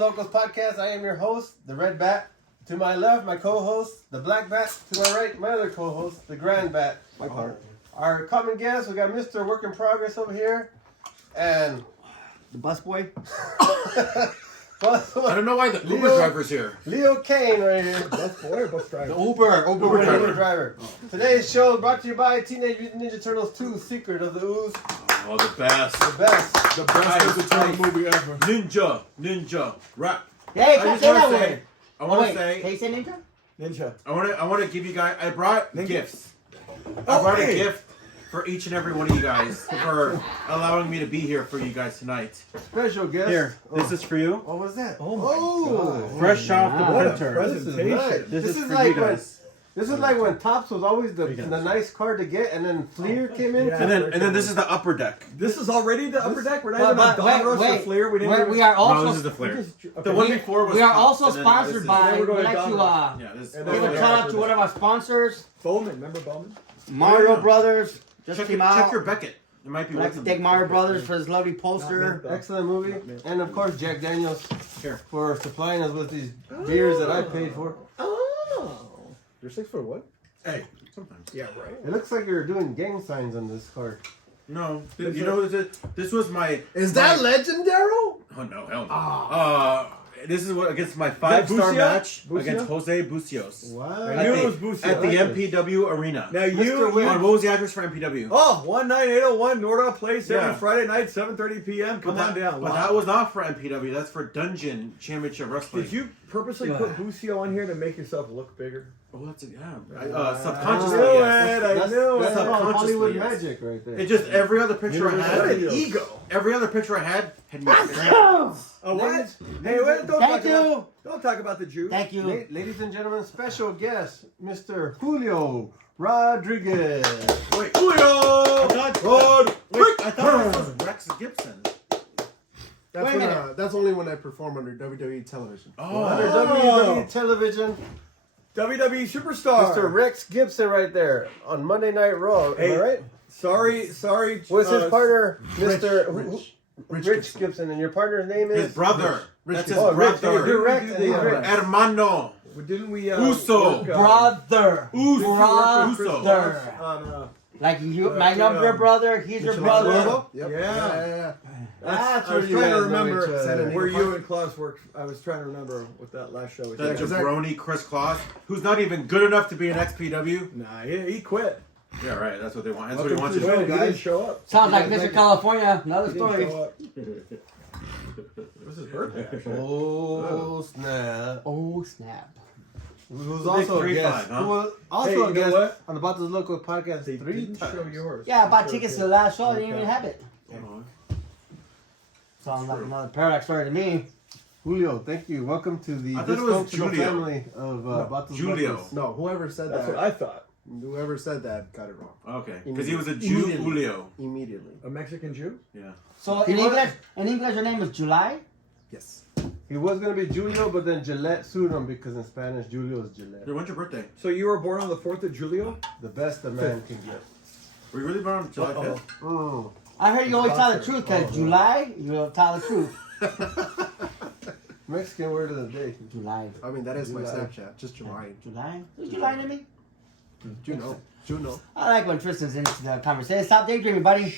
Locos podcast. I am your host, the Red Bat. To my left, my co-host, the Black Bat. To my right, my other co-host, the Grand Bat. My part. Our common guest, we got Mr. Work in Progress over here, and The busboy. I don't know why the Uber driver's here. Leo Kane right here. Busboy or bus driver? The Uber driver. Today's show is brought to you by Teenage Mutant Ninja Turtles 2: Secret of the Ooze. Oh, the best. The best. The best of the turtle movie ever. Ninja, rap. Hey, I can't just say want that to word. say, I want to Can say, you say ninja? Ninja. I want to give you guys, I brought Ninja. gifts. I brought hey. a gift for each and every one of you guys for allowing me to be here for you guys tonight. Special guest. Here, this is for you. What was that? Oh my God. Fresh off the What a printer. This is Presentation. nice. This is for like you guys. This is like when Topps was always the nice card to get, and then Fleer came in. Yeah. And then this is the upper deck. This is already the upper deck. We're not even on Dawn Rush or Flair. We didn't even. We are No, this also is the flare. Okay. The one before was we are Pops, also and then now this sponsored is- by. Then we're going We'd to like to Dawn Yeah, this And give then a we're shout out going to one of our sponsors, Bowman. Remember Bowman? Mario Yeah. Brothers. Just check, came out. check your Beckett. It might be I'd like worth to it. thank Mario Brothers for this lovely Not poster. me. Excellent movie, Not me. and of course Jack Daniels Here. for supplying us with these beers that I paid for. Oh. You're 6'1". Hey, sometimes. Yeah, right. It looks like you're doing gang signs on this card. No, you know this was my. Is that legendary? Oh no, hell no. This is what against my 5-star Bucio? match Bucio? against Jose Bucios. Wow. I knew it was Bucio. At the MPW arena. Now Mr. you. Wynn. What was the address for MPW? Oh, 19801 Nordoff Place every Yeah. Friday night, 7:30 p.m. Come on down. But that was not for MPW. That's for Dungeon Championship Wrestling. Did you purposely put Bucio on here to make yourself look bigger? Oh, that's subconsciously. I knew Yes. it. I knew That's it. called Subconsciously, Hollywood yes. magic right there. It just every other picture I What had. an ego. Every other picture I had me. Oh, what? Hey, wait, don't Thank talk about. you. Don't talk about the Jews. Thank you. Ladies and gentlemen, special guest, Mr. Julio Rodriguez. Wait, Julio! I thought this was Rex Gibson. Wait a minute. That's only when I perform under WWE television. Under Oh, WWE television, WWE superstar. Mr. Rex Gibson right there on Monday Night Raw. Am I Hey, right? Sorry. What's his partner, Mr. Rich Gibson, and your partner's name is? his brother. That's his Oh, Rich. brother. You're Rex, and he's Yeah. Rex. Hermano. Didn't we? Uso. work, Brother. Uso. Brother. on, Like you, my number brother, he's your brother. Yep. Yeah. That's I was where you trying to guys know remember each other. where you and Klaus worked. I was trying to remember what that last show was. That Yeah. jabroni Chris Claus, who's not even good enough to be an XPW. Nah, he quit. Yeah, right. That's what they want. That's Welcome what to he the wants show. to do. He didn't show up. Sounds like He didn't Mr. make it. California. Another He didn't story. show up. It was his birthday, actually. Oh snap! Oh snap! Who's also a 3-5, guest? huh? Who was also Hey, a you know guest what? on the Batos Locos podcast They 3 didn't times. show yours. Yeah, I bought Sure tickets to did. the last show. I didn't Okay. even have it. Sounds like another paradox story to me. Julio, thank you. Welcome to the I thought it was dysfunctional Julio. family of Batos Julio. Locos. No, whoever said That's that. what I thought. Whoever said that got it wrong. Okay, because he was a Jew, Immediately. Julio. Immediately. A Mexican Jew? Yeah. So He in was- English, your name is July. Yes. He was going to be Julio, but then Gillette sued him because in Spanish, Julio is Gillette. Hey, when's your birthday? So you were born on the 4th of Julio? The best a man can get. Were you really born on July 5th? Mm. I heard you always tell the truth because July, you tell the truth. Mexican word of the day. July. I mean, that is my July. Snapchat. Just July. July? Who's July to me? Juno. I like when Tristan's into the conversation. Stop daydreaming, buddy.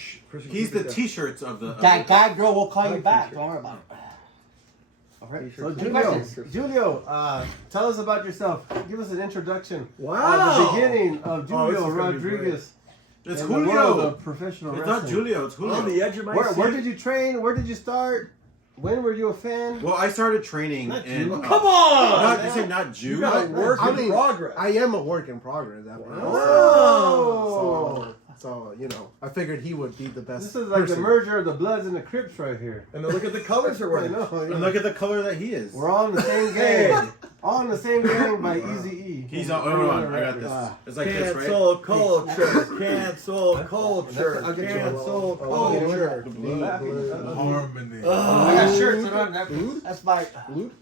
He's the T-shirts of the. That guy girl will call you back. Don't worry about it. All right. T-shirts. So Any Julio, questions? Julio, tell us about yourself. Give us an introduction. Wow. The beginning of Oh, this Julio is gonna be Rodriguez. It's in the world Julio. of professional It's wrestling. not Julio. It's On the Julio. edge of my Where seat. did you train? Where did you start? When were you a fan? Well, I started training Not in. Jew. Come on! Not you say not Jew. You got a work I in mean, progress. I am a work in progress. That way. Oh. So, you know, I figured he would be the best. This is like the person. merger of the Bloods and the Crips right here. And then look at the colors they're I wearing. know. And look at the color that he is. We're all in the same gang. All in the same gang by Easy E. He's on. Hold on, I got this. It's like this, right? Cancel culture. Cancel culture. I'll get you a- Cancel Oh, culture. Harmony. I got shirts. That's my. Boom.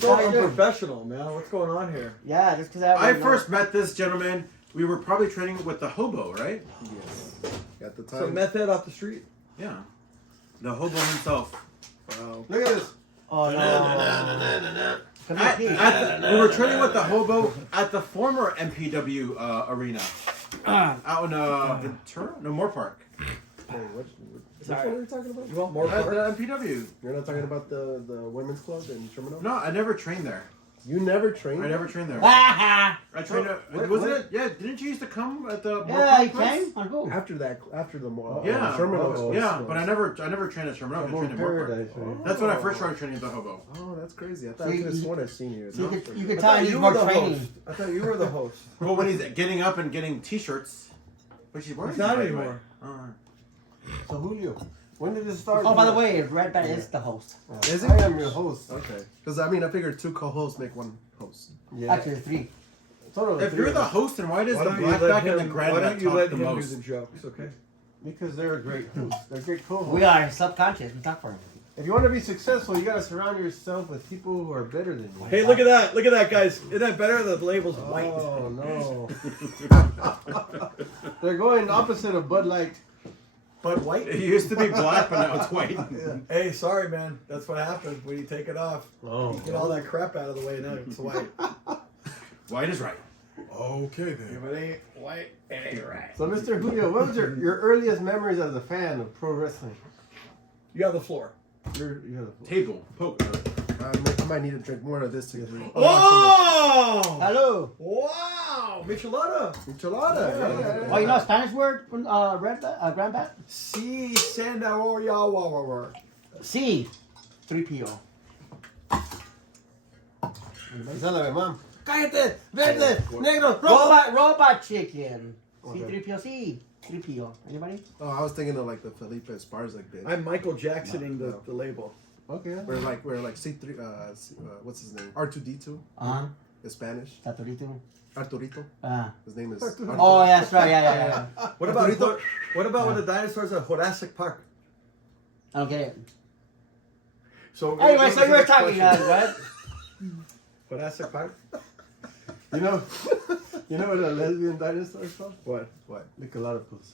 So How you doing? unprofessional, man. What's going on here? Yeah, just because I first met this gentleman. We were probably training with the hobo, right? Yes. At the time. Some meth head off the street. Yeah. The hobo himself. Wow. Look at this. We were training with the hobo at the former MPW arena out in Ventura, no, Moore Park. Hey, which one are you talking about? You want more At parts? the MPW. You're not talking about the women's club in Terminal? No, I never trained there. You never trained? I never trained there. Ah, I trained. Wasn't it? Yeah. Didn't you used to come at the? Moore yeah, he Park place? came. On who? After the Yeah. Terminal. Yeah, but I never trained at Sherman Oaks. I trained at Moore Park. Paradise. Right? That's when I first started training at the hobo. Oh, that's crazy. I thought So I could have you- sworn I've seen you. So you No? could, you could I tell thought he's you more were the training. host. I thought you were the host. Well, when he's getting up and getting T-shirts, which he's wearing. He's not by the way. anymore. So Julio, when did it start? Oh, by the way, Red Bat is the host. Is it? I am your host. Okay. Because, I mean, I figured 2 co-hosts make 1 host. Yeah. Actually, 3. Totally. If you're the host, then why does Why the don't you black let back and the him? grand Why back don't you talk let the him do most? the jokes? Okay. Because they're a great host. They're great co-hosts. We are subconscious. We talk for him. If you want to be successful, you got to surround yourself with people who are better than you. Hey, look at that! Look at that, guys! Isn't that better? The label's white. Oh no. They're going opposite of Bud Light. But white. It used to be black, but now it's white. Hey, sorry, man. That's what happens when you take it off. Oh. Get all that crap out of the way. Now it's white. White is right. Okay, then. If it ain't white, it ain't right. So, Mr. Julio, what was your earliest memories as a fan of pro wrestling? You have the floor. You're Table, poker. I might need to drink more of this to get Oh! Hello. Wow! Michelada. Enchilada. Oh, you know a Spanish word from Red Bat, Grand Bat? Si Sandaroya. Sí. 3PO. Esa es la de mam. Cállate, verde, negro, rojo. Robot chicken. Okay. C3PO, sí. 3PO. Anybody? Oh, I was thinking of like the Felipe Esparza bit. I'm Michael Jacksoning the label. Okay. We're like C3. What's his name? R2D2. Uh-huh. In Spanish. Tatorito. Arturito. Uh. His name is. Oh, yeah, that's right. Yeah. What about Arturito. what about when the dinosaurs at Jurassic Park? I don't get it. So Anyway, so you were next talking, question. right? Jurassic Park. You know what a lesbian dinosaur is called? What? Nicolaopus.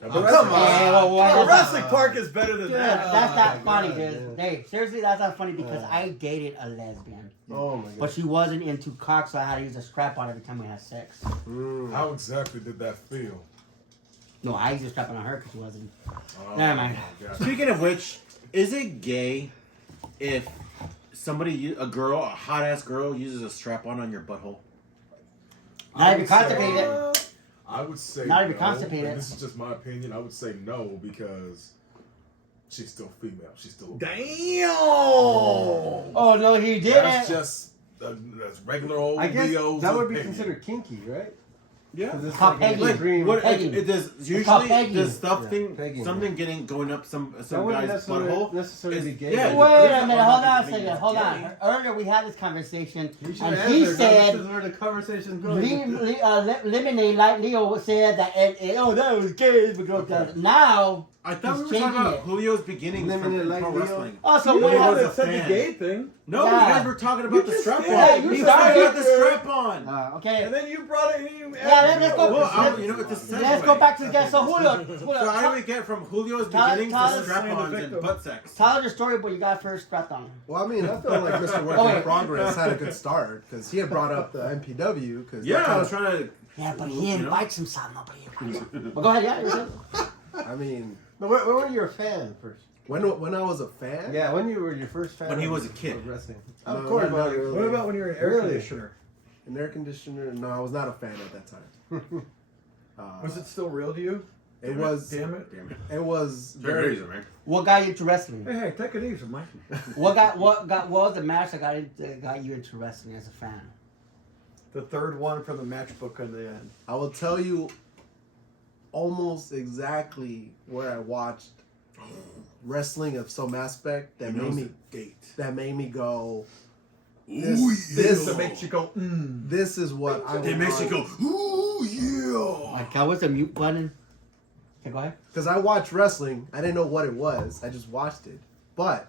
Come Hey, well, what? Jurassic Park is better than that. That's not funny, God, dude. Hey, seriously, that's not funny because I dated a lesbian. Oh my god. But she wasn't into cock, so I had to use a strap on every time we had sex. How exactly did that feel? No, I used a strap on her because she wasn't. Oh, Never mind. my God. Speaking of which, is it gay if somebody, a hot ass girl, uses a strap on your butthole? Not if you're constipated. I would say Not if you're no, constipated. and this is just my opinion. I would say no because she's still female. She's still. Damn! Oh, no, he didn't. That's just that's regular old I guess Leo's that would be opinion. considered kinky, right? Yeah. 'Cause it's Called like an pegging. extreme- What Pegging. it does It's called usually pegging. does stuff Yeah, thing pegging. something going up some That wouldn't guy's butthole. necessarily be It's- gay. yeah. Wait a It's minute, hold on a automatically second, hold on. gay. Earlier we had this conversation, You should and answer. he This said, is where the conversation's going. Lemonade like Leo said that, oh, that was gay. Because now, I thought He's we were talking changing about it. Julio's beginnings Limited from like pro Leo. wrestling. also, You what was haven't a said the fan. gay thing, No, Yeah. you guys were talking about the just strap did. on. Yeah, you you started. got the strap on. Okay. and then you brought it. You Let's go. Well, you know, it's a segue. Let's go back to the guy. So Julio, So how do we get from Julio's Tyler- beginnings Tyler- to strap-ons and butt sex? tell your story, but you got first strapped on. Well, I mean, I feel like Mr. Work Oh, in wait. Progress had a good start because he had brought up the MPW. Cause Yeah, that I kinda- was trying to. Yeah, but he You know? invites himself. Nobody invites him. But go ahead, yeah. You said. I mean, No, when were you a fan first? when I was a fan. Yeah, when you were your first fan. When he of- was a kid. of wrestling. No, Of course, not but really. What about when you were an air Really? conditioner? An air conditioner. No, I was not a fan at that time. Was it still real to you? It was. Damn it! Damn it. It was Very very. easy, man. What got you into wrestling? Hey, take it easy, Mike. What was the match that got you into wrestling as a fan? The third one from the match book in the end. I will tell you almost exactly where I watched wrestling of some aspect that made me go. This That makes you go, This is what I. It makes you go, ooh, yeah. Like, what's the mute button? Okay, go ahead. Because I watched wrestling, I didn't know what it was. I just watched it, but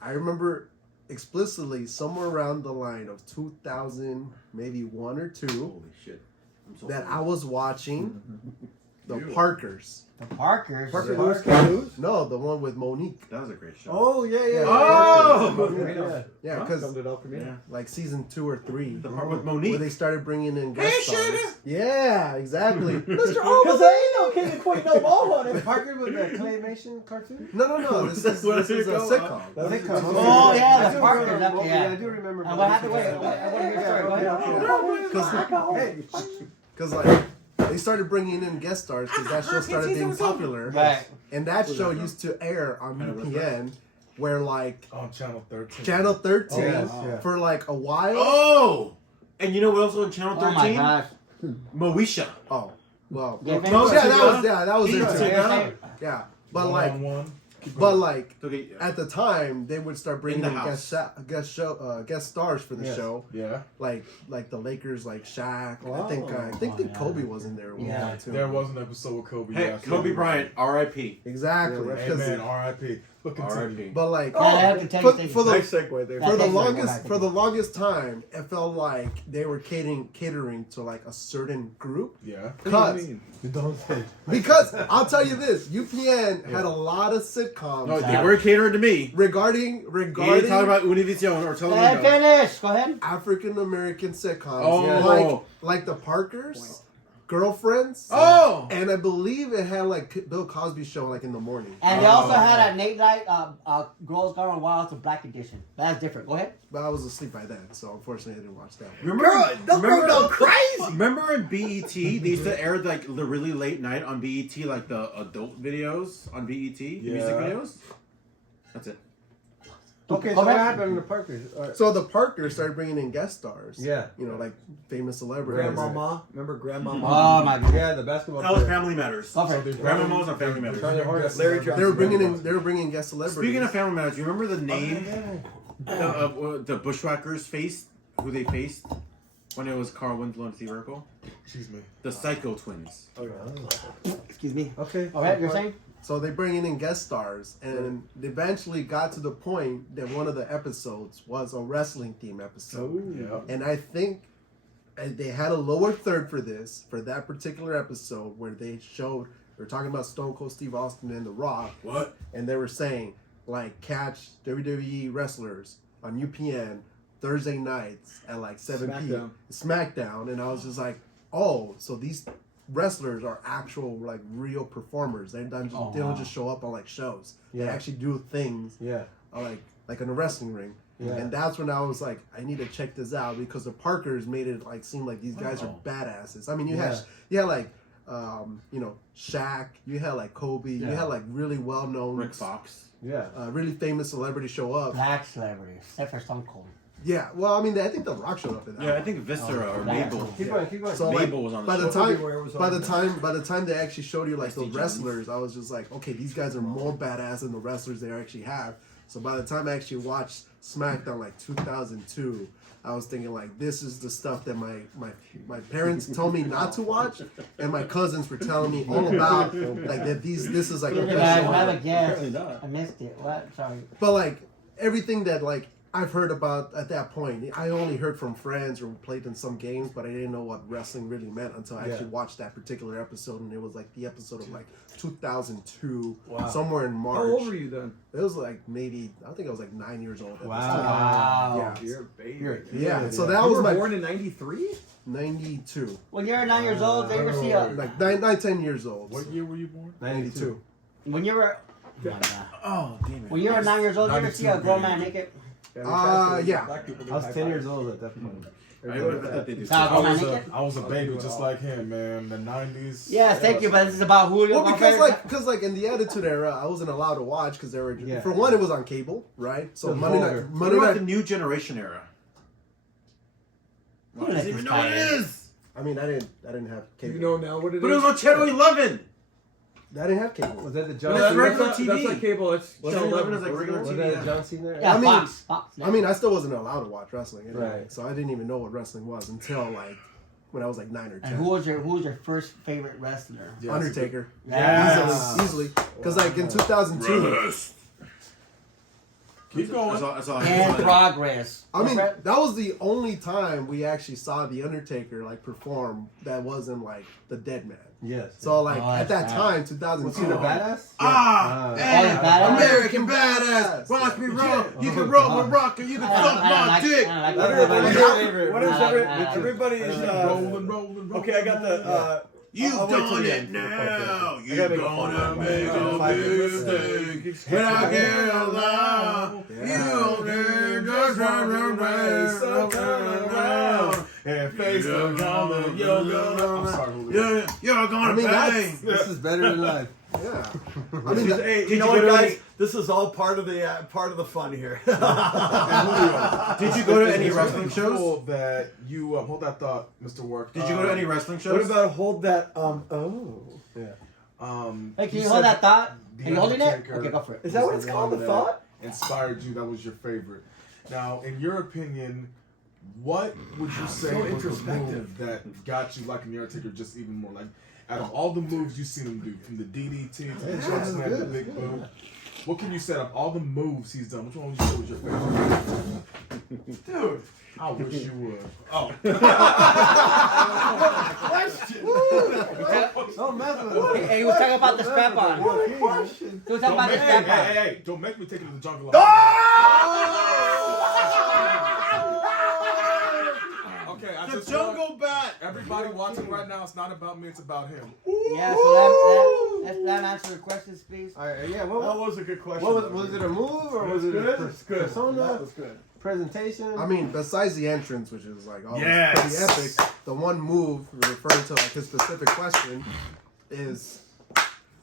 I remember explicitly somewhere around the line of 2000, maybe 1 or 2, Holy shit. I'm so that sorry. I was watching The Parkers. The Parkers. Parker Yeah. Lewis can't lose. No, the one with Monique. That was a great show. Oh yeah. Oh! Yeah, because Summed it up for me. Yeah. like season 2 or 3. The part with Where Monique. they started bringing in guest Hey, stars. Shannon! Yeah, exactly. Mr. Oh, because there ain't no kid to quit no ball on it. Parker with the claymation cartoon. No. This is a sitcom. Oh, yeah, the Parkers. Yeah, I do remember. And what happened? Wait, I want to hear the story. Go ahead. Because like they started bringing in guest stars because that show started being popular. Right. And that show used to air on UPN, where like On Channel 13. Channel 13 yeah. for like a while. Oh! And you know what else was on Channel 13? Oh my gosh. Moesha. Oh, well, Yeah, that was He it was too. there. Yeah, but like, One-on-one. Okay. at the time they would start bringing In in the guest stars for the Yes. show, Yeah. like the Lakers, like Shaq. Wow. I think Oh, yeah. Kobe was in there. Yeah. Too. There was an episode with Kobe. Hey, yes, Kobe yeah. Bryant, R.I.P. Exactly. Yeah, right. 'cause- Amen. R.I.P. But continue. R.I.P. but like, Yeah, I have to tell you things. for the Nice segue there. Yeah. for the Thanks, longest Michael. for the longest time, it felt like they were catering to like a certain group. Yeah. Because I'll tell you this, UPN had a lot of sitcoms No, they were catering to me. regarding You ain't talking about Univision or Go ahead, television. finish. Go ahead. African American sitcoms, Oh. like the Parkers, Girlfriends, Oh! and I believe it had like Bill Cosby show like in the morning. And they also had a Nate Night, Girls Gone Wild, the Black Edition. That's different. Go ahead. But I was asleep by then, so unfortunately I didn't watch that. Remember crazy. Remember in BET, they used to air like the really late night on BET, like the adult videos on BET, the music Yeah. videos. That's it. Okay, so Go what ahead. happened to the Parkers? All right. So the Parkers started bringing in guest stars. Yeah. You know, like famous celebrities. Grandmama, remember Grandmama? Oh my god. Yeah, the basketball That was player. Family Matters. Go for it. Grandma was on Family Matters. Charlie Horse. Larry They were bringing guest celebrities. Speaking of Family Matters, you remember the name of the Bushwhackers faced, who they faced when it was Carl Winslow and Steve Urkel? Excuse me. The Psycho Twins. Excuse me. Okay. All right, you're saying? So they bringing in guest stars, and they eventually got to the point that one of the episodes was a wrestling theme episode. Yeah. And I think they had a lower third for that particular episode where they were talking about Stone Cold Steve Austin and The Rock, What? and they were saying like catch WWE wrestlers on UPN Thursday nights at like 7 p.m. SmackDown, and I was just like, oh, so these wrestlers are actual like real performers. They don't just show up on like shows. They Yeah. actually do things Yeah. like in a wrestling ring. Yeah. And that's when I was like, I need to check this out because the Parkers made it like seem like these guys are badasses. I mean, you had like Shaq, you had like Kobe, you had like really well known Rick Fox. Yeah. really famous celebrities show up. Black celebrities, except for Stone Cold. Yeah, well, I mean, I think The Rock showed up in that. Yeah, I think Viscera or that's Mabel. cool. Keep going. Keep going. So like, Mabel was on the by the show. time, by the time they actually showed you like the Rusty Jones. wrestlers, I was just like, okay, these guys are more badass than the wrestlers they actually have. So by the time I actually watched SmackDown like 2002, I was thinking like, this is the stuff that my parents told me not to watch, and my cousins were telling me all about. Like that this is like a Guys, good I show. have a guess. Apparently not. I missed it. What? Sorry. But like everything that like I've heard about at that point, I only heard from friends or played in some games, but I didn't know what wrestling really meant until I actually watched that particular episode, and it was like the episode of like 2002, somewhere in March. How old were you then? It was like maybe I think I was like 9 years old. At this Wow. time. Wow. Yeah. You're a baby. Yeah. So that You was were my born in '93. 92, When you're 9 years old, did you ever see a? like 10 years old. What year were you born? 92. When you were. Oh, damn it. When you were 9 years old, did you ever see a 92, grown baby. man naked? Yeah. I was 10 years old at that point. I thought they did. Nah, I was naked? I was a baby just like him, man. The 90s. Yes, thank you, but this is about Julio. Well, my favorite. because in the Attitude Era, I wasn't allowed to watch because they were Yeah. for one, it was on cable, right? So It was Monday vulgar. night, What Monday about night. the new generation era? Who I let don't even this know what guy it in? is. I mean, I didn't have cable. You know now what it is? But it was on Channel 11. I didn't have cable. Was that the No, John That's that's, Cena? regular not, TV. that's not cable. That's Channel 11 is like regular Was TV. that now. a John Cena? Yeah, I mean- Fox. I mean, I still wasn't allowed to watch wrestling. Anyway, Right. So I didn't even know what wrestling was until like when I was like 9 or 10. And who was your first favorite wrestler? Yeah, Undertaker. Yes. Easily. Because like in 2002, Keep going. That's all In progress. I mean, that was the only time we actually saw the Undertaker like perform that wasn't like the Dead Man. Yes. So like Oh, at that that's time, Was 2002. he the badass? Badass? American badass. Watch me roll. You can roll with rock and you can suck my dick. What is everybody's Rolling. Okay, I got the You I'll wait till done the it end. now. I You gotta gonna go. make a mistake. When I get alive, you there just run around. And face the color, you're gonna. You're gonna I mean, bang. This is better than life. Yeah. I mean, Hey, Did you know you what, go to guys? any- This is all part of the fun here. Did you go to any wrestling shows? Cool that you hold that thought, Mr. Work. Did you go to any wrestling shows? What about hold that? Hey, can you hold that thought? Are you holding it? Undertaker Okay, go for it. Is that what was it's called? one The that thought? Inspired you. That was your favorite. Now, in your opinion, what would you say So was the introspective. move that got you liking the Undertaker just even more? Like, out of all the moves you've seen him do, from the DDT to the choke slam, the big boot, what can you say of all the moves he's done? Which one would you say was your favorite? Dude. I wish you would. Don't mess with him. Hey, he was talking about the strap on. What a question. He was talking about the strap on. Hey, don't make me take it to the jungle. Okay, I The just jungle want bat. everybody watching right now. It's not about me. It's about him. Yeah, so that answer the questions, please. All right, yeah. That was a good question. What was it? A move or was it a persona? That was good. Presentation? I mean, besides the entrance, which is like always Yes. pretty epic, the one move referring to like his specific question is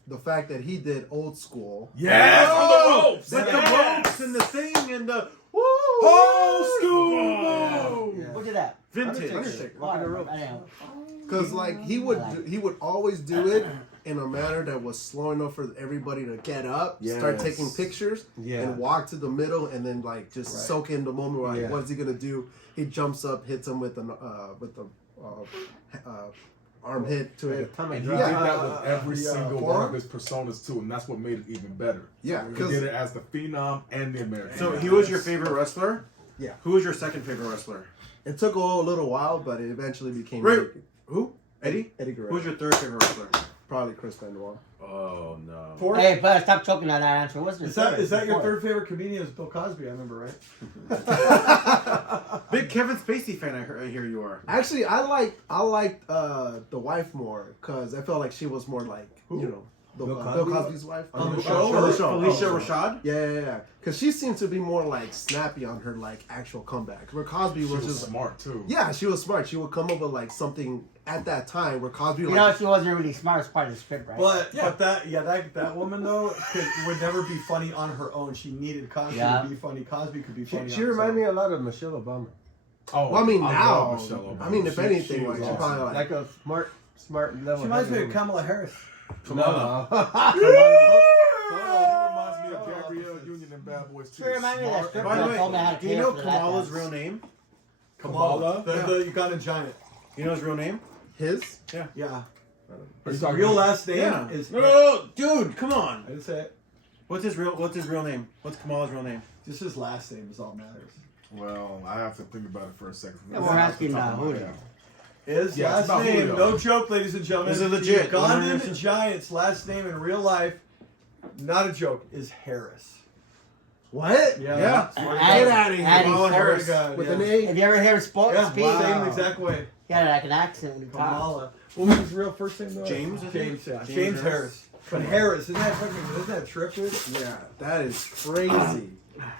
the fact that he did old school. Yes, on the ropes. With the ropes and the thing and the Old school move. Yeah. Look at that. vintage. Undertaker. Walking the ropes. I know. Because like he would always do it in a manner that was slow enough for everybody to get up, start Yes. taking pictures, Yeah. and walk to the middle, and then like just soak in the moment. Like, Yeah. what is he gonna do? He jumps up, hits him with the arm hit to it. Atomic And he drop. did that with every yeah. single one Forearm? of his personas too, and that's what made it even better. Yeah, He because did it as the Phenom and the American. So he was your favorite wrestler? Yeah. Who was your second favorite wrestler? it took a little while, but it eventually became Right. Who? Eddie? Eddie Guerrero. Who's your third favorite wrestler? Probably Chris Benoit. Oh no. Fourth? Hey, but stop choking on that answer. What's the Is that your third favorite comedian? Is Bill Cosby? I remember, right? Big Kevin Spacey fan. I hear you are. Actually, I liked the wife more because I felt like she was more like Bill Cosby's wife On the show? On the show. Felicia Oh. Rashad? Yeah. Because she seemed to be more like snappy on her like actual comeback. Where Cosby She was was just smart too. yeah, she was smart. She would come up with like something at that time where Cosby You like know, she wasn't really smart as part of the script, right? But that woman though would never be funny on her own. She needed Cosby to be funny. Cosby could be funny. She reminded me a lot of Michelle Obama. Oh, well, I mean love now Michelle Obama. I mean if anything she like was she probably awesome. like Like a smart level. She reminds me of Kamala Harris. No. She reminds me of Gabrielle Union and Bad Boys too. She reminded me of that Smart stripper By the that told me how way, to do you know dance for that Kamala's dance. real name? Kamala, Yeah. the Uganda giant. You know his real name? his Yeah. Are you His talking real about- last name Yeah. is. No, dude, come on. I didn't say it. What's his real name? What's Kamala's real name? Just his last name is all matters. Well, I have to think about it for a second. Yeah, we're asking Julio. Julio. His Yeah, it's last about name, Julio. no joke, ladies and gentlemen. Is it legit? The Ugandan 100%? Giant's last name in real life, not a joke, is Harris. what? Yeah. Get out of here. And Kamala he's- Harris. With yeah. an A. Have you ever heard sports Yeah, speak? same exact way. He had like an accent when he talked. Kamala. What was his real first name though? James, I think? James, yeah. James James Harris. Harris. But Harris, isn't that trip, dude? Yeah, that is crazy.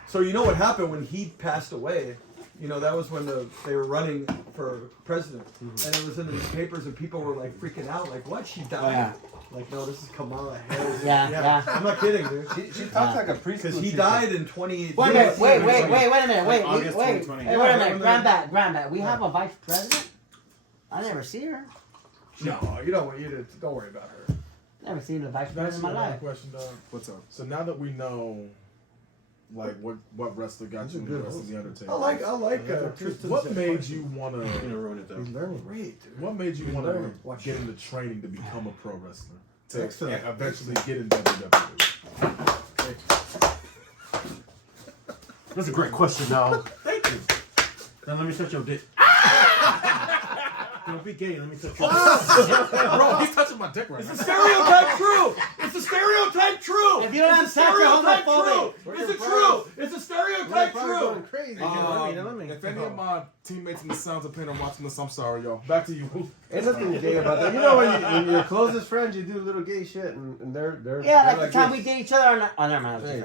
So you know what happened when he passed away? You know, that was when they were running for president. And it was in the papers and people were like freaking out, like, what? She died? Yeah. Like, no, this is Kamala Harris. Yeah. I'm not kidding, dude. She talks like a preschool Because he teacher. died in 2018. Wait a minute, wait a minute, wait, August wait, 2020. hey, wait a minute, Yeah. Grandbat, we have a vice president? I never see her. No, you don't want you to. Don't worry about her. Never seen a vice That's president in my another life. question, dog. What's up? So now that we know, like, what wrestler got you into wrestling the Undertaker? I like Tristan. What made you want You're to? gonna ruin it though. He's learning. Great, dude. What made you want learning. to Watch get it. into training to become a pro wrestler? To Excellent. eventually get in WWE. That's a great question, now. Thank you. Now let me touch your dick. Don't be gay. Let me touch your Bro, he's touching my dick right It's now. a stereotype true. It's a stereotype true. If you don't have It's a sex, you're stereotype homophobic. true. It's a true. It's a stereotype Going true. crazy. If any of my teammates in the Sounds of Pain are watching this, I'm sorry, y'all. Back to you. Ain't nothing gay about that. You know when your closest friends, you do little gay shit, and they're Yeah, they're like the time we this. did each other on our mouths. Hey.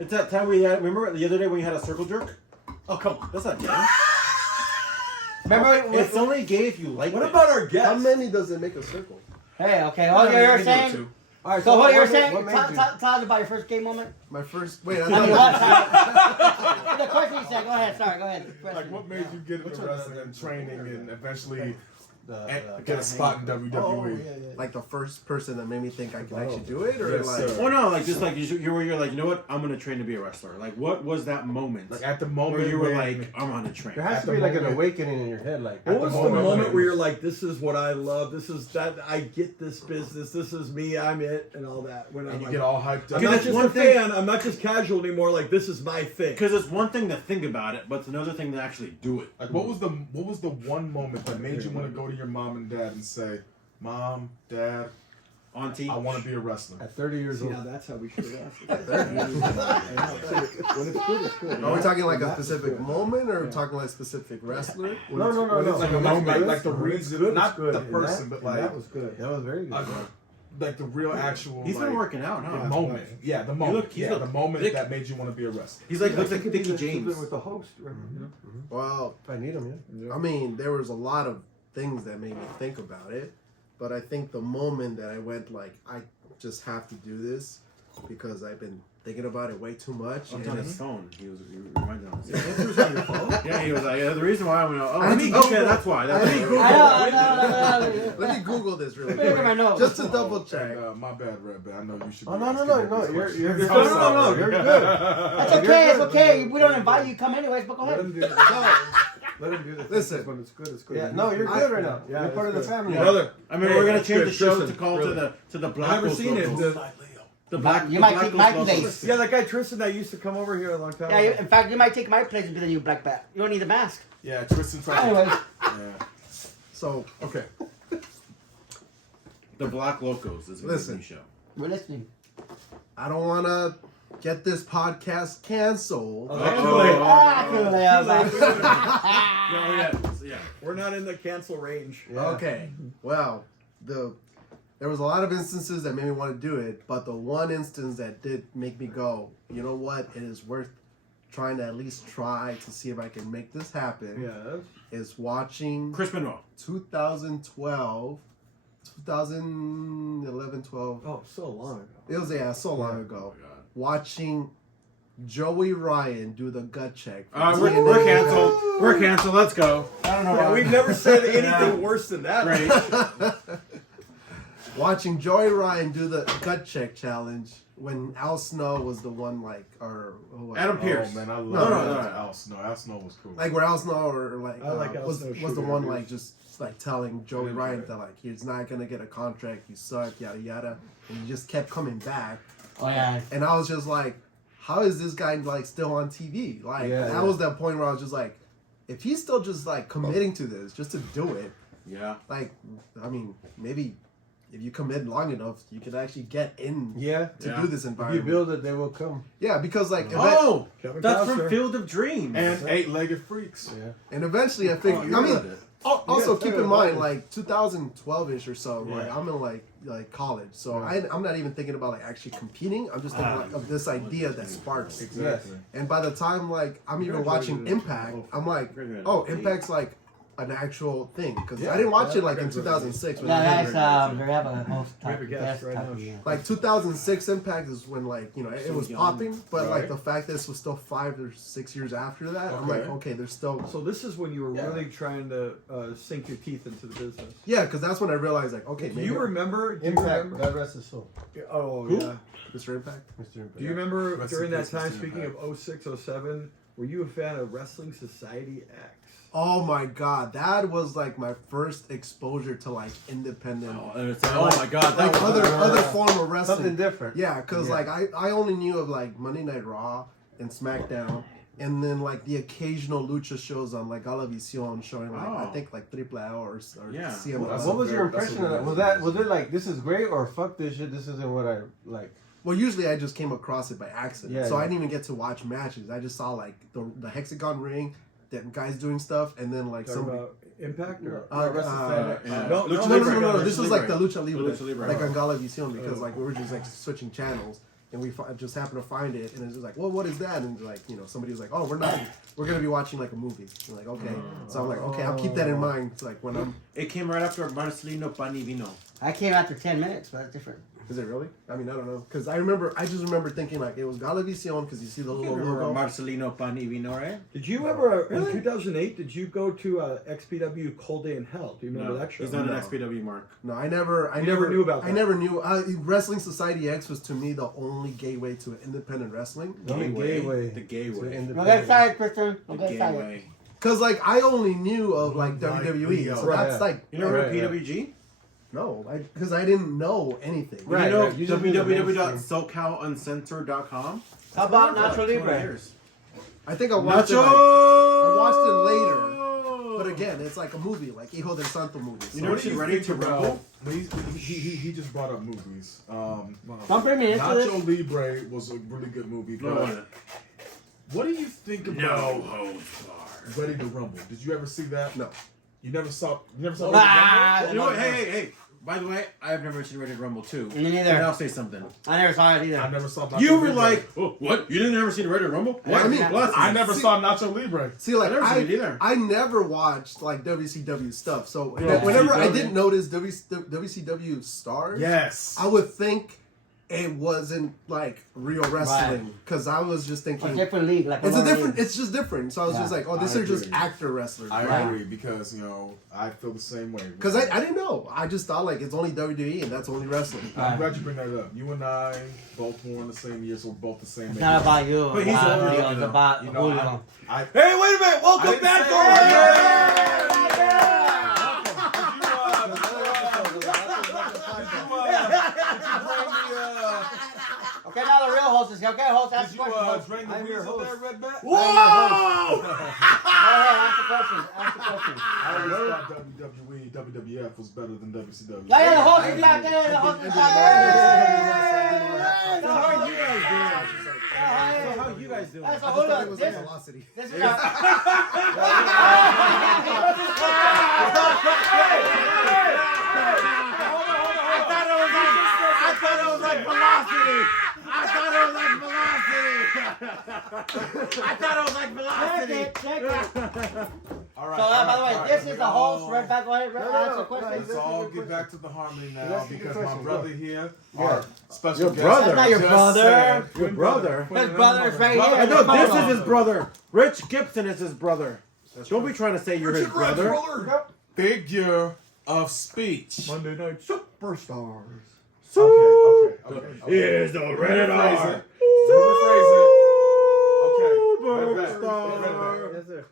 It's that time we had. Remember the other day when you had a circle jerk? Oh come on, that's not gay. Remember? It's only gay if you like What it. about our How guests? many does it make a circle? Hey, okay. What you're saying? All right, So what you're what saying? made Tell you- us about your first gay moment. My first. Wait, I mean, what? The question you said. Go ahead. Sorry. Go ahead. Like, what made you get into wrestling and training and eventually The get a spot in WWE? Oh, yeah. Like the first person that made me think I can actually do it, or Yes, like. sir. Oh no, like just like you're like, you know what? I'm gonna train to be a wrestler. Like, what was that moment? Like at the where moment you were when- like, I'm gonna train. There has At to the be like an moment- awakening in your head, like What At the was the moment moment when- where you're like, this is what I love, this is that, I get this business, this is me, I'm it, and all that? When and I'm you like, get all hyped up. I'm Because not it's just one a thing- fan, I'm not just casual anymore, like, this is my thing. Because it's one thing to think about it, but it's another thing to actually do it. Like, what was the one moment that made you want to go to your mom and dad and say, "Mom, Dad, Auntie, I want to be a wrestler"? at 30 years See, old. now that's how we should have asked it. When it's good, it's good. Are we talking like a specific moment, or are we talking like a specific wrestler? No. Like a moment, like the reason, not good. the And person, that- but and like that was good. That was very good. like the real actual. he's like, been working out, huh? the moment. Yeah, the moment. look- yeah, look the moment thick. that made you want to be a wrestler. He's like looks like Could be Dickie the- James. with the host. Right? Well, If I need him, yeah. I mean, there was a lot of things that made me think about it, but I think the moment that I went like, I just have to do this because I've been thinking about it way too much. On and his it's- phone, he reminded us. Yeah, he was like, the reason why I went, oh, I need okay, Google. that's why. That's I need why. Google. I know. Let me Google this really Look at my quick, nose. just to double check. And, my bad, Red Bad. I know you should. Oh be no, asking no, me no! these You're questions. you're I'm good. No, sorry. you're good. That's okay. It's okay. We don't invite you. Come anyways. But go Let ahead. him do this. Let him do this. Listen. When it's good, it's good. Yeah, no, you're good right now. Yeah, You're part of the it's family. good. Brother, I mean, hey, we're gonna that's change good. the show Tristan, to call really. to the black. I've never seen it. Locos. The black. You might the take Black my Locos. place. Yeah, that guy Tristan that used to come over here a long time Yeah. ago. In fact, you might take my place and be the new black bat. You don't need the mask. Yeah, Tristan tried to. Anyways. Yeah. So, Okay. The Black Locos is a Listen. new show. We're listening. I don't want to get this podcast canceled. Yeah. We're not in the cancel range. Okay. Well, there was a lot of instances that made me want to do it, but the one instance that did make me go, you know what, it is worth trying to at least try to see if I can make this happen. Yeah. Is watching Chris Monroe. 2011, 12. Oh, so long ago. It was so long ago. Oh my God. Watching Joey Ryan do the gut check. for We're TNA. canceled. We're canceled. Let's go. I don't know. Yeah, we've never said anything worse than that. Great. Watching Joey Ryan do the gut check challenge when Al Snow was the one, like, or who was Adam it? Pierce. Oh man, I love No, Al Snow. Al Snow was cool. Like where Al Snow or like, I like Al was Snow the shooting one interviews. like just like telling Joey didn't Ryan try it. that like he's not gonna get a contract, you suck, yada yada, and he just kept coming back, Oh yeah. and I was just like, how is this guy like still on TV? Like Yeah, that yeah. was that point where I was just like, if he's still just like committing to this just to do it, Yeah. like I mean maybe if you commit long enough, you can actually get in Yeah. to Yeah. do this If you environment. build it, they will come. Yeah, because like Oh, Kevin that's Costner. from Field of Dreams. And eight-legged freaks. Yeah. and eventually I Oh, figured. you I mean. read it. Also, Yeah, keep fair in mind, enough. like 2012ish or so, like Yeah. I'm in like college, so Yeah. I'm not even thinking about like actually competing. I'm just thinking like, of this idea that sparks. Exactly. And by the time like I'm even watching Impact, I'm like, oh, Impact's like an actual thing because I didn't watch it like in 2006. When Yeah, it guys. happened. We have a host. We have a guest right now. Like 2006 Impact is when like it was young. popping, but like Right. the fact that this was still 5 or 6 years after that, I'm like, Okay. okay, there's still So this is when you were really trying to sink your teeth into the business. yeah, because that's when I realized like, okay, Do maybe you remember? Do you Impact. remember? God rest his soul. Oh Who? yeah. Mr. Impact. Mr. Impact. Do you remember Rest during in that peace, time? Mr. Speaking Impact. of 06, 07, were you a fan of Wrestling Society X? Oh my god, that was like my first exposure to like independent, Oh, and it's like, oh my God, that like was other form of wrestling. Something different. Yeah, because Yeah. like I only knew of like Monday Night Raw and SmackDown, and then like the occasional lucha shows on like Galavisión showing like I Oh. think like Triple A or Yeah. CMLL. What was your That's a impression of very that? good Was it like this is great or fuck this shit? This isn't what I like. Well, usually I just came across it by accident, Yeah, so I yeah. didn't even get to watch matches. I just saw like the hexagon ring, that guys doing stuff, and then like Talking some. about Impact or No, Libre. This was like the Lucha Libre, Lucha Libre. like on Galavisión, because like we were just like switching channels, and we just happened to find it, and it's just like, well, what is that? And like, you know, somebody was like, oh, we're gonna be watching like a movie. I'm like, okay, so I'm like, okay, I'll keep that in mind. It's like when I'm. It came right after Marcelino Pan y Vino. I came after 10 minutes, but that's different. Is it really? I mean, I don't know, because I just remember thinking like it was Galavisión because you see the little Remember logo. Marcelino Pan y Vino, right? Did you ever, in 2008, did you go to XPW Cold Day in Hell? Do you remember that show? He's not No. an XPW mark. No, I never knew about I that. never knew. Wrestling Society X was to me the only gateway to independent wrestling. Only gateway. The gay way. Don't get excited, Kristen. The Don't get gay excited. way. Cause like I only knew of like Like WWE, the, so right. that's like You never heard of Right, PWG? no, because I didn't know anything. Right. You know You just knew the www.socaluncensored.com? How about Nacho 20 Libre? years. I think I watched Nacho! it. I watched it later, but again, it's like a movie, like Hijo del Santo movie. So You know what she's ready to rumble? He just brought up movies. Don't bring me into this. Nacho Libre was a really good movie. But No. what do you think about No holds barred. Ready to Rumble? Did you ever see that? No. You never saw. You never saw. Ah, Ready You to know what? Rumble? Hey. By the way, I have never seen Ready to Rumble 2. Me neither. And I'll say something. I never saw it I either. never saw. Nacho You were Libre. like, oh, what? You didn't ever see Ready to Rumble? What? I mean, I never See- saw Nacho Libre. See, like I never seen it either. I never watched like WCW stuff. So Yeah. whenever I WCW. didn't notice WCW stars, Yes. I would think it wasn't like real wrestling because I was just A thinking different league. Like it's a another different. league. It's just different. So I was Yeah. just like, oh, these I are just agree. actor wrestlers. I right? agree because I feel the same way. Because I didn't know. I just thought like it's only WWE and that's only wrestling. I'm glad you bring that up. You and I both born the same year, so we're both the same. It's age. not about you. But he's it's about older, Julio. you It's know. about You know, Julio. I Hey, wait a minute! I Welcome didn't back, say Jorge! Okay, now the real host is here. Okay, host, ask Did the you question. host. drain the I'm your wheels of host. that red bat? Go ahead, ask the question. Ask the question. I always thought WWE, WWF was better than WCW. Yeah, yeah, the host is back there. The host is back there. So how are you guys doing? So how are you guys doing? That's I a just hold thought up. it was This, like velocity. this is our... I thought it was like velocity. Check it. All right. So, by the way, all right, this here is we the host. go. Red back, go ahead. No, Ask the no, question. no, Let's all get back to the harmony now That's a good because my question, brother go. here, Yeah. our special Your guest, brother. That's not your just brother. said- Your brother. His brother is right Brother, here. I know this Hold is on. his brother. Rich Gibson is his brother. Don't be trying to say you're his brother. figure of speech. Monday Night Superstars. Okay. Is the red Rephrase R. it. Rephrase it. Okay. Superstar. Yes, sir.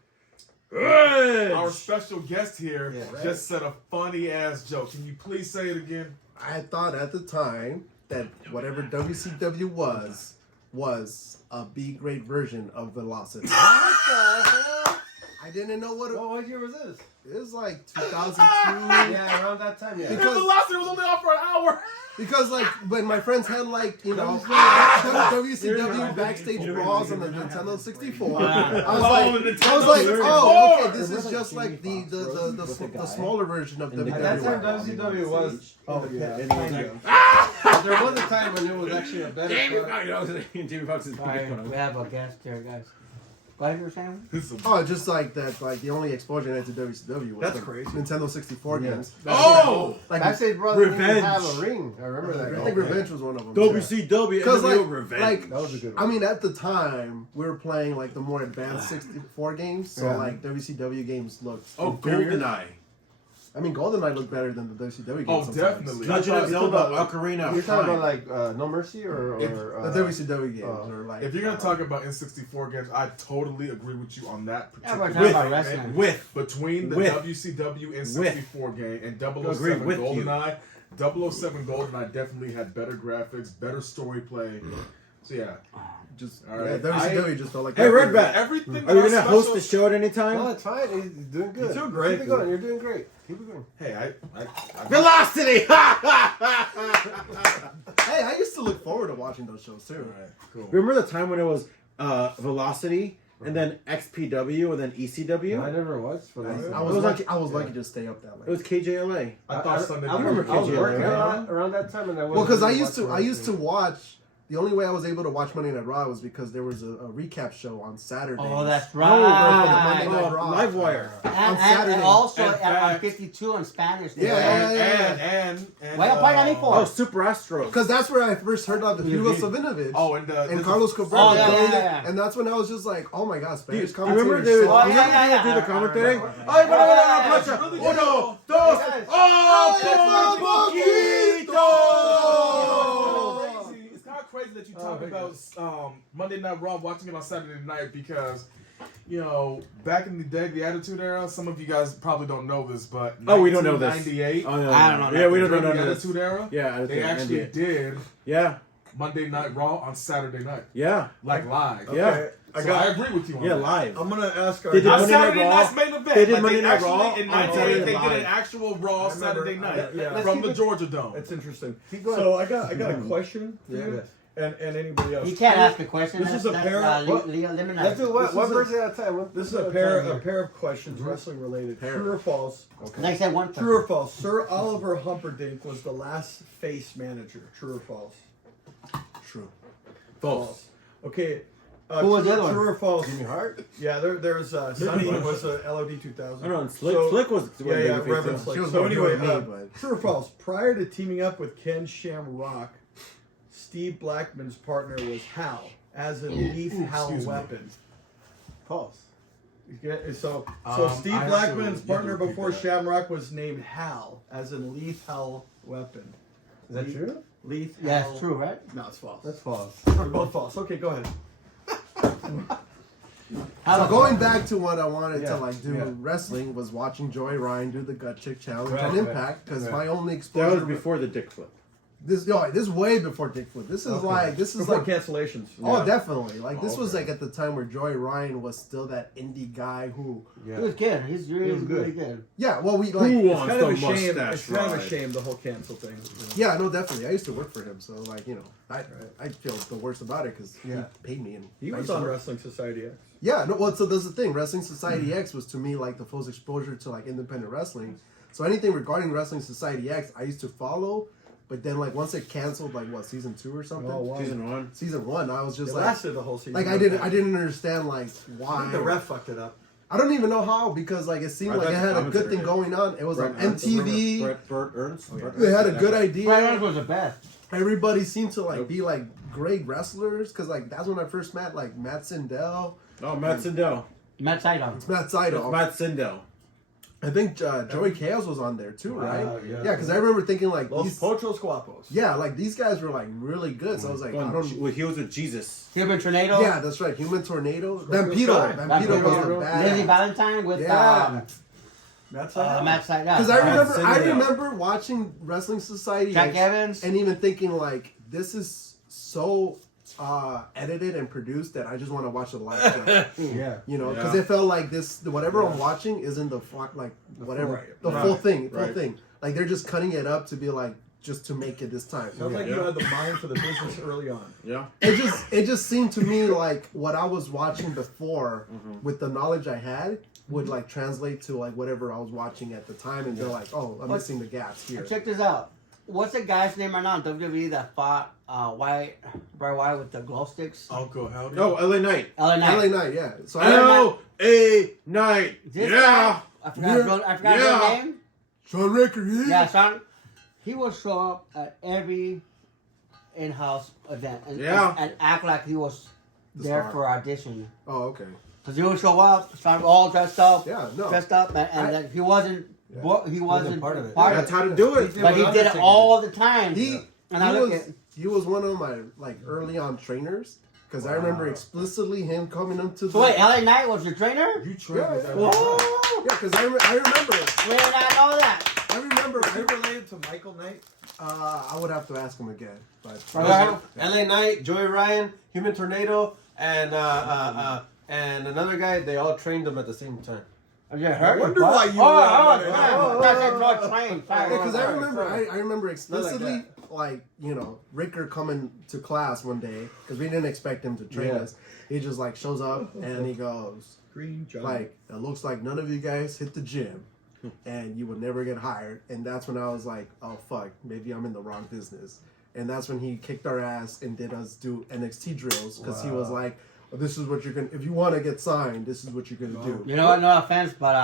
Our special guest here Yeah. just said a funny ass joke. Can you please say it again? I thought at the time that whatever WCW was a B-grade version of Velocity. I didn't know what it was. What year was this? It was like 2002. Yeah, around that time. Yeah. Because- Velocity was only on for an hour. Because like when my friends had like WCW backstage brawls on the Nintendo 64, I was like, oh, okay, this is just like the smaller version of At that time, WWE. WCW was. Oh yeah. But there was a time when it was actually a better. Jamie Foxx is Sorry, we have a guest here, guys. Go ahead, you were saying? Oh, just like that. Like the only exposure I had to WCW was That's the crazy. Nintendo 64 games. Oh! Like Backstage Brothers didn't Revenge. have a ring. I remember that. I think Revenge was one of them. WCW Because NWO like, Revenge. That was a good one. I mean, at the time we were playing like the more advanced 64 games, so Yeah. like WCW games looked. Oh, inferior. GoldenEye. I mean, GoldenEye looked better than the WCW games. Oh, sometimes. definitely. Legend of You're Zelda talking about- Ocarina You're of talking Time. about like No Mercy or The WCW games are like. If you're gonna talk about N64 games, I totally agree with you on that Yeah, we're particular talking about With, wrestling. with. between the With. WCW N64 game and 007 Agree with you. GoldenEye. 007 GoldenEye definitely had better graphics, better story play. So yeah. Just All right. WCW just felt like. Hey, Red Bat. Everything. Are you that gonna was host special- the show at any time? No, it's fine. He's doing good. You're doing great, Keep it going. You're doing great. Keep it going. Hey, Velocity! Hey, I used to look forward to watching those shows too. All right, cool. Remember the time when it was Velocity and then XPW and then ECW? I never watched for that. I was It was lucky. like- I was lucky to stay up that It late. was KJLA. I thought Sunday. I night remember was I was working KJLA. around that time, and I Well, wasn't because really I used to watching watch. The only way I was able to watch Monday Night Raw was because there was a recap show on Saturday. Oh, that's for the Monday right. Night Raw. Livewire. And Saturday. also In on fact- 52 in Spanish. Yeah. And Why you pointing at me for? Oh, Super Astros. Because that's where I first heard of the Hugo Savinovich and Carlos Cabrera. Oh, yeah. And that's when I was just like, oh my god, Spanish Do you remember commentators. the so Oh, awesome. yeah. do the commentary? Right. Ay, Yeah. plancha. Really Uno, good. dos, Yes. oh, por poquito. Crazy. It's kind of crazy that you talk about Monday Night Raw, watching it on Saturday night because, you know, back in the day, the Attitude Era. Some of you guys probably don't know this, but Oh, we don't know this. 1998. Oh, no, I don't know Yeah, we don't during know the none of this. Attitude Era. Yeah, They actually did Yeah, Monday Night Raw on Saturday night, yeah, like live. yeah. Okay, So I agree with you on Yeah, that. live. I'm gonna ask our. They did On Monday Night Saturday Raw. night's main event. They did Like, Monday Night actually, Raw in on 98, Saturday they did Live. an actual Raw I remember- Saturday night yeah. from the Georgia Dome. It's interesting. Keep going. So I got a question for Yeah. you and anybody else. You can't ask a question. This is a pair. eliminate. Let's do This one is person at a time. This is a pair of questions, wrestling related. True or false? Like I said, one True or false? Sir Oliver Humperdinck was the last face manager. True or false? True. False. Okay. Who was the other True one? or false? Jimmy Hart. Yeah, there's Sonny was a LOD 2000. I don't know. Slick, So- Slick was. Yeah, Reverend Slick. She was So more anyway, good than me, but- true or false? Prior to teaming up with Ken Shamrock, Steve Blackman's partner was Hal, as in Leaf Hal excuse me. Weapon. False. You get it? So I Steve have to- Blackman's you partner have to repeat before that. Shamrock was named Hal, as in Leaf Hal Weapon. Is that true? Leaf Yeah, Hal. it's true, right? No, it's false. That's false. They're both false. Okay, go ahead. So going back to what I wanted Yeah, to like do yeah. wrestling was watching Joey Ryan do the gut chick challenge Right, on right, Impact because right. my only That exposure was before the dick flip. this is way before Dick Flip. This is Before like cancellations. oh definitely like this was okay. like at the time where Joey Ryan was still that indie guy who He was good. He's really, was good. really good. yeah well we like Who It's wants kind the of a shame. mustache It's kind of a ride? shame the whole cancel thing. yeah no definitely I used to work for him so like you know I feel the worst about it because Yeah. he paid me and He I was used to on work- Wrestling Society X. Yeah, no, well, so that's the thing. Wrestling Society X was to me like the first exposure to like independent wrestling. So anything regarding Wrestling Society X, I used to follow. But then like once it canceled, like what season 2 or something, Oh, wow. Season 1. season 1, I was It just like, lasted the whole season. like I didn't understand like I why. think the ref fucked it up. I don't even know how because like it seemed I like thought it the had a good commentator thing did. going on. It was on Brett Ernst, MTV. Bert Ernst. They had a good idea. Brett Ernst was the best. Everybody seemed to like Nope. be like great wrestlers because like that's when I first met like Matt Sindel, Oh, Matt Sindel. Matt Sydal. Matt That's Sydal. Matt Sindel. I think Joey Chaos was on there too, right? yeah. Yeah, because I remember thinking like Los these, Pochos Guapos. yeah, like these guys were like really good. So I was like, I don't. Well, he was with Jesus. Cuban Tornado. Yeah, that's right. Human Tornado. Scorpio Vampiro. Sky. Vampiro was the Lizzie bad. Valentine with Yeah. That's Matt Sydal. Because I Sindel. remember watching Wrestling Society Jack X Evans. and even thinking like, this is so edited and produced that I just want to watch the live show. Yeah. You know, because Yeah. it felt like this. Whatever I'm watching isn't the like whatever Right. the Right. full thing. Right. Full thing. Like they're just cutting it up to be like just to make it this time. Sounds like you had the mind for the business early on. Yeah. It just seemed to me like what I was watching before with the knowledge I had would like translate to like whatever I was watching at the time and they're like, oh, I'm missing the gaps here. Check this out. What's the guy's name right now in WWE that fought Bray Wyatt with the glow sticks? Uncle Howdy. No, LA Knight. LA Knight. LA Knight, yeah. So LA Knight. This Yeah. guy, I forgot Yeah. his name. Sean Ricker, Yeah, Sean. He will show up at every in-house event and act like he was The there star. for audition. Oh, okay. Because he would show up, start all dressed up, Yeah, no. and then he wasn't. He wasn't part of it. That's how to do it. But he did it all the time. He and I look was at. he was one of my like early on trainers because I remember explicitly him coming up to the So wait, LA Knight was your trainer? You trained with that. yeah, because I remember We did not know that. I remember. Are you related to Michael Knight? I would have to ask him again. But LA Knight, Joey Ryan, Human Tornado, and another guy. They all trained him at the same time. Yeah, I hurt. wonder why you. Because I remember explicitly, like, you know, Ricker coming to class one day because we didn't expect him to train us. He just like shows up and he goes, Green Giant. like, it looks like none of you guys hit the gym, and you would never get hired. And that's when I was like, oh fuck, maybe I'm in the wrong business. And that's when he kicked our ass and did us do NXT drills because he was like, this is what you're gonna. If you want to get signed, this is what you're gonna do. You know what? No offense, but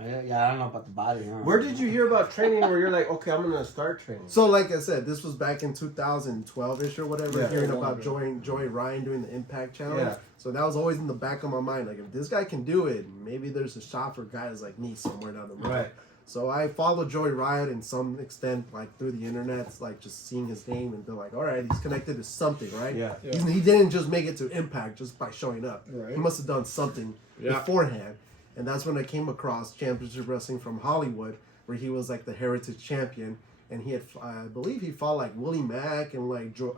yeah, I don't know about the body. You know? Where did you hear about training where you're like, okay, I'm gonna start training? So, like I said, this was back in 2012ish or whatever. Yeah. Hearing about Joey Ryan doing the Impact Challenge. Yeah. So that was always in the back of my mind. Like, if this guy can do it, maybe there's a shot for guys like me somewhere down the road. Right. So I followed Joey Ryan in some extent, like through the internet, like just seeing his name and be like, all right, he's connected to something, right? Yeah. He didn't just make it to Impact just by showing up. Right. He must have done something beforehand. And that's when I came across Championship Wrestling from Hollywood, where he was like the Heritage Champion. And he had, I believe he fought like Willie Mack and like the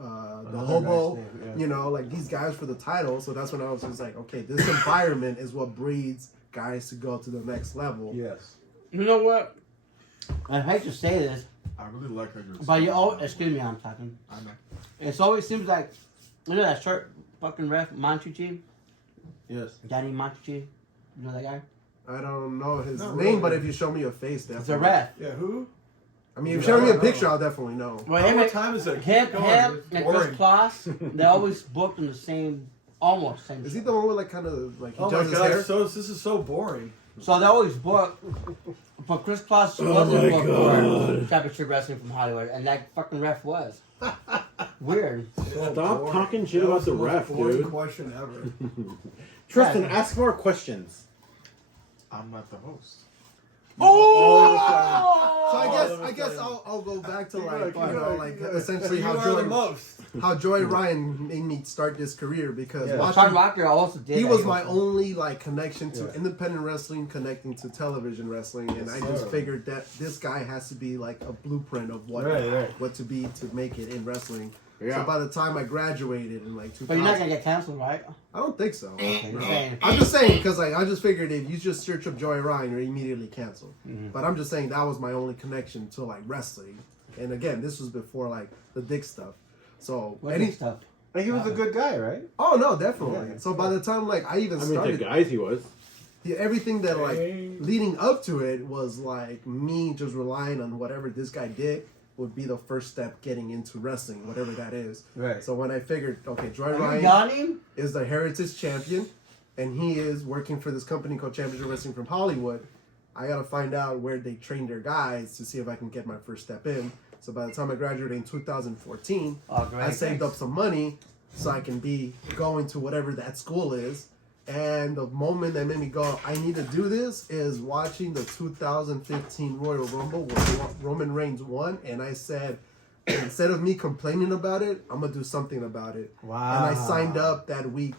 Hobo, you know, like these guys for the title. So that's when I was just like, okay, this environment is what breeds guys to go to the next level. Yes. You know what? I hate to say this, I really like how you're. but you always, excuse me, I'm talking. I know. It always seems like, you know that short fucking ref, Montucci? Yes. Danny Montucci? You know that guy? I don't know his Not name, really. but if you show me a face, It's a definitely. ref. Yeah, who? I mean, if you show me a picture, I'll definitely know. Well, How him, much time is it? him, Keep going. him It's and boring. Chris Kloss, they always booked in the same, almost same Is he show. the one with like kind of like he Oh my does his hair? god, so this is so boring. So they always book. But Chris Kloss wasn't booked for Championship Wrestling from Hollywood, and that fucking ref was. Weird. So Stop boring. talking shit That about was the most ref, boring dude. question ever. Tristan, Yeah. ask more questions. I'm not the host. Oh! So I guess I'll go back to like you know like essentially You how are the Joey most. Ryan made me start this career because Sean watching Rocker also did he that. was my only like connection to Yeah. independent wrestling, connecting to television wrestling, and I just figured that this guy has to be like a blueprint of what what to be to make it in wrestling. Yeah. So by the time I graduated in like 2000, But you're not gonna get canceled, right? I don't think so. Okay, you're saying. I'm just saying because like I just figured if you just search up Joey Ryan, you're immediately canceled. Mm-hmm. But I'm just saying that was my only connection to like wrestling, and again, this was before like the dick stuff. So What any stuff? And he was a good guy, right? oh no, definitely. Yeah. So by the time like I even I mean, the started, guys he was. everything that like Dang. leading up to it was like me just relying on whatever this guy did would be the first step getting into wrestling, whatever that is. Right. So when I figured, okay, Joey Are you Ryan yawning? is the Heritage Champion, and he is working for this company called Championship Wrestling from Hollywood. I gotta find out where they train their guys to see if I can get my first step in. So by the time I graduated in 2014, Oh, great. I saved up some money so I can be going to whatever that school is. And the moment that made me go, I need to do this, is watching the 2015 Royal Rumble where Roman Reigns won, and I said, instead of me complaining about it, I'm gonna do something about it. Wow. And I signed up that week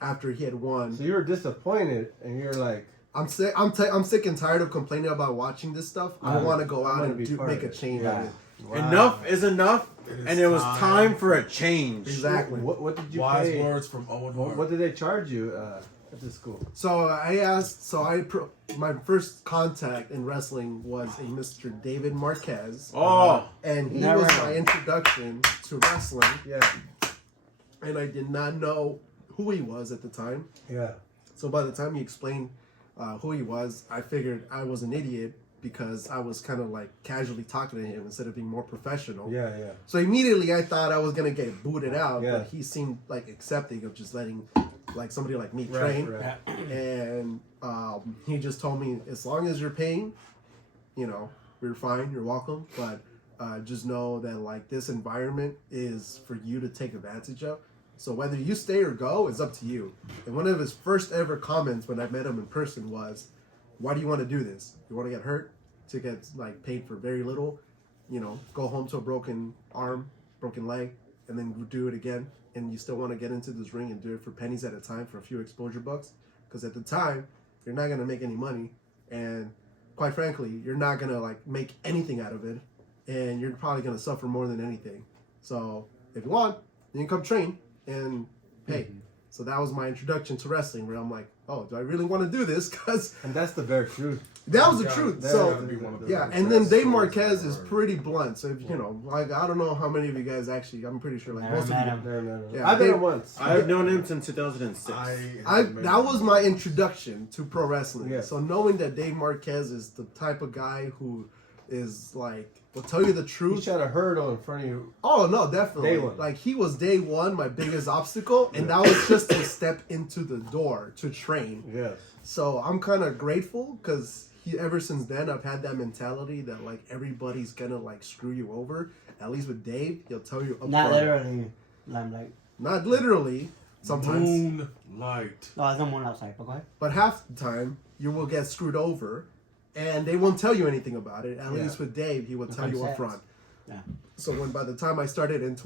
after he had won. So you were disappointed, and you're like, I'm sick. I'm sick and tired of complaining about watching this stuff. I want to go I out wanna and be part make of a it. change Yeah. of it. wow. Enough is enough, is and it was time. time for a change. Exactly. What did you Wise pay? words from Owen What, Hart. what did they charge you at the school? So I asked. My first contact in wrestling was a Mr. David Marquez, Oh, and he Never was heard of my him. introduction to wrestling. Yeah. And I did not know who he was at the time. Yeah. So by the time he explained who he was, I figured I was an idiot because I was kind of like casually talking to him instead of being more professional. Yeah. Yeah. So immediately I thought I was gonna get booted out, Yeah. but he seemed like accepting of just letting like somebody like me Right. train. Right. And he just told me, as long as you're paying, you know, you're fine, you're welcome. But just know that like this environment is for you to take advantage of. So whether you stay or go is up to you. And one of his first ever comments when I met him in person was, "Why do you want to do this? You want to get hurt to get like paid for very little? You know, go home to a broken arm, broken leg, and then do it again. And you still want to get into this ring and do it for pennies at a time for a few exposure bucks? Because at the time, you're not gonna make any money, and quite frankly, you're not gonna like make anything out of it, and you're probably gonna suffer more than anything. So if you want, you can come train and pay. So that was my introduction to wrestling, where I'm like, oh, do I really want to do this? Because And that's the bare truth. that was the truth. that So Gotta be one of the yeah, best and then Dave stories Marquez is ever. pretty blunt. So if, you know, like I don't know how many of you guys actually. I'm pretty sure like Never most of met you. him. No. Yeah, I've been they- there once. I've known him since 2006. That was my introduction to pro wrestling. Yeah. So knowing that Dave Marquez is the type of guy who is like will tell you the You truth. shot a hurdle in front of you. Oh no, definitely. Day one. Like he was day one, my biggest obstacle, and that was just a step into the door to train. Yes. So I'm kind of grateful because ever since then I've had that mentality that like everybody's gonna like screw you over. At least with Dave, he'll tell you up Not front. literally. Limelight. Not literally. Sometimes, Moonlight. No, there's someone outside. But go ahead. but half the time you will get screwed over, and they won't tell you anything about it. At least with Dave, he will tell you up Context. front. Yeah. So when by the time I started in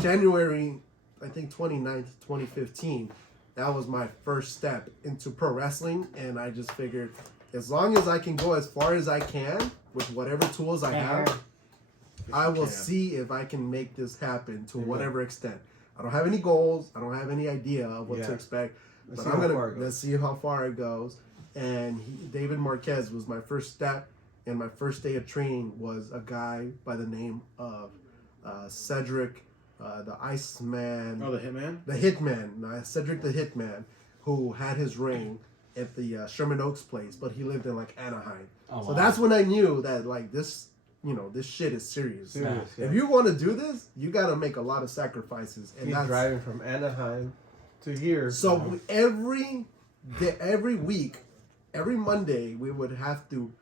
January, I think 29th, 2015, that was my first step into pro wrestling, and I just figured as long as I can go as far as I can with whatever tools I have, I will see if I can make this happen to whatever extent. I don't have any goals. I don't have any idea of what to expect. Let's But see I'm how gonna far it goes. let's see how far it goes. And David Marquez was my first step, and my first day of training was a guy by the name of Cedric, the Iceman, Oh, the Hitman? the Hitman, Cedric the Hitman, who had his ring at the Sherman Oaks place, but he lived in like Anaheim. Oh, So wow. that's when I knew that like this, this shit is serious. Serious, yeah. If you want to do this, you got to make a lot of sacrifices, and He's that's driving from Anaheim to here. so every day, every week, every Monday, we would have to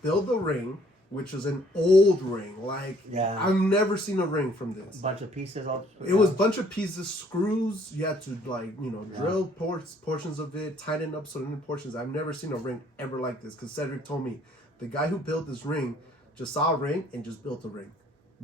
build the ring, which is an old ring. Like, Yeah. I've never seen a ring from this. Bunch of pieces. All. It was a bunch of pieces, screws. You had to drill portions of it, tighten up certain portions. I've never seen a ring ever like this. Because Cedric told me the guy who built this ring just saw a ring and just built a ring,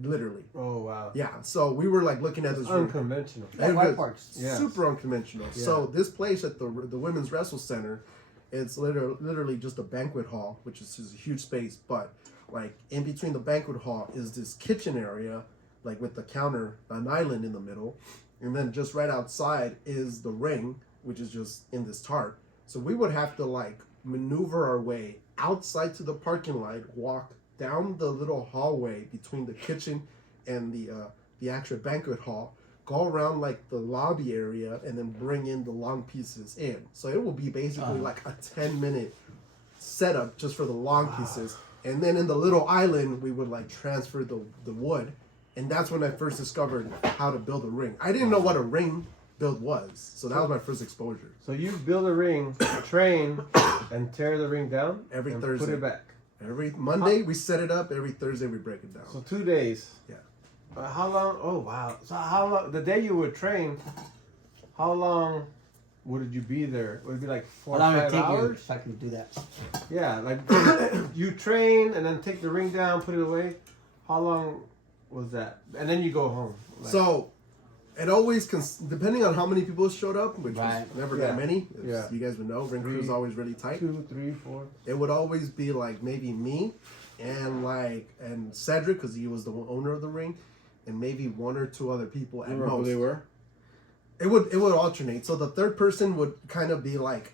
literally. Oh wow. Yeah. So we were like looking at this ring. Unconventional. Like It white was parts. Yeah. super unconventional. Yeah. So this place at the Women's Wrestle Center, it's literally just a banquet hall, which is just a huge space. But like in between the banquet hall is this kitchen area, like with the counter, an island in the middle, and then just right outside is the ring, which is just in this tarp. So we would have to like maneuver our way outside to the parking lot, walk down the little hallway between the kitchen and the actual banquet hall, go around like the lobby area, and then bring in the long pieces in. So it will be basically like a 10-minute setup just for the long pieces. And then in the little island, we would like transfer the wood. And that's when I first discovered how to build a ring. I didn't know what a ring build was. So that was my first exposure. So you build a ring, train, and tear the ring down Every and Thursday. Put it back. Every Monday, we set it up. Every Thursday, we break it down. So 2 days. Yeah. How long? Oh wow. So how long? The day you would train, how long would you be there? Would it be like 4 How long or did it 5 take you hours? so I can do that? Yeah, like you train and then take the ring down, put it away. How long was that? And then you go home. Like, So it always, depending on how many people showed up, which Right. was never Yeah. that many, as Yeah. you guys would know, ring crew is 3, always really tight. 2, 3, 4. It would always be like maybe me and Cedric, because he was the owner of the ring, and maybe 1 or 2 other people at Remember who most. they were? It would alternate. So the third person would kind of be like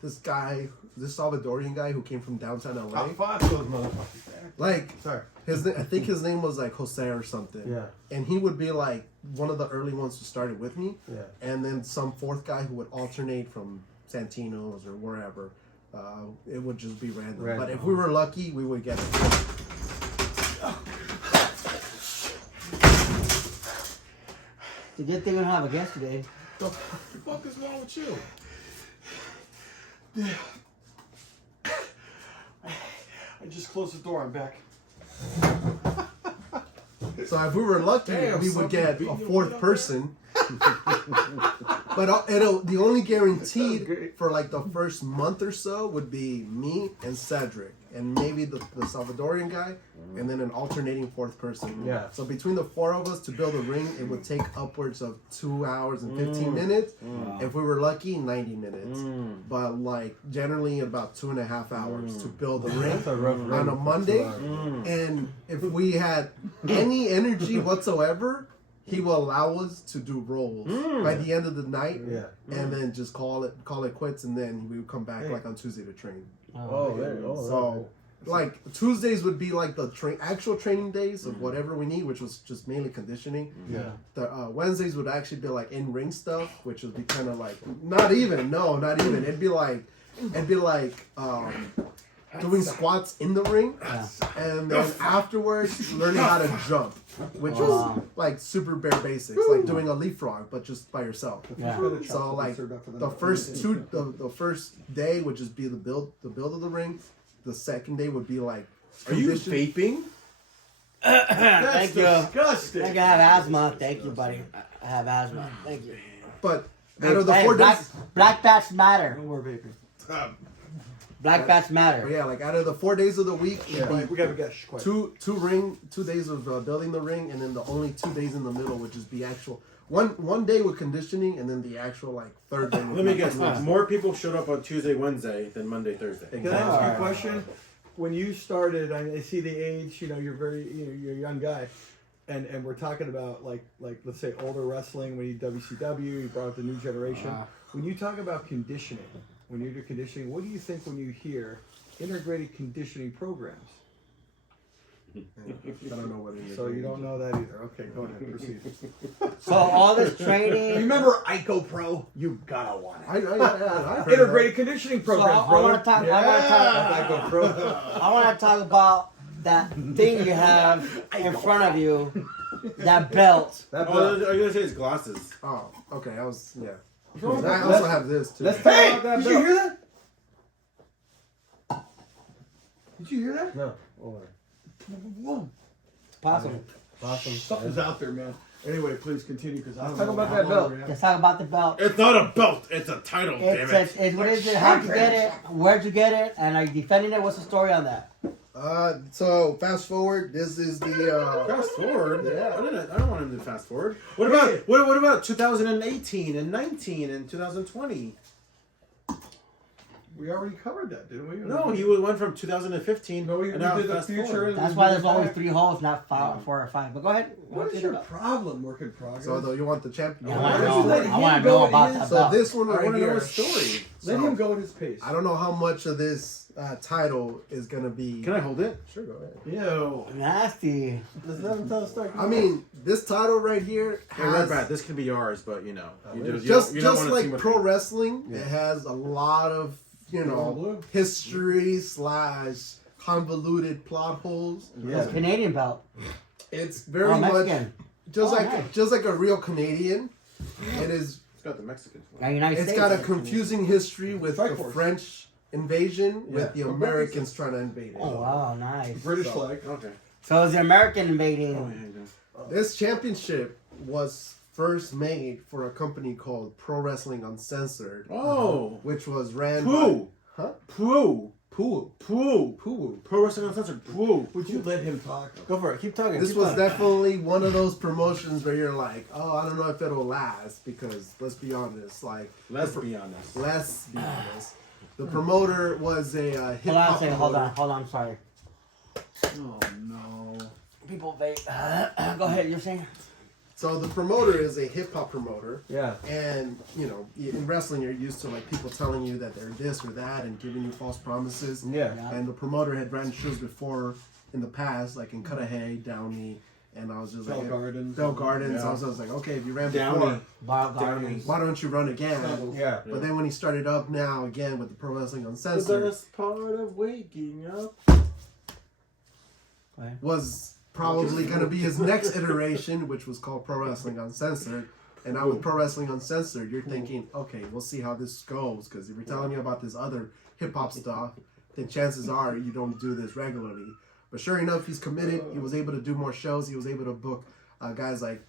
this Salvadorian guy who came from downtown LA. How far those motherfuckers? Like Sorry. I think his name was like Jose or something. Yeah. And he would be like one of the early ones who started with me. Yeah. And then some fourth guy who would alternate from Santino's or wherever. It would just be random. Random. But if we were lucky, we would get it. It's a good thing we don't have a guest today. The fuck is wrong with you? I just closed the door. I'm back. So if we were lucky, Damn, we would something get beat a you fourth up person. But the only guaranteed for like the first month or so would be me and Cedric. and maybe the Salvadorian guy, and then an alternating fourth person. Yeah. So between the four of us to build a ring, it would take upwards of 2 hours and 15 minutes. If we were lucky, 90 minutes. But like generally about 2.5 hours to build a ring on a Monday. And if we had any energy whatsoever, he will allow us to do rolls by the end of the night, and then just call it quits, and then we would come back like on Tuesday to train. So like Tuesdays would be like the actual training days of whatever we need, which was just mainly conditioning. The Wednesdays would actually be like in ring stuff, which would be kind of like not even. It'd be like doing squats in the ring, and then afterwards learning how to jump, which was like super bare basics, like doing a leapfrog, but just by yourself. So like the first day would just be the build of the ring. The second day would be like. Are you vaping? Thank you. Disgusting. I have asthma. Thank you, buddy. I have asthma. Thank you. But out of the 4 days, black bats matter. No more vaping. Black bats matter. yeah, like out of the 4 days of the week, it'd be We gotta get quiet. 2 days of building the ring, and then the only 2 days in the middle would just be actual one day with conditioning, and then the actual like third day. Let me guess. More people showed up on Tuesday, Wednesday than Monday, Thursday. Can I ask you a question? When you started, I see the age. You're you're a young guy, and we're talking about like let's say older wrestling. When you WCW, you brought up the new generation. When you talk about conditioning, when you do conditioning, what do you think when you hear integrated conditioning programs? I don't know what it is. So you don't know that either. Okay, go ahead, proceed. So all this training. Remember Ico Pro? You gotta want it. I heard Integrated conditioning programs, I brother. want to talk. Ico Pro. I want to talk about that thing you have in front of you. That belt. That Oh, are you gonna say his glasses? Oh, okay. I also have this too. Let's talk about that. Did you hear that? Did you hear that? No. Whoa. It's possible. Something's out there, man. Anyway, please continue because I don't Talk know about how that long belt. we're at. Let's talk about the belt. It's not a belt. It's a title. Damn it. It's what is it? How'd you get it? Where'd you get it? And are you defending it? What's the story on that? So fast forward. This is the Fast forward. Yeah. I don't want him to fast forward. What about what about 2018 and 19 and 2020? We already covered that, didn't we? No, he went from 2015. No, we and now did the fast future. forward. That's why there's always 3 holes, not 4 or 5. But go ahead. What is your problem, work in progress? So though you want the champion. I Why don't you want let to him know go about at that his- So belt. this one I right want to know here. his story. Let him go at his pace. I don't know how much of this title is gonna be. Can I hold it? Sure, go ahead. Ew. Nasty. Let's let him tell the story. I mean, this title right here Hey, Red has Bat, this can be yours, but you know, you don't just want to like see what pro wrestling. It has a lot of history / convoluted plot holes. It's a Canadian belt. It's very Oh, much Mexican. just like a real Canadian. It is. It's got the Mexican flag. Now, United It's States. got a confusing history with Strike the Force. French invasion with the From Americans trying to invade it. Oh, wow, nice. British flag. Okay. So it's the American invading. Oh, yeah, This championship was first made for a company called Pro Wrestling Uncensored, Oh. which was ran Poo. by huh? Poo. Poo. Poo. Poo. Pro Wrestling Uncensored. Poo. Would you let him talk? Go for it. Keep talking. This keep was talking. definitely one of those promotions where you're like, oh, I don't know if it'll last because let's be honest, like Let's be honest. The promoter was a hip Hold on a hop second. promoter. Hold on. I'm sorry. Oh no. People vape. Go ahead. You're saying? So the promoter is a hip hop promoter. Yeah. And, you know, in wrestling, you're used to like people telling you that they're this or that and giving you false promises. Yeah. And the promoter had ran shows before in the past, like in Cudahy, Downey, and I was just Bell like, Gardens. Bell Gardens. Yeah. I was like, okay, if you ran Downey. before, Bar Gardens. why don't you run again? Yeah. But then when he started up now again with the Pro Wrestling The Uncensored, best part of waking up. was probably going to be his next iteration, which was called Pro Wrestling Uncensored. And now with Pro Wrestling Uncensored, you're thinking, okay, we'll see how this goes. Because if you're telling me about this other hip hop stuff, then chances are you don't do this regularly. But sure enough, he's committed. He was able to do more shows. He was able to book guys like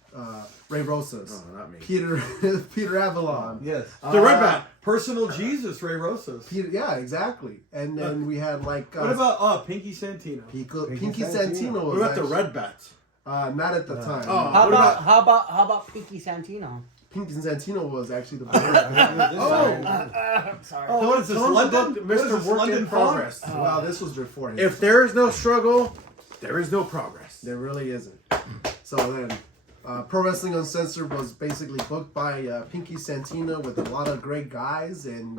Ray Rosas, Oh, not me. Peter Avalon. Yes. The Red Bat. Personal Jesus, Ray Rosas. Yeah, exactly. And then we had like What about Pinky Santino? Pinky Santino What was about the Red Bat? not at the time. Oh. How What about Pinky Santino? Pinky Santino was actually the I'm sorry. Oh, what is this, Tell us London? about What is Mr. this, Work London in Funk? Progress. Wow, this was before him. If there is no struggle, there is no progress. There really isn't. So then, Pro Wrestling Uncensored was basically booked by Pinky Santino with a lot of great guys. And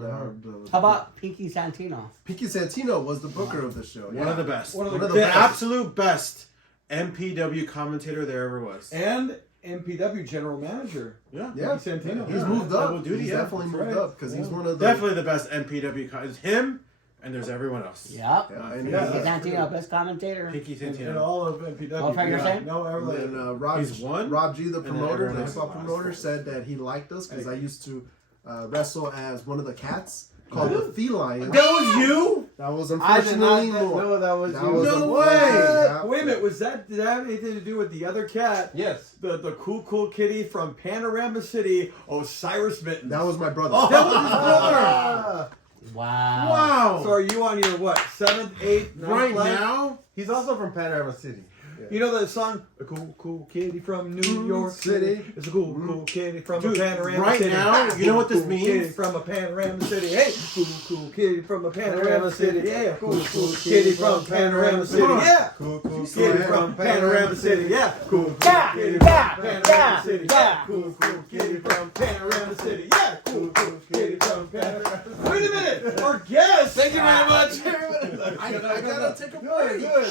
How about Pinky Santino? Pinky Santino was the booker of the show. One of the best. One of the the best. absolute best MPW commentator there ever was. And MPW general manager. Yeah. Yeah, Pinky Santino. he's moved up. Double duty, He's yeah, definitely that's moved right. up because he's one of the Definitely the best MPW. It's him, and there's everyone else. Yep. Yeah, and Yeah. Pinky Santino, best commentator. Pinky In Santino. all of MPW. What you're saying? No, And everything. then Rob He's one, G, the then promoter, everyone the else hip hop lost. promoter, said that he liked us because I used to wrestle as one of the cats called the Feline. That was you? That was I did not unfortunately more. know that was That you. was No unfortunately- way! yeah. Wait a minute, did that have anything to do with the other cat? Yes. The cool kitty from Panorama City, Osiris Mittens. That was my brother. That was his brother! Wow. Wow! So are you on your what, 7th, 8th, 9th Right life? now? He's also from Panorama City. You know that song, "A cool kitty from New York City." It's a cool kitty from Dude, a panorama right city. now, you know what this Cool means? Kitty from a panorama city. Hey, cool kitty from a panorama city. Yeah, cool kitty from panorama city. Yeah, Cool kitty from panorama city. Yeah, cool Yeah, kitty yeah, from panorama yeah, city. yeah. Cool kitty from panorama city. Yeah, cool kitty from panorama. Wait a minute, our guest. Thank you very much. I gotta take a Good, break. good.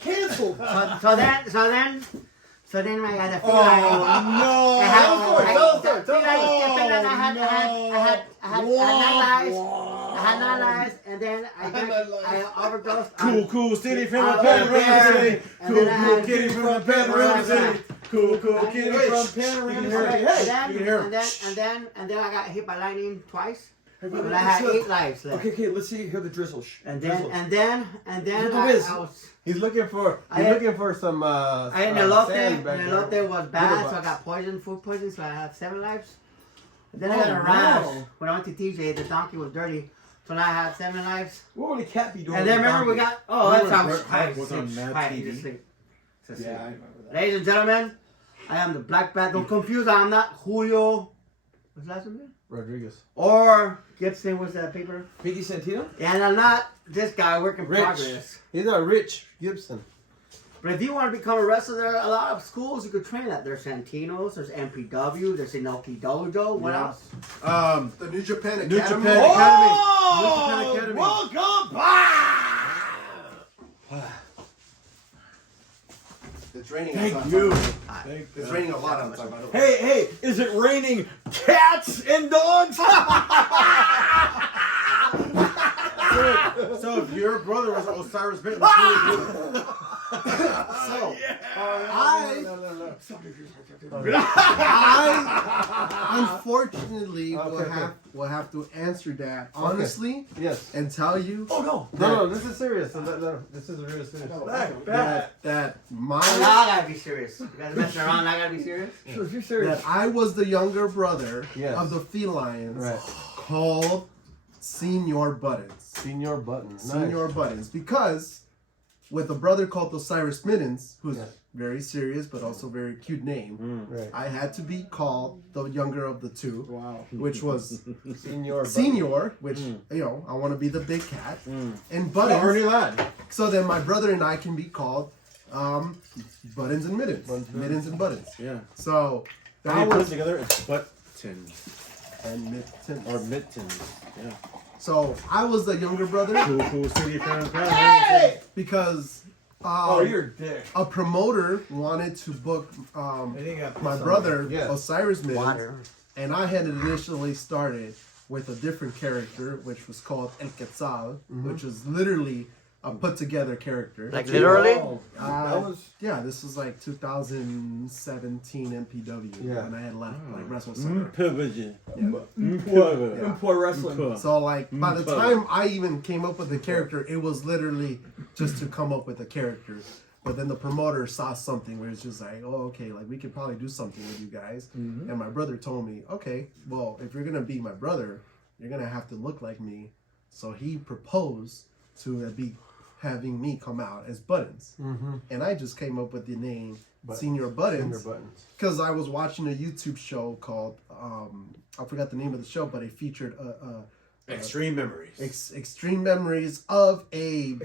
Canceled. So then I got a feeling. no! I had nine lives, and then I overdosed. Cool city from I a was panorama there, city. and then I Cool had- kitty from a panorama city. Cool kitty from panorama city. And You can hear him. then I got hit by lightning twice. Hey, But I had 8 lives left. Okay, let's see. Hear the drizzle. And then Look at I this. was. He's looking for some I in the sand elote. back The there. elote was bad, so I Bucks. got poisoned, food poison, so I have 7 lives. And then I got a rash when I went to TJ. The donkey was dirty, so now I had 7 lives. What would a cat be doing? And with then a remember we donkey? got that Remember sounds Brett was on Mad quiet. TV? Just sleep. Just Yeah, I sleep. remember that. Ladies and gentlemen, I am the Black Bat. Don't confuse. I'm not Julio. What's his last name? Rodriguez. Or Gibson. What's that paper? Pinky Santino? And I'm not this guy. Work in Rich. progress. He's not Rich Gibson. But if you want to become a wrestler, there are a lot of schools you could train at. There's Santino's, there's MPW, there's Inoki Dojo. What else? The New Japan Academy. New Japan Oh! Academy. New Japan Academy. Welcome back! It's raining. Thank outside. you. It's raining a lot outside. By the way. Hey, is it raining cats and dogs? So if your brother was Osiris Mittens, So, I unfortunately will have to answer that honestly Yes. and tell you Oh no. No, this is serious. No, this is a real serious. Black Bat. that Now I my gotta be serious. You guys messing around, I gotta be serious. Sure, if you're serious. that I was the younger brother Yes. of the felines Right. called Senior Buttons. Senior Button. Senior Buttons, because with a brother called Osiris Mittens, who's Yes. very serious but also very cute name, Right. I had to be called the younger of the two, Wow. which was Senior. Senior, which you know I want to be the big cat, and Buttons. Ernie Ladd. So then my brother and I can be called Buttons and Mittens, Mittens and Buttons. Yeah. So When that you put it was together, it's buttons and Mittens. or mittens. Yeah. So I was the younger brother Cool city from Panorama City. because. Oh, you're a dick. A promoter wanted to book And he got my pissed brother Yeah. Osiris Mittens, Water. and I had initially started with a different character, which was called El Quetzal, which was literally a put together character. Like literally? Oh, that was. Yeah, this was like 2017 MPW, Yeah. and I had left like Wrestle Center. Import wrestling. So like by the time I even came up with the character, it was literally just to come up with a character. But then the promoter saw something where it's just like, oh, okay, like we could probably do something with you guys. And my brother told me, okay, well, if you're gonna be my brother, you're gonna have to look like me. So he proposed to be having me come out as Buttons, and I just came up with the name Senior Buttons because I was watching a YouTube show called I forgot the name of the show, but it featured Extreme Memories. Extreme Memories of a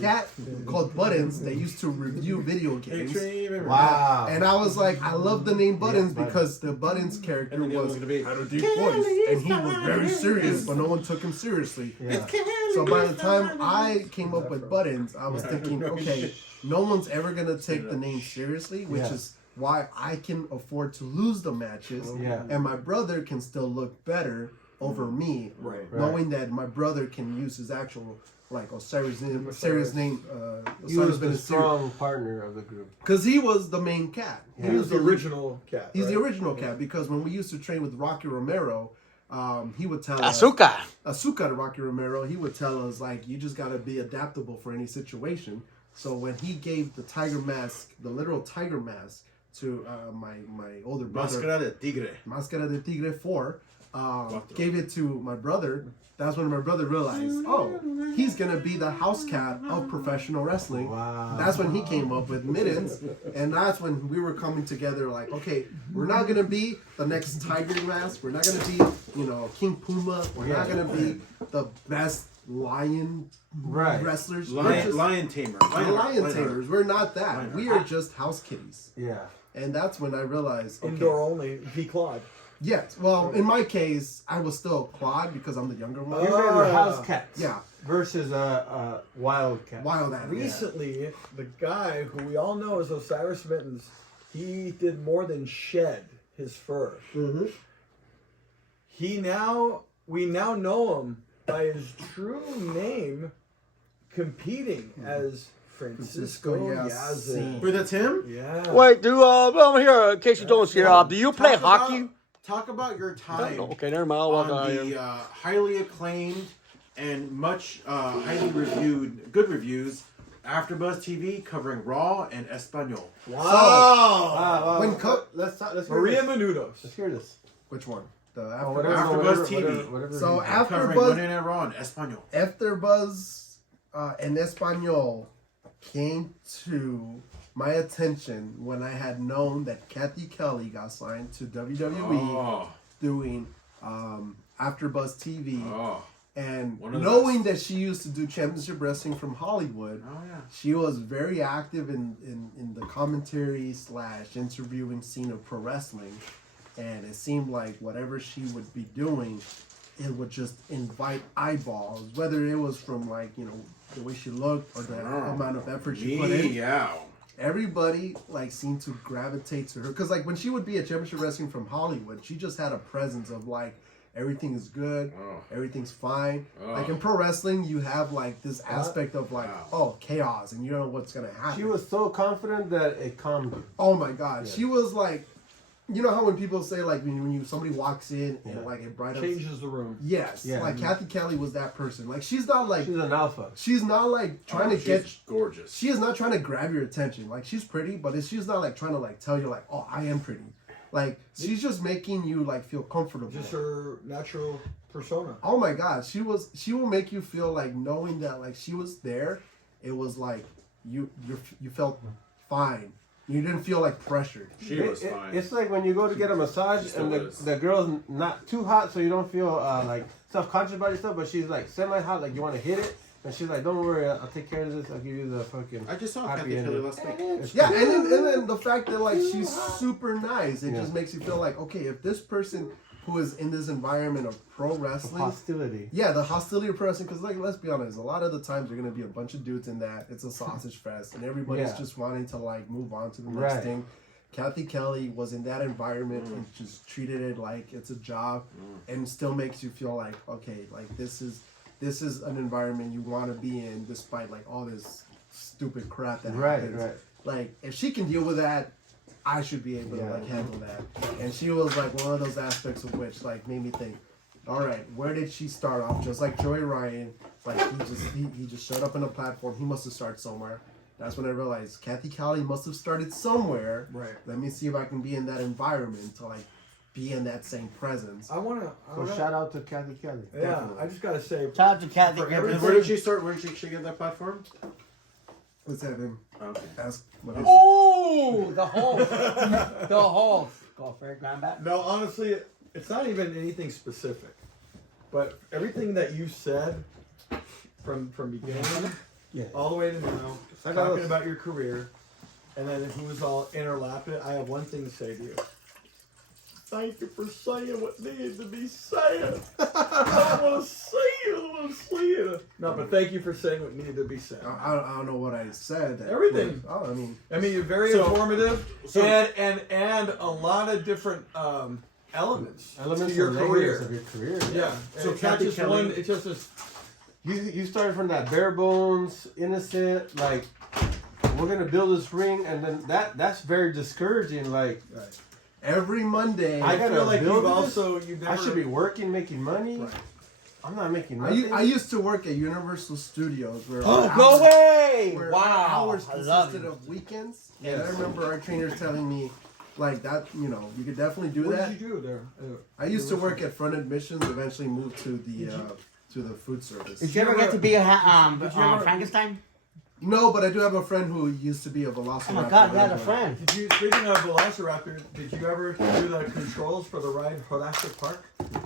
cat called Buttons that used to review video games. Extreme Memories. Wow. And I was like, I love the name Buttons because the Buttons character And then was going to be had a deep voice, and he was very serious, but no one took him seriously. So by the time I came up with Buttons, I was thinking, okay, no one's ever gonna take the name seriously, which is why I can afford to lose the matches, and my brother can still look better over me, knowing that my brother can use his actual Osiris name. He was the strong partner of the group because he was the main cat. He was the original cat. He's the original cat because when we used to train with Rocky Romero, he would tell Asuka to Rocky Romero. He would tell us like, you just gotta be adaptable for any situation. So when he gave the tiger mask, the literal tiger mask, to my older brother, Máscara de Tigre 4. Gave it to my brother. That's when my brother realized, oh, he's gonna be the house cat of professional wrestling. Wow. That's when he came up with Mittens, and that's when we were coming together. Like, okay, we're not gonna be the next Tiger Mask. We're not gonna be, King Puma. We're not gonna be the best lion wrestlers. Lion tamer. Lion tamers. We're not that. We are just house kitties. Yeah. And that's when I realized, okay, Indoor only. He clawed. yes. Well, in my case, I was still Claude because I'm the younger one. You guys were house cats. Yeah. Versus wild cat. Wild animal. Recently, the guy who we all know as Osiris Mittens, he did more than shed his fur. Mm-hmm. We now know him by his true name, competing as Francisco Yazzie. Wait, that's him? Yeah. Wait, I'm here in case you don't see. Do you play hockey? Talk about your time Okay, never mind. on the highly acclaimed and much highly reviewed, good reviews, AfterBuzz TV covering Raw and Espanol. Wow. When let's hear Maria this. Menudos. Let's hear this. Which one? The AfterBuzz TV. Whatever So Covering Monday Night Raw and Espanol. AfterBuzz and Espanol came to my attention when I had known that Kathy Kelly got signed to WWE doing AfterBuzz TV. And knowing that she used to do championship wrestling from Hollywood, she was very active in the commentary / interviewing scene of pro wrestling. And it seemed like whatever she would be doing, it would just invite eyeballs, whether it was from the way she looked or the amount of effort she put in. Yeah. Everybody seemed to gravitate to her because when she would be at championship wrestling from Hollywood, she just had a presence of everything is good, everything's fine. In pro wrestling, you have this aspect of chaos, and you don't know what's gonna happen. She was so confident that it calmed you. Oh my God, she was you know how when people say when somebody walks in and it bright up Changes the room. Yes, Kathy Kelly was that person. She's not She's an alpha. she's not trying to get gorgeous. She is not trying to grab your attention. She's pretty, but she's not trying to tell you oh, I am pretty. She's just making you feel comfortable. Just her natural persona. Oh my God, she will make you feel knowing that she was there. It was you felt fine. You didn't feel pressured. She was fine. It's like when you go to get a massage and the girl's not too hot, so you don't feel self-conscious about yourself, but she's semi-hot, you want to hit it, and she's like, don't worry, I'll take care of this, I'll give you the fucking I just saw happy Kathy ending. Kelly last week. Yeah, and then the fact that she's super nice, it just makes you feel okay, if this person who is in this environment of pro wrestling, hostility. Yeah, the hostility of pro wrestling, because let's be honest, a lot of the times you're gonna be a bunch of dudes in that. It's a sausage fest, and everybody's just wanting to move on to the next thing. Kathy Kelly was in that environment and just treated it like it's a job, and still makes you feel okay, this is an environment you want to be in, despite all this stupid crap that happens. If she can deal with that, I should be able to handle that. And she was one of those aspects of which made me think, all right, where did she start off? Just like Joey Ryan, he just showed up on a platform. He must have started somewhere. that's when I realized Kathy Kelly must have started somewhere. Right. Let me see if I can be in that environment to like be in that same presence. I wanna. So shout out to Kathy Kelly. Yeah, Definitely. I just gotta say. Shout out to Kathy. For And everything- where did she start? Where did she get that platform? Let's have him Okay. ask. What his, Oh, the whole, the whole. Go for it, Grandbat. No, honestly, it's not even anything specific, but everything that you said from beginning Yeah. all the way to now, I got talking those. about your career, and then who was all interlapping. I have one thing to say to you. Thank you for saying what needed to be said. I don't want to say it. I don't want to say it. No, but thank you for saying what needed to be said. I don't know what I said. Everything. Oh, I mean, You're very So- informative, so- and a lot of different elements Elements to your and layers career. of your career. Yeah. So So it's not Kathy just Kelly- one. It's just this. You started from that bare bones, innocent, like we're gonna build this ring, and then that's very discouraging. Like every Monday. I I gotta feel like build you've this? also you've never. I should be working, making money. Right. I'm not making I, nothing. I used to work at Universal Studios where Oh, our no hours- way! where Wow. hours I love consisted it. of weekends. And I Yes. remember our trainers telling me like that, you could definitely do What that. did you do there? I used to work at front admissions, eventually moved to the food service. Did you ever get to be a Did you ever- Frankenstein? No, but I do have a friend who used to be a velociraptor. Oh my God, you had a friend. Did you? Speaking of Velociraptor, did you ever do the controls for the ride Jurassic Park?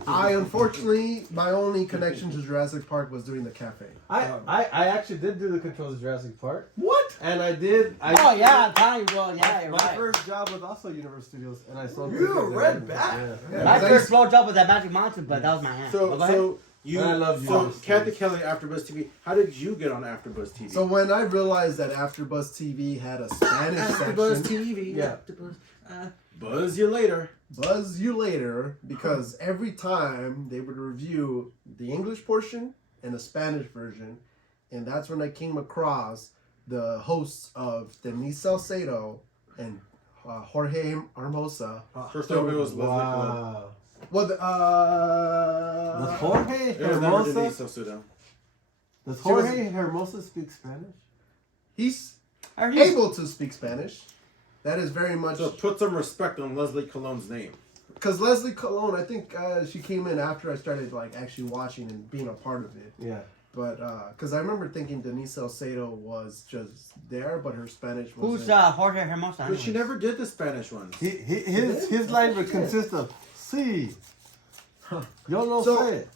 I unfortunately, my only connection to Jurassic Park was doing the cafe. I actually did do the controls of Jurassic Park, What? and I did. Oh yeah, I'm telling you, well, yeah, you're My right. first job was also Universal Studios, and I sold. You tickets a there. red bat. Yeah. My 'cause I first used- blowjob was at Magic Mountain, but that was my hand. So, But go ahead. so you. I love So you. Kathy Kelly, AfterBuzz TV. How did you get on AfterBuzz TV? So when I realized that AfterBuzz TV had a Spanish AfterBuzz section, TV. Yeah. AfterBuzz. Buzz you later. buzz you later, because every time they would review the English portion and the Spanish version, and that's when I came across the hosts of Denise Salcedo and Jorge Hermosa. First off, it was Leslie Colon. Wow. Well, Does Jorge It was never Denise Hermosa? Salcedo. Does Jorge Hermosa speak Spanish? he's I heard he's- able to speak Spanish. That is very much So put some respect on Leslie Colon's name. because Leslie Colon. I think she came in after I started like actually watching and being a part of it. Yeah. But because I remember thinking Denise Salcedo was just there, but her Spanish was. Who's Jorge Hermosa? But she anyways? never did the Spanish ones. His line would consist of "Sí, yo no So- sé,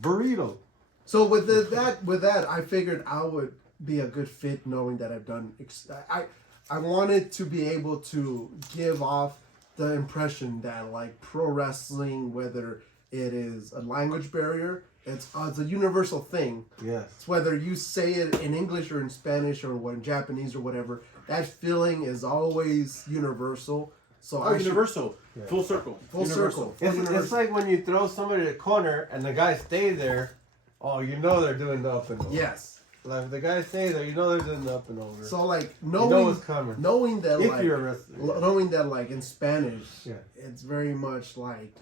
burrito." So with that, I figured I would be a good fit, knowing that I've done. I wanted to be able to give off the impression that like pro wrestling, whether it is a language barrier, it's a universal thing. Yes. It's whether you say it in English or in Spanish or in Japanese or whatever. That feeling is always universal. So Oh, Universal. Yeah. Full circle. full Universal. circle. It's like when you throw somebody in a corner and the guy stays there. Oh, you know they're doing the up and over. Yes. Like if the guy stays there, you know they're doing the up and over. So like you know knowing what's coming. knowing that If like you're a wrestler. knowing that like in Spanish, Yeah. it's very much like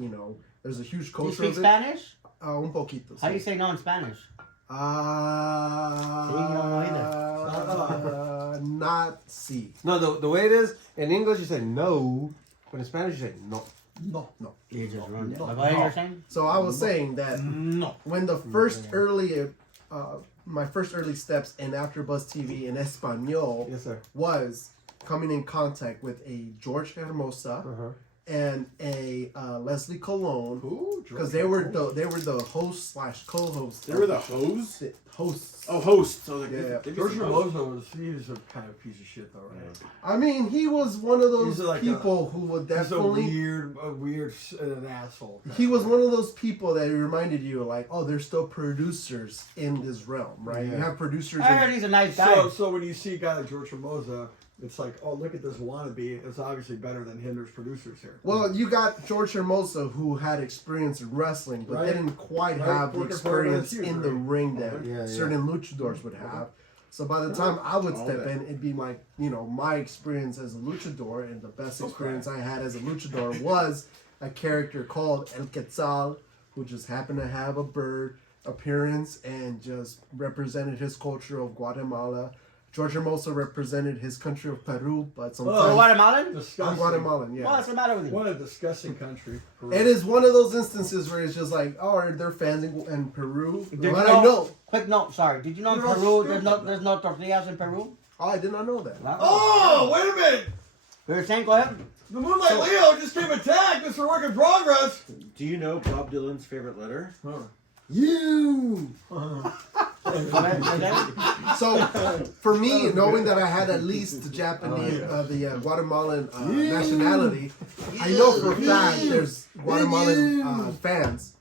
there's a huge You culture speak of it. Spanish? Un poquito. How do you say no in Spanish? Uh, See, you don't know not see. No, the way it is in English you say no, but in Spanish you say no. No. You just ruined it. No. But go ahead, you're saying? So I was saying that No. when the first my first early steps in AfterBuzz TV in Espanol Yes, sir. was coming in contact with a George Hermosa Uh-huh. and a Leslie Colon, Who? because they were the host slash co-host. They were the hose? hosts. Oh, hosts. So Yeah. George Hermoso he's a kind of piece of shit though, right? I mean, he was one of those He's like people who would He's definitely. a weird, an asshole. He was one of those people that reminded you, like, oh, there's still producers in this realm, right? You Yeah. have producers. I heard In, he's a nice guy. So when you see a guy like George Hermosa, it's like, oh, look at this wannabe. It's obviously better than him. There's producers here. well, you got George Hermosa, who had experience in wrestling, but Right. didn't quite Right. have the Working for experience LSU, in the right. ring that Yeah, certain luchadors would have. So by the time I would step Okay. in, it'd be like, my experience as a luchador, and the best experience I had as a luchador was a character called El Quetzal, who just happened to have a bird appearance and just represented his culture of Guatemala George Hermoso represented his country of Peru, but Oh, sometimes Guatemalan? I'm Disgusting. Guatemalan. Yeah. What's the matter with you? What a disgusting country. Peru. It is one of those instances where it's just like, oh, they're fans in Peru. Did you But I know. Quick note, sorry. Did you know in You're all Peru stupid. there's no tortillas in Peru? Oh, I did not know that. Oh, wait a minute! We were saying, go ahead. The Moonlight Leo just came attacked. Mr. Work in Progress. Do you know Bob Dylan's favorite letter? You. So, for me, knowing that I had at least the Japanese, the Guatemalan nationality, I know for a fact there's Guatemalan fans,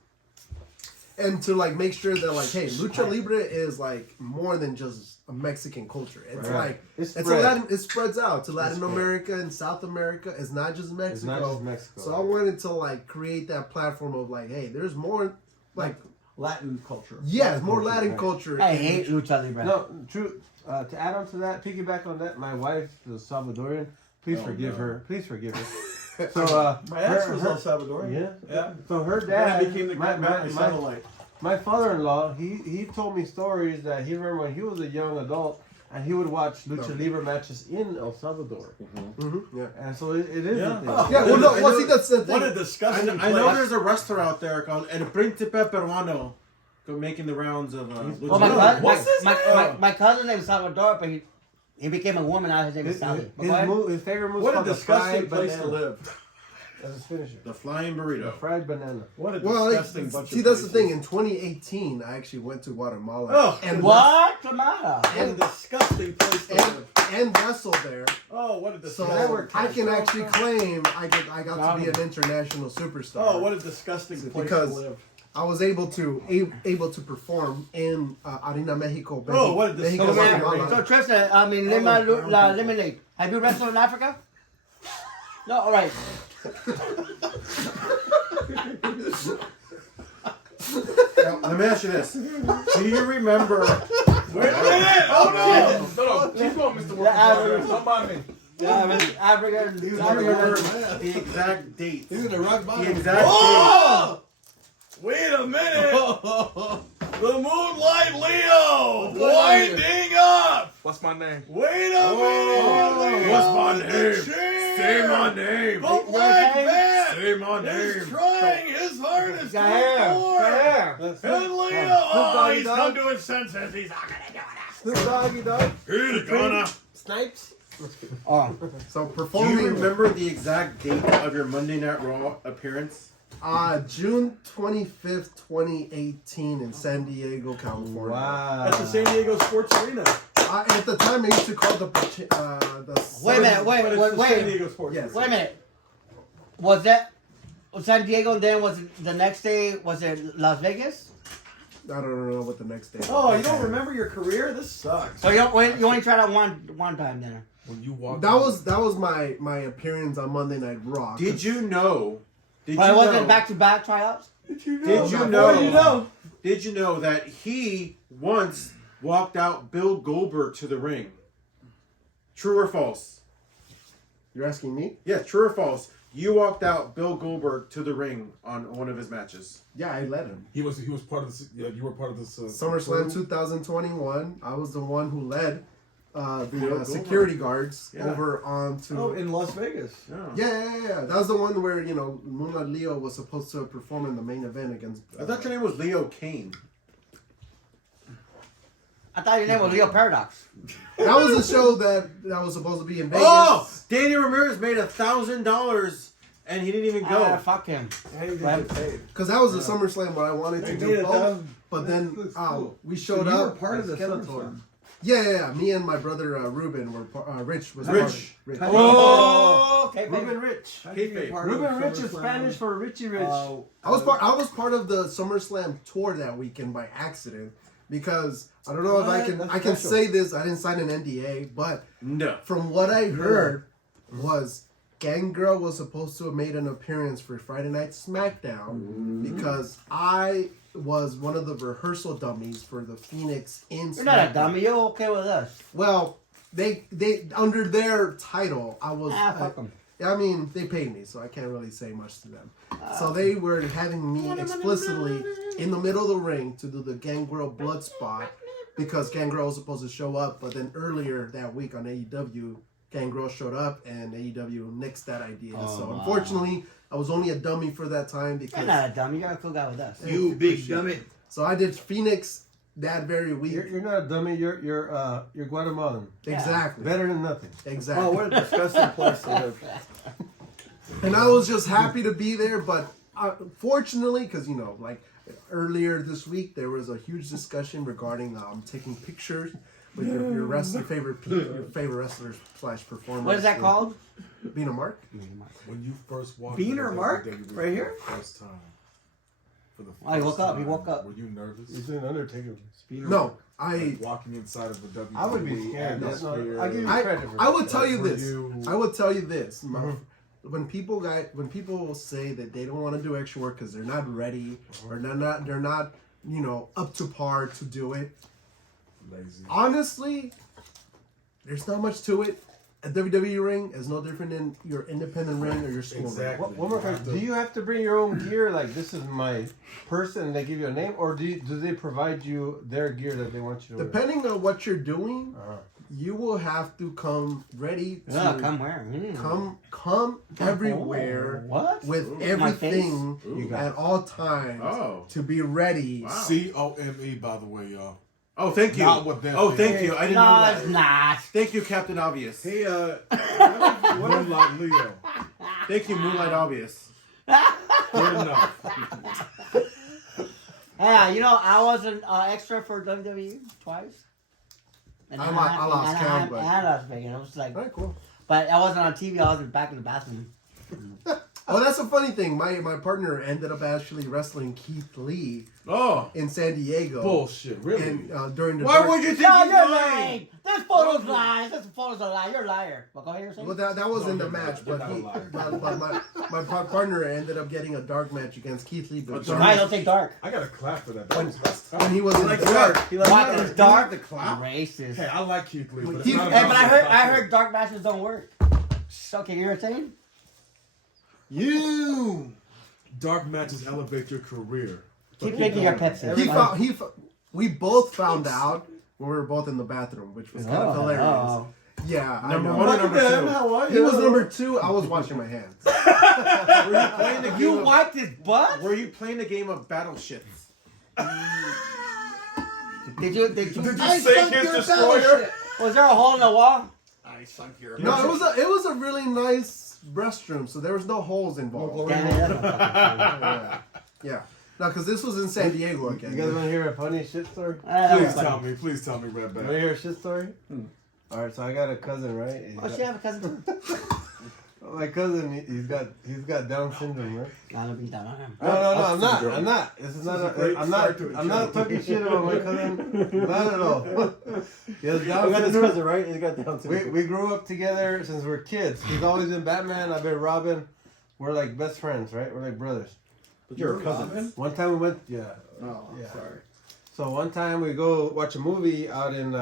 and to like make sure that like, hey, lucha libre is like more than just a Mexican culture. It's like it's a Latin. It spreads out to Latin America and South America. It's not just Mexico. It's not just Mexico. So I wanted to like create that platform of like, hey, there's more like. Latin culture. Yeah, it's more Latin culture. I hate lucha libre. No, true. To add on to that, piggyback on that, my wife, the Salvadorian, please forgive her. Please forgive her. So, My ex was El Salvadorian. Yeah. Yeah. So her Then dad, I became the my satellite. my father-in-law, he told me stories that he remember when he was a young adult, and he would watch lucha libre matches in El Salvador. Mm-hmm. Yeah. And so it is Yeah. a thing. Yeah, well, no, well, see, that's the thing. What a disgusting I know place. there's a restaurant out there called El Príncipe Peruano, making the rounds of. Oh, What's his name? my cousin named Salvador, but he became a woman. Now his name is Sally. His favorite move is What a called the disgusting fried place banana. to live. Let's finish it. The flying The burrito. fried banana. What a Well, disgusting bunch see, of that's the places. thing. In 2018, I actually went to Guatemala Oh, and What's the matter? What a disgusting place to live. and wrestled there. Oh, what a So disgusting. I can actually claim I got to be an international superstar. Oh, what a disgusting place Because to live. I was able to perform in Arena Mexico. Oh, what a Mexico, So, disgusting- Guatemala. so Tristan, I mean, la lemonade. Have you wrestled in Africa? No, all right. Now, let me ask you this: do you remember? Wait a minute! Oh No, keep going, Mr. Work. Yeah, Don't mind me. Yeah, I mean, Africa. Do you remember the exact date? no! He's gonna rock The bottom. exact Oh! Wait a minute! The Moonlight Leo! Winding up! What's my name? Wait a minute! Leo! What's my The name? chair! Say my name. The Black Bat Say my is name. trying his hardest to Hair, ignore. hair. And Leo, oh, he's Doggy come Dog. to his senses. He's not gonna do it. Snoop Doggy Dog. He's gonna. Snipes. Oh, So Do you performing remember the exact date of your Monday Night Raw appearance? June 25th, 2018 in San Diego, California. Wow. That's the San Diego Sports Arena. At the time, I used to call the wait a minute, But it's the San wait. Diego Sports Yes. Wait a minute. Was that San Diego? And then was it the next day? Was it Las Vegas? I don't know what the next day. Oh, you don't remember your career? This sucks. So you only tried out one time then. When you walk. That was my appearance on Monday Night Raw. Did you know? Did But you it wasn't know? back-to-back tryouts. Did you Did you What know? do you know? Did you know that he once walked out Bill Goldberg to the ring? True or false? You're asking me? Yeah, true or false? You walked out Bill Goldberg to the ring on one of his matches. Yeah, I led him. He was part of this. Yeah, you were part of this. SummerSlam 2021. I was the one who led the Goldberg. security guards Yeah. over onto. Oh, in Las Vegas. Yeah. That was the one where Moonlight Leo was supposed to perform in the main event against. I thought your name was Leo Kane. I thought your name was Leo Paradox. That was a show that was supposed to be in Vegas. Oh, Danny Ramirez made $1,000 and he didn't even go. Fuck him. Hey, you didn't get paid. Because that was the SummerSlam, but I wanted to They do made it both. down. But then That's cool. we showed So you were up. part of the Skeletor. SummerSlam. Yeah. Me and my brother Ruben were Rich was Rich. Rich. Oh, okay, Ruben Rich. How did you get part of Ruben Rich is SummerSlam? Spanish for Richie Rich. I was part of the SummerSlam tour that weekend by accident because I don't know if What? That's I can special. say this. I didn't sign an NDA, but No. from what I heard was Gangrel was supposed to have made an appearance for Friday Night SmackDown because I was one of the rehearsal dummies for the Phoenix in You're not a SmackDown. dummy. You're okay with us. Well, they under their title, I was. Fuck them. I mean, they paid me, so I can't really say much to them. So they were having me explicitly in the middle of the ring to do the Gangrel blood spot because Gangrel was supposed to show up, but then earlier that week on AEW, Gangrel showed up and AEW nixed that idea. So unfortunately, I was only a dummy for that time because You're not a dummy. You're a cool guy with us. You big dummy. so I did Phoenix that very week. You're not a dummy. You're Guatemalan. Exactly. Better than nothing. Exactly. Oh, what a disgusting place to live. And I was just happy to be there, but fortunately, because like earlier this week, there was a huge discussion regarding taking pictures with your favorite wrestlers / performers. What is that called? Being a mark. When you first walked Beaner into Mark? WWE Right here? for the first time. For the Oh, he first woke up, he time, woke up. Were you nervous? He's an Undertaker. No, Like walking inside of the WWE. I would be scared. That's not, atmosphere. I'll give you credit for I that. would tell you Were this. you- I would tell you this. When people say that they don't want to do extra work because they're not ready or they're not up to par to do it. Lazy. Honestly, there's not much to it. A WWE ring is no different than your independent ring or your school Exactly. One more question. Do you have to bring your own gear? Like, this is my person, and they give you a name? Or do they provide you their gear that they want you to ring. Depending on what you're doing, wear? you will have to come ready to Yeah, come where? come everywhere What? with My face? everything You got at all times Oh. to be ready. Wow. COME, by the way, y'all. Oh, thank you. Not with them. Oh, thank you. I didn't know No, that. it's not. Thank you, Captain Obvious. Hey, Moonlight Leo. Thank you, Moonlight Obvious. Good enough. Yeah, I was an extra for WWE twice. And I lost count, but- and Las Vegas. I was like, All right, cool. but I wasn't on TV. I was back in the bathroom. Oh, that's a funny thing. My partner ended up actually wrestling Keith Lee Oh. in San Diego. Bullshit, really? And during the Why dark- would you think No, he's you're lying? lying. This photo's lies. This photo's a lie. You're a liar. Well, go ahead. You're saying. Well, that was in the you're match, not. You're but, not a liar. my partner ended up getting a dark match against Keith Lee. But I don't take dark. I got to clap for that. That's tough. when he was in like dark, dark. He likes What dark. is dark? the clap? Racist. Hey, I like Keith Lee, but it's Keith- not Hey, about but that. I heard dark matches don't work. Okay, you're saying? You. Dark matches elevate your career. Keep drinking your Pepsi. we both found out when we were both in the bathroom, which was kind of hilarious. Oh. Yeah, I Number know. one or number two? How are He was number 2. I was washing my hands. Were you playing the game You of, wiped his butt? Were you playing the game of Battleship? Did you? Did you sink his destroyer? Was there a hole in the wall? I sunk your. No, it was a really nice restroom, so there was no holes involved. Damn it, that's not fucking Yeah. No, because this was in San Diego You again. guys want to hear a funny shit story? Please tell me, Red Want to Bat. hear a shit story? Alright, so I got a cousin, right? Oh, she have a cousin. My cousin, he's got Down syndrome, right? I don't be down on him. No, I'm not. This is not. I'm not talking shit about my cousin. Not at all. He has Down syndrome. right? He's got down We grew up together since we're kids. He's always been Batman. I've been Robin. We're like best friends, right? We're like brothers. But you're a cousin. One time we went, yeah. Oh, Yeah. sorry. So one time we go watch a movie out in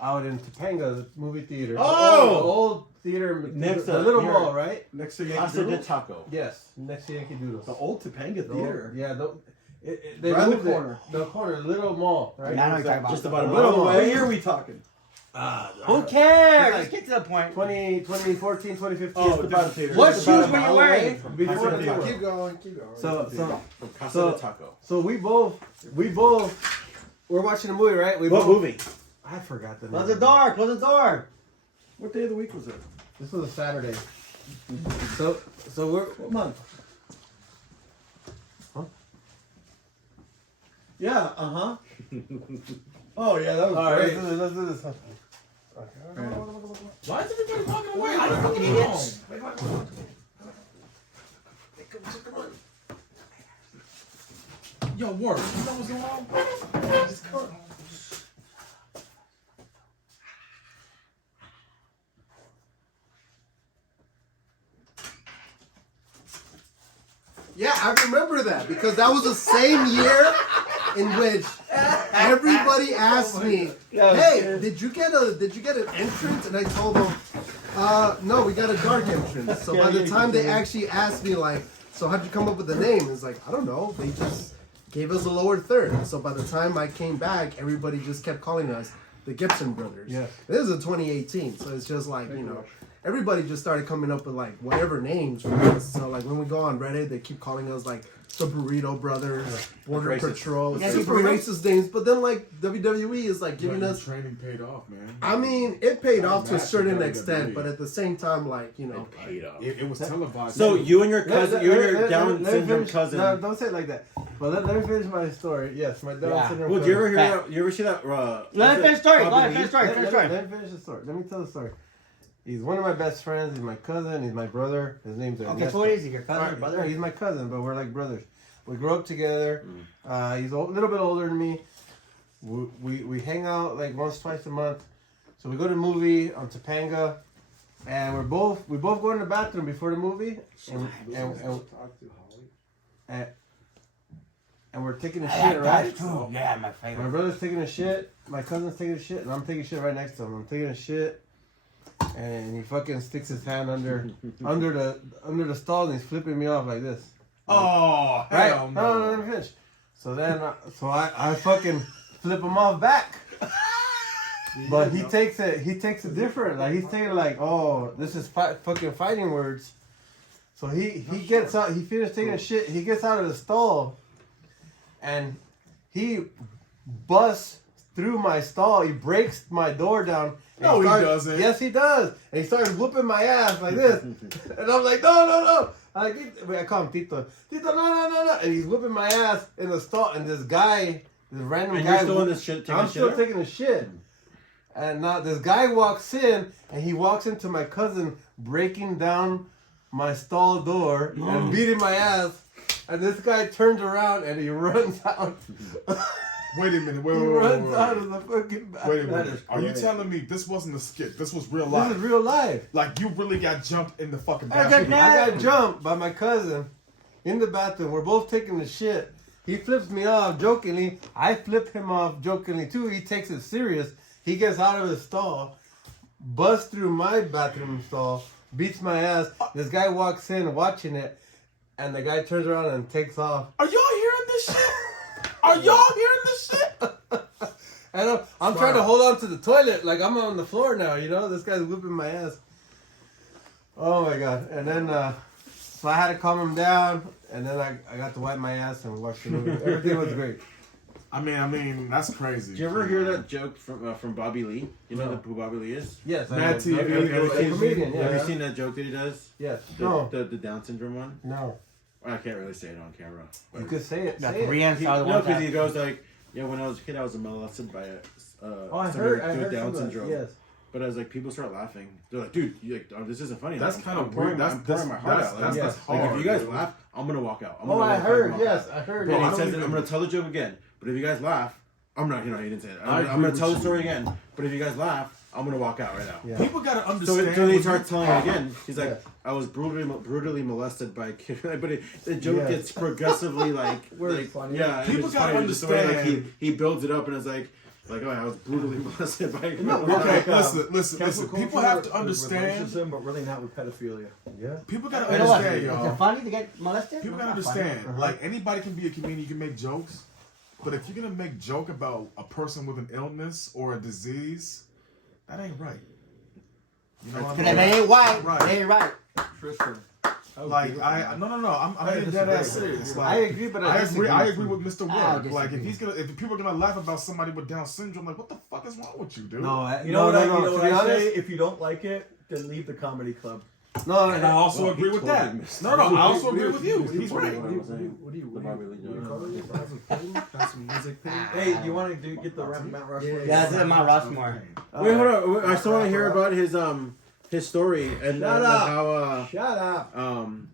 Topanga, the movie theater. Oh! The old theater, Next the to- little here. mall, right? Next to Casa Yankee de Doodle? Taco. Yes, next to Yankee Doodles. The old Topanga The old- Theater. yeah, they Right on the moved it. corner. The corner, little mall, right? Yeah, I know what you're talking about. Just about a Little mile mall. away. What year are we talking? Who cares? Like- Let's get to the point. 2014, 2015. Oh, Just different about- theater. What Just shoes about a were you mile wearing? away from Before Casa de the- Taco. Keep going. So From Casa So- de Taco. so we both, we're watching a movie, right? We What both, movie? I forgot the name. Close the door. Close the door. What day of the week was it? This was a Saturday. So we're. What month? Huh? Yeah, Oh, yeah, that was All right, great. let's do this. Why is everybody walking away? I don't fucking idiots. Yo, work. You know what's going on? Yeah, I remember that because that was the same year in which everybody asked me, "Hey, did you get an entrance?" And I told them, "No, we got a dark entrance." So by the time they actually asked me, like, "So how'd you come up with the name?" It's like, I don't know. gave us a lower third. So by the time I came back, everybody just kept calling us the Gibson brothers. Yeah. This is a 2018, so it's just like, you know, everybody just started coming up with like whatever names for us. So like when we go on Reddit, they keep calling us like the Burrito Brothers, Border Patrol, Yeah, super racist names. But then like WWE is like giving us. Training paid off, man. I mean, it paid off to a Match certain with extent, WWE. but at the same time, like, you know, It was televised. So you and your Let- cousin, let- you and let- your let- Down let me syndrome finish. cousin. No, don't say it like that. But let me finish my story. Yes, my Down Yeah. syndrome. Well, do you ever cousin. hear that? You ever see that? Let me finish story. Go Bobby ahead, Lee? finish story. Finish story. Let me finish the story. Let me tell the story. He's one of my best friends. He's my cousin. He's my brother. His name's Okay, Ernesto. so what is he? Your cousin, Alright, or brother? no, he's my cousin, but we're like brothers. We grew up together. He's a little bit older than me. We hang out like once, twice a month. So we go to the movie on Topanga, and we both go in the bathroom before the movie, and we're taking a shit, right? Oh, yeah, my My favorite. brother's taking a shit, my cousin's taking a shit, and I'm taking a shit right next to him. I'm taking a shit, and he fucking sticks his hand under the stall, and he's flipping me off like this. oh, Right? hell No, no. let me finish. So then, I fucking flip him off back. But he takes it different. Like he's taking like, oh, this is fucking fighting words. So he gets out. He finished taking a shit. He gets out of the stall, and he busts through my stall. He breaks my door down. and No, he starts- doesn't. Yes, he does. And he started whooping my ass like this. And I'm like, no. I call him Tito. Tito, no. And he's whipping my ass in the stall. And this guy, this random And guy. you're still in this shit. I'm still taking a shit. And now this guy walks in, and he walks into my cousin, breaking down my stall door and beating my ass. And this guy turns around and he runs out. Wait a minute. He runs out of the fucking bathroom. Wait a minute. Are you telling me this wasn't a skit? This was real life? This is real life. Like you really got jumped in the fucking I got bathroom? I got jumped by my cousin in the bathroom. We're both taking the shit. He flips me off jokingly. I flip him off jokingly too. He takes it serious. He gets out of his stall, busts through my bathroom stall, beats my ass. This guy walks in watching it, and the guy turns around and takes off. Are y'all hearing this shit? Are y'all hearing this shit? And I'm trying to hold on to the toilet like I'm on the floor now, you know? This guy's whipping my ass. Oh my god. And then, so I had to calm him down, and then I got to wipe my ass and watch the movie. Everything was great. I mean, that's crazy. Did you ever hear that joke from Bobby Lee? You know who Bobby Lee is? Yes, I Mad know. TV. Have you A seen- comedian, yeah. Have you seen that joke that he does? Yes. The, No. the Down syndrome one? No. I can't really say it on camera. You could say it. The Say it. Korean He, style no, one. because he goes like, yeah, when I was a kid, I was molested by Oh, I somebody heard. I with heard Down some of that. syndrome. Yes. But as like people start laughing, they're like, "Dude, you like, oh, this isn't funny." That's Like, kind I'm of pouring- weird. I'm pouring my heart out. Like, That's Yes. like, hard. if you guys dude. laugh, I'm gonna walk out. I'm Oh, gonna I go heard. walk Yes, out. I heard. But I he don't says, even- "I'm gonna tell the joke again." But if you guys laugh, I'm not. You know, he didn't say that. I I'm agree gonna with tell the you. story again. But if you guys laugh, I'm gonna walk out right now. Yeah. People gotta So, understand. so he when starts you- telling it again. He's like, Yeah. "I was brutally molested by a kid," but the joke Yeah. gets progressively like, Where it's like funny. yeah. and People it's gotta funny, just the way, like, understand. he builds it up and it's like, oh, I was brutally molested by a kid. Okay, Like, listen. cancel People culture have to with understand. racism, but really not with pedophilia. Yeah. People gotta You know what? understand, Is y'all. it funny to get molested? People It's gotta not funny. understand. Like anybody can be a comedian, you can make jokes, but if you're gonna make joke about a person with an illness or a disease, that ain't right. You know what I Because mean? if they ain't white, Right. they ain't right. Tristan. Like no. I'm being dead ass serious. I Like, agree, but I disagree. agree with Mr. I Word. Like disagree. if people are gonna laugh about somebody with Down syndrome, like what the fuck is wrong with you, dude? No, You know what I to what be I honest, say? If you don't like it, then leave the comedy club. no, And I also Well, agree he with totally that. missed No, I also agree with you. He's right. What do you Hey, do you want to get the Mount Rushmore? Yeah, this is Mount Rushmore. Wait, hold on. I still want to hear about his story and Shut up. how Shut up.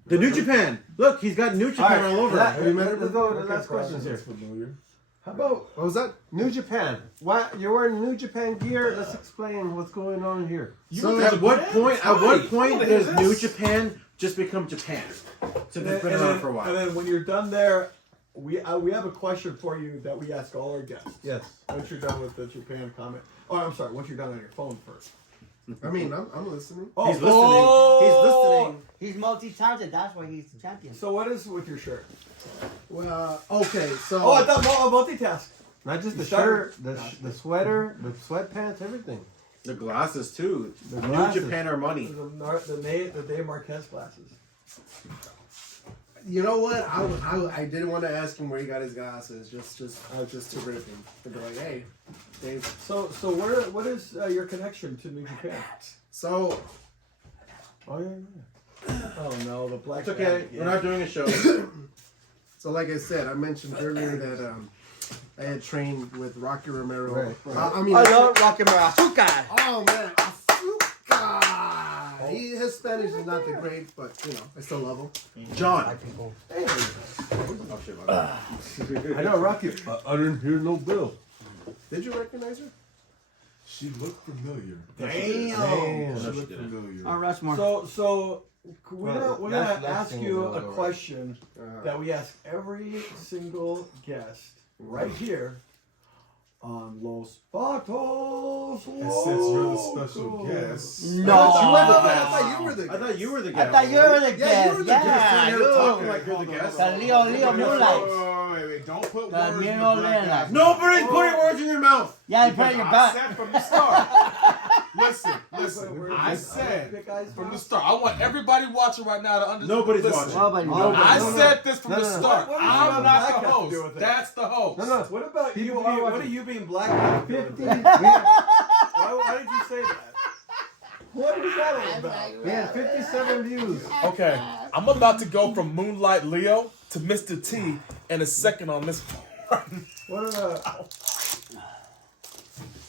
the New Japan. Look, he's got New Japan all over. Let's go to the last questions here. Familiar. How about What was that? New Japan? Why you're wearing New Japan gear? Let's explain what's going on here. So at what point does New Japan just become Japan? Since it's been around for a And while. then when you're done there, we have a question for you that we ask all our guests. Yes. Once you're done with the Japan comment. Oh, I'm sorry. Once you're done on your phone first. I mean, I'm listening. Oh, He's listening. He's multi-talented. That's why he's the champion. So what is with your shirt? Well, okay, so. Oh, I thought multitask. Not just You the started- shirt, the sweater, the sweatpants, everything. The glasses too. The New glasses. Japan or money. The Dave Marquez glasses. You know what? I didn't want to ask him where he got his glasses, just to rip him. To be like, hey, Dave. So what is your connection to New Japan? So, Oh yeah. Oh no, the black. It's okay. We're not doing a show. so like I said, I mentioned earlier that I had trained with Rocky Romero. Right. I mean, I love Rocky Marazuka. oh man, Asuka. His Spanish is not that great, but you know, I still love him. John. Hey, Oh shit, my bad. I know Rocky. I didn't hear no bill. did you recognize her? She looked familiar. Damn. She No, looked she didn't. familiar. On Rushmore. So we're Well, gonna that's ask thing you is a all right. question that we ask every single guest right here on Los Batos. And since you're the special guest, No. I I thought you were the I thought you were the I guest. thought you were the Yeah, you guest. were the Yeah, guest. You're talking you. like you're the guest. The Leo Moonlight. Wait, don't put The words in the Miro black Lena. guy's Nobody's mouth. putting words in your mouth. Yeah, you put it in your I butt. said from the start. Listen. I said from the start. I want everybody watching right now to understand. Nobody's Listen, watching. Nobody No, knows. I no, no. said this from No, the no, no. start. What does I'm black not the have to host. do with it? That's the host. No. What about you? People Being, are what watching. are you being black? have to do with 50. it? Why did you say that? What is that all about? We had 57 views. Okay, I'm about to go from Moonlight Leo to Mr. T in a second on this one. What are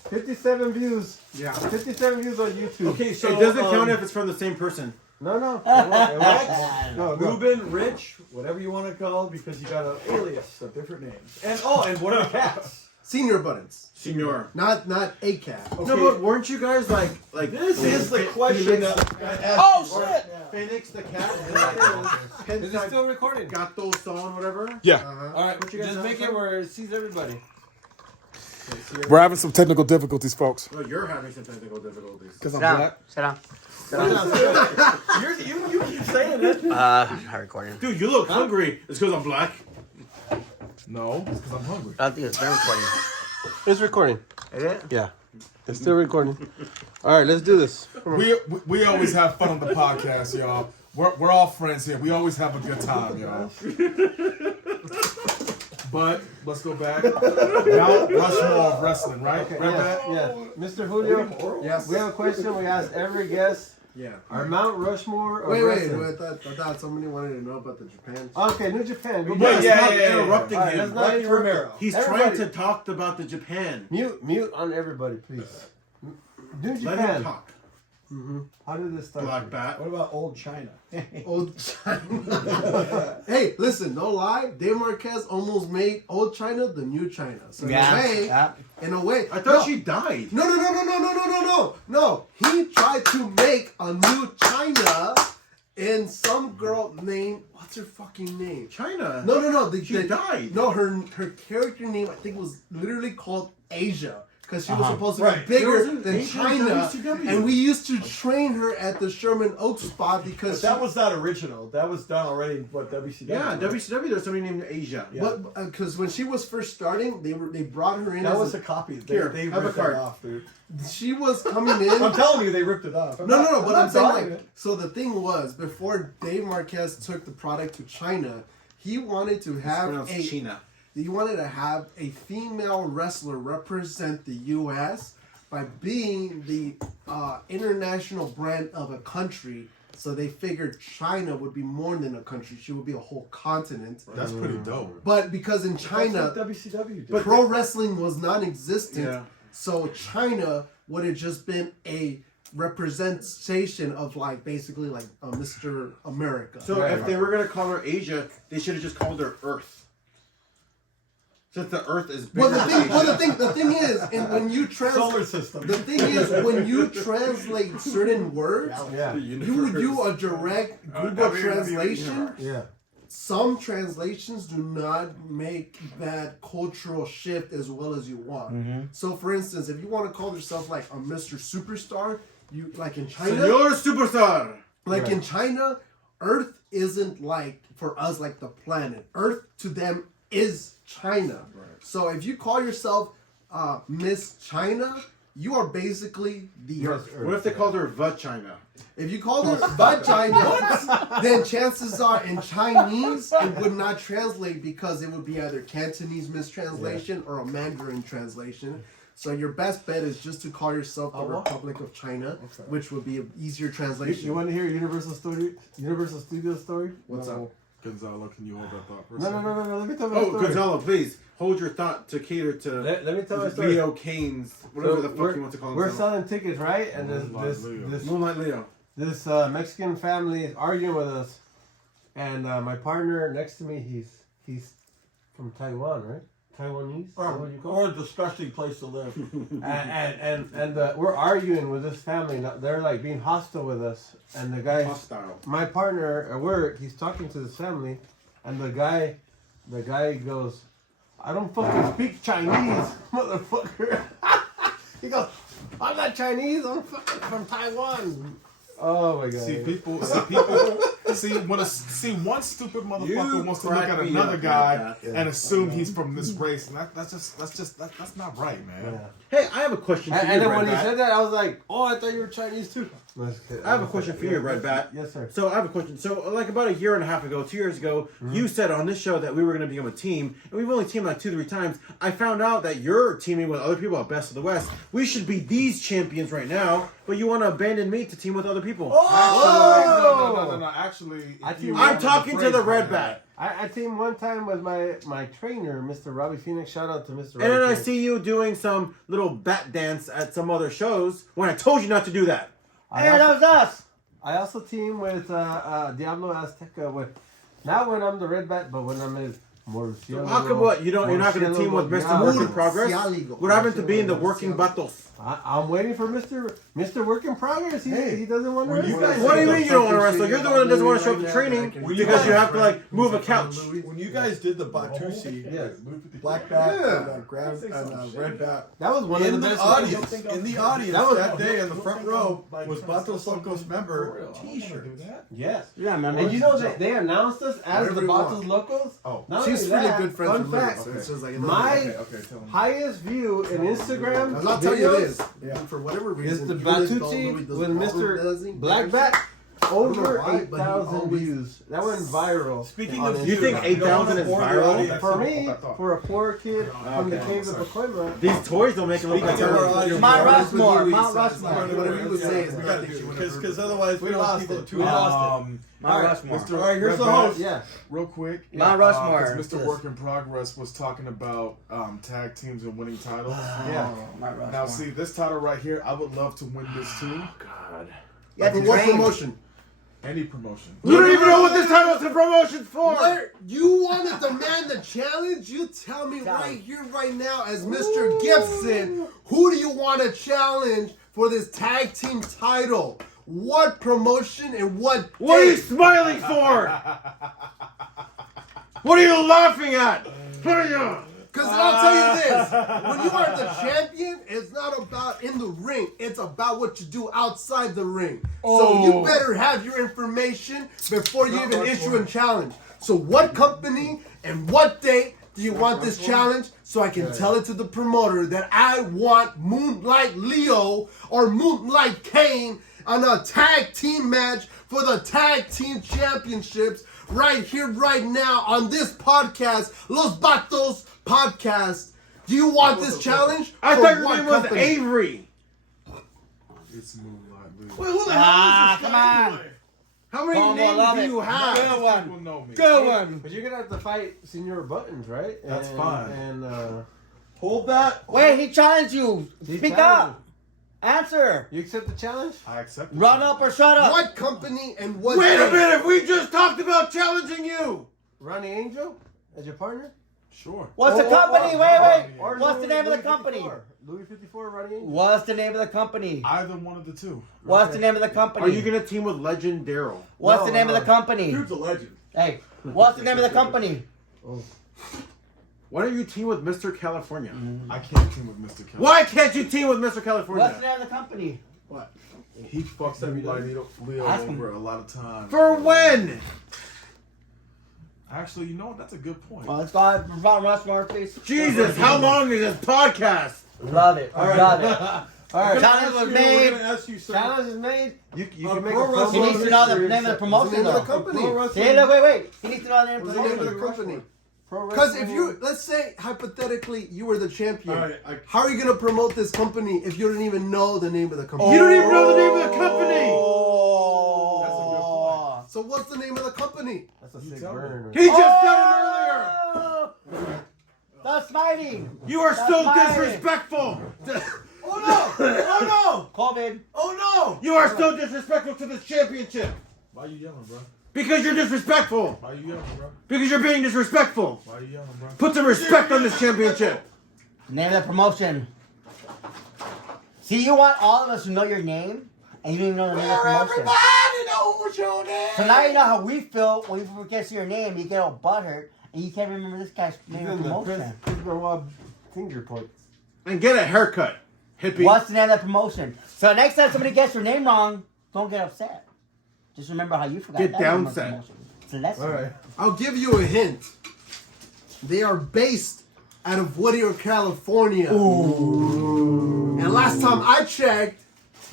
57 views. Yeah. 57 views on YouTube. Okay, so It doesn't count if it's from the same person. No. It won't. It won't. No, go. Ruben, Rich, whatever you want to call, because you got an alias of different names. And and what are the cats? Senior buttons, Senor. not a cat. Okay. No, but weren't you guys like This is the question that Oh shit! Phoenix the cat? Is it still recording? Gato Son, whatever? Yeah. Uh-huh. All right, What you guys just have make to it say? where it sees everybody. We're having some technical difficulties, folks. Well, you're having some technical difficulties. Because I'm Sit down. black. Sit down. you keep saying it. I'm recording. Dude, you look hungry. It's because I'm black. No, it's because I'm hungry. I don't think it's been recording. It's recording. Is it? Yeah, it's still recording. All right, let's do this. We always have fun on the podcast, y'all. We're all friends here. We always have a good time, y'all. But let's go back. Mount Rushmore of wrestling, right? Okay, Remember yes, that? yes. Mr. Julio, Yes. we have a question. We asked every guest. Yeah. Our Mount Rushmore of Wait. wrestling. I thought somebody wanted to know about the Japan. Okay, New Japan. We Yeah, got- stop yeah. interrupting All right, him. let's not Rocky interrupt Romero. him. He's Everybody, trying to talk about the Japan. mute on everybody, please. New Let him Japan. talk. How did this start? Black Bat. What about old China? Old China. Hey, listen, no lie. Dave Marquez almost made Old China the new China. So in a way, I thought she died. No. No, he tried to make a new China and some girl named, what's her fucking name? China. No. She died. No, her character name, I think, was literally called Asia. Because she was supposed to Right. be bigger There was an than Asian China. WCW. And we used to train her at the Sherman Oaks spot because But that was not original. That was done already. What WCW? Yeah, WCW, there's somebody named Asia. Yeah. But because when she was first starting, they brought her in. That as was a copy. Here, They have a ripped that card. off, dude. she was coming in. I'm telling you, they ripped it off. No. But I'm saying, buying like, it. so the thing was, before Dave Marquez took the product to China, he wanted to have Pronounced China. he wanted to have a female wrestler represent the U.S. by being the international brand of a country. So they figured China would be more than a country; she would be a whole continent. That's pretty dope. But because in China, That's what WCW did. pro wrestling was non-existent, Yeah. so China would have just been a representation of like basically like Mr. America. So if they were gonna call her Asia, they should have just called her Earth. Since the Earth is bigger than Asia. the thing is, and when you Solar translate, system. the thing is when you translate certain words, Yeah, you would do a direct Google translation. yeah. Some translations do not make that cultural shift as well as you want. So, for instance, if you want to call yourself like a Mr. Superstar, You like in China. Senor Superstar. Like in China, Earth isn't like for us like the planet. Earth to them is China. Right. So if you call yourself Miss China, you are basically the Earth. What if they called her Vagina? If you called her Vagina, then chances are in Chinese it would not translate because it would be either Cantonese mistranslation or a Mandarin translation. So your best bet is just to call yourself the Republic of China, which would be an easier translation. You want to hear Universal Studios story? What's up? Gonzalo, can you hold that thought for a No. Let me tell my Oh, story. Gonzalo, please hold your thought to cater to Let me tell my story. Leo Keynes, whatever the fuck you want to call him. We're selling tickets, right? And Moonlight Leo. this Mexican family is arguing with us, and my partner next to me, he's from Taiwan, right? Taiwanese? Is that what you call it? Or a disgusting place to live. and we're arguing with this family. They're like being hostile with us. And the guy, Hostile. my partner at work, he's talking to this family, and the guy goes, "I don't fucking speak Chinese, motherfucker." He goes, "I'm not Chinese. I'm fucking from Taiwan." Oh my god! See, one stupid motherfucker wants to look crack at me another up guy like that. and assume he's from this race, and that's not right, man. Yeah. Hey, I have a question for And you, then Red when he Bat. said that, I was like, "Oh, I thought you were Chinese too." I have a question for you, Red Bat. Yes, sir. So I have a question. So like about a year and a half ago, 2 years ago, you said on this show that we were going to become a team, and we've only teamed like 2-3 times. I found out that you're teaming with other people at Best of the West. We should be these champions right now, but you want to abandon me to team with other people. No. Actually, I'm talking to the Red Bat. I teamed one time with my trainer, Mr. Robbie Phoenix. Shout out to Mr. Robbie And then I Phoenix. see you doing some little bat dance at some other shows when I told you not to do that. Hey, that was us. I also team with Diablo Azteca with not when I'm the Red Bat, but when I'm his Mauricio. How come what? You're not going to team with Mr. Work in Progress? Murciélago. What happened to being the working Batos? I'm waiting for Mr. Work in Progress. He doesn't want to when you wrestle. guys- What do you mean you don't want to wrestle? You're the one that doesn't want to show up to training because you have to like move a couch. When you guys did the Batusi, Yeah. Black Bat and Red Bat, That was one of the in the best audience, things. in the audience That was- that day in the front row was Batos Locos member T-shirts. Yes. Yeah, man. And you know that they announced us as the Whatever you Batos want. Locos? Oh. Not She's only really that, good friends fun with Liz. fact, So it's just like my Okay, tell him. highest view in Instagram I'll tell you videos this. Yeah. For whatever is reason, the you guys don't know Batucci he with doesn't follow Desi. Mr. Black Bat. Over why, but he 8,000 always- views. That went viral. Speaking on of You think Instagram. 8,000 is viral? For me, for a poor kid from the Okay. caves of Pacoima, These toys don't make it look like Speaking of our they're... audience, Mount Whatever Rushmore. Louis Mount says, Rushmore. whatever he would say is because otherwise we We don't lost people it. too invested. Mount Rushmore. Mr. All right, here's the Red Bat, host. yeah. Real quick, Mount Rushmore. 'cause Mr. Work in Progress was talking about tag teams and winning titles. Yeah. Mount Rushmore. Now, see this title right here. I would love to win this too. God. You have to What train. promotion? Any promotion. You don't even know what this title's a promotion's for! What? You want to demand the challenge? You tell me right here, right now, as Mr. Gibson, who do you want to challenge for this tag team title? What promotion and what What are you date? smiling for? What are you laughing at? What are you... Because I'll tell you this, when you are the champion, it's not about in the ring. It's about what you do outside the ring. So you better have your information before you even issue a challenge. So what company and what date do you want this challenge? So I can tell it to the promoter that I want Moonlight Leo or Moonlight Kane on a tag team match for the tag team championships right here, right now on this podcast, Los Batos Podcast. Do you want this challenge? I For thought your what name was company? Avery. It's Moonlight Lou. Wait, who the Ah, hell is this come guy on. anyway? How many Come on, names love do it. you have? Good People one. know me. Good one. But you're gonna have to fight Senor Buttons, right? That's fine. And Hold that. Wait, he challenged you. He Speak challenged up. Answer. you accept the challenge? I accept it. Run up or shut up. What company and what Wait a date? minute, we just talked about challenging you! Ronnie Angel as your partner? Sure. What's the company? Wait. What's the name of the Louis company? 54. Louis 54, Ronnie Angel. What's the name of the company? Either one of the two. What's the name of the company? Are you gonna team with Legend Daryl? What's the No, name of no. the company? Dude's a legend. Hey, what's the name of the company? Why don't you team with Mr. California? I can't team with Mr. Kelly. Why can't you team with Mr. California? What's the name of the company? What? He fucked Leo Ask him. over a lot of times. For when? Actually, you know what? That's a good point. Well, let's go ahead and run Russ more, please. Jesus, how long is this podcast? Love it. Love it. All right. Challenge was We're made. gonna ask you, sir. Challenge is made. You can make a pro promo. wrestling- He needs to know the name of the promotion, What's the name of the though. company? Pro Hey, wrestling. look, wait. He needs to know the name of the What's the name of promotion. the company? Pro Because if wrestling- you, let's say hypothetically, you were the champion. All right, How are you gonna promote this company if you don't even know the name of the company? You don't even know the name of the company. Oh. That's a good point. So what's the name of the company? That's a sick tell me. burn. He just said it earlier. The Smiting. You are That's so mine. disrespectful. Oh no! Oh COVID. no! Oh You are so disrespectful to this championship. Why you yelling, bro? Because you're disrespectful. Why you yelling, bro? Because you're being disrespectful. Why you yelling, bro? Put some respect on this championship. Name of the promotion. See, you want all of us to know your name, and you don't even know the name of the promotion. knows your name. So now you know how we feel when we forget to see your name. You get all butthurt, and you can't remember this guy's He's name of in the the Chris promotion. Benoit finger points. And get a haircut, hippie. What's the name of the promotion? So next time somebody gets your name wrong, don't get upset. Just remember how you forgot Get that name of the downset. promotion. It's a lesson. All right. I'll give you a hint. They are based out of Whittier, California. And last time I checked,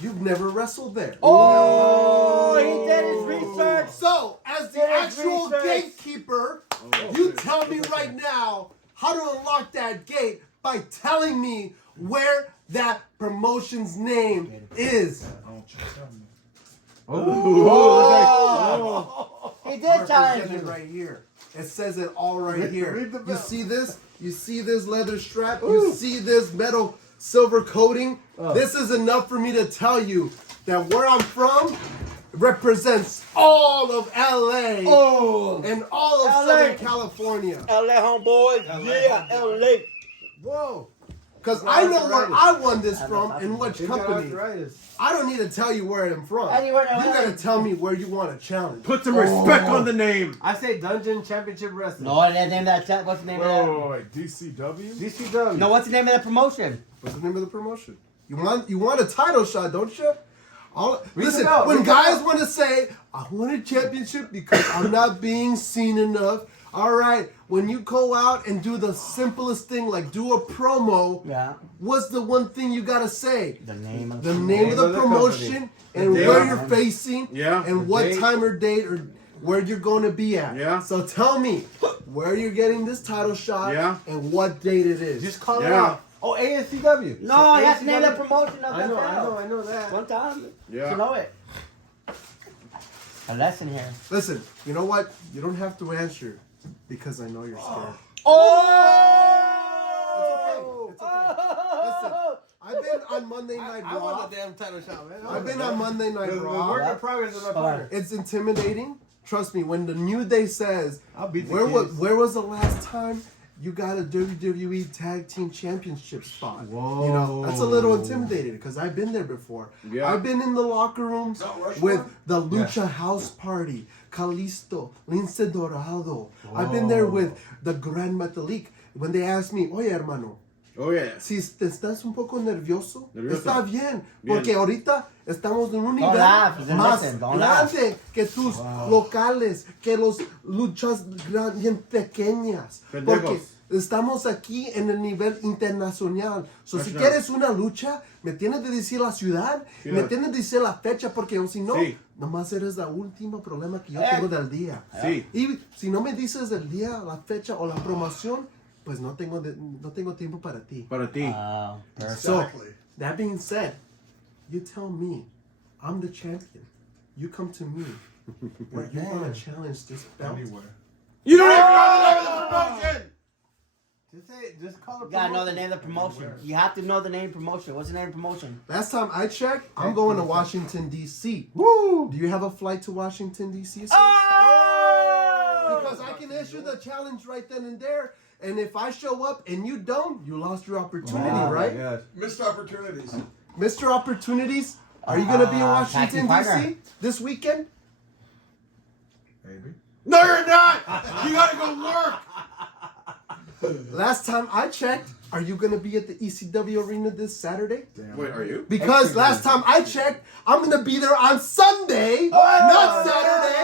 you've never wrestled there. Oh, he did his research. So, as the Yes, actual research. gatekeeper, you tell me right now how to unlock that gate by telling me where that promotion's name is. I don't you tell me. He did challenge Represented you. right here. It says it all right Read here. the You bell. see this? You see this leather strap? You see this metal silver coating? This is enough for me to tell you that where I'm from represents all of LA and all of LA. Southern California. LA homeboys. Yeah, LA. Whoa. Because I know where I won this from and which He's got company. arthritis. I don't need to tell you where I'm from. Anywhere in You LA. gotta tell me where you want to challenge. Put some respect on the name. I say Dungeon Championship Wrestling. No, the name of that. What's the name of that? Wait, DCW? DCW. No, what's the name of that promotion? What's the name of the promotion? You want a title shot, don't you? Listen, it out, when reach it guys out. want to say, I want a championship because I'm not being seen enough. All right, when you go out and do the simplest thing, like do a promo, Yeah. what's the one thing you gotta say? The name of The name of the promotion company. and The where date. you're facing Yeah. and The what date. time or date or where you're going to be at. Yeah. So tell me where you're getting this title shot Yeah. and what date it is. Just call it Yeah. out. Oh, ASCW. No, So that's the name of ASCW? the promotion of I that know, belt. I know that. One time. Yeah. You know it. A lesson here. Listen, you know what? You don't have to answer because I know you're scared. Oh! It's okay. Listen, I've been on Monday Night I want Raw. the damn title shot, man. I've been on Monday Night The Raw. work in progress is my partner. It's intimidating. Trust me, when the New Day says, I'll beat the kids. where was the last time you got a WWE Tag Team Championship spot? Whoa. You know, that's a little intimidating because I've been there before. Yeah. I've been in the locker rooms with the Lucha House Party, Kalisto, Lince Dorado. I've been there with the Grand Metalik. When they ask me, oye hermano, Oh, yeah. si te estás un poco nervioso, Nervioso. está bien, Bien. porque ahorita estamos en un Don't nivel laugh, listen, más don't laugh. grande que tus locales, que los luchas bien pequeñas, Pendejos. porque estamos aquí en el nivel internacional. So, si Nacional. quieres una lucha, me tienes de decir la ciudad, Sí, me no. tienes de decir la fecha, porque si no, Sí. nomás eres el último problema que yo tengo del día. Sí. Y si no me dices el día, la fecha o la promoción, pues no tengo tiempo para ti. Para ti. Oh, perfect. So, that being said, you tell me, I'm the champion. You come to me. Where you're gonna challenge this belt. Anywhere. You don't even know the name of the promotion! Just call it. You gotta know the name of the promotion. You have to know the name of the promotion. What's the name of the promotion? Last time I checked, I'm going to Washington D.C. Woo! Do you have a flight to Washington D.C.? sir? Oh! Because I can issue the challenge right then and there. And if I show up and you don't, you lost your opportunity, right? Yeah. Missed opportunities. Mr. Opportunities, are you gonna be in Washington Taxi partner. D.C. this weekend? Maybe. No, you're not! You gotta go work! last time I checked, are you gonna be at the ECW arena this Saturday? Damn. Wait, are you? Because last time I checked, I'm gonna be there on Sunday, not Saturday.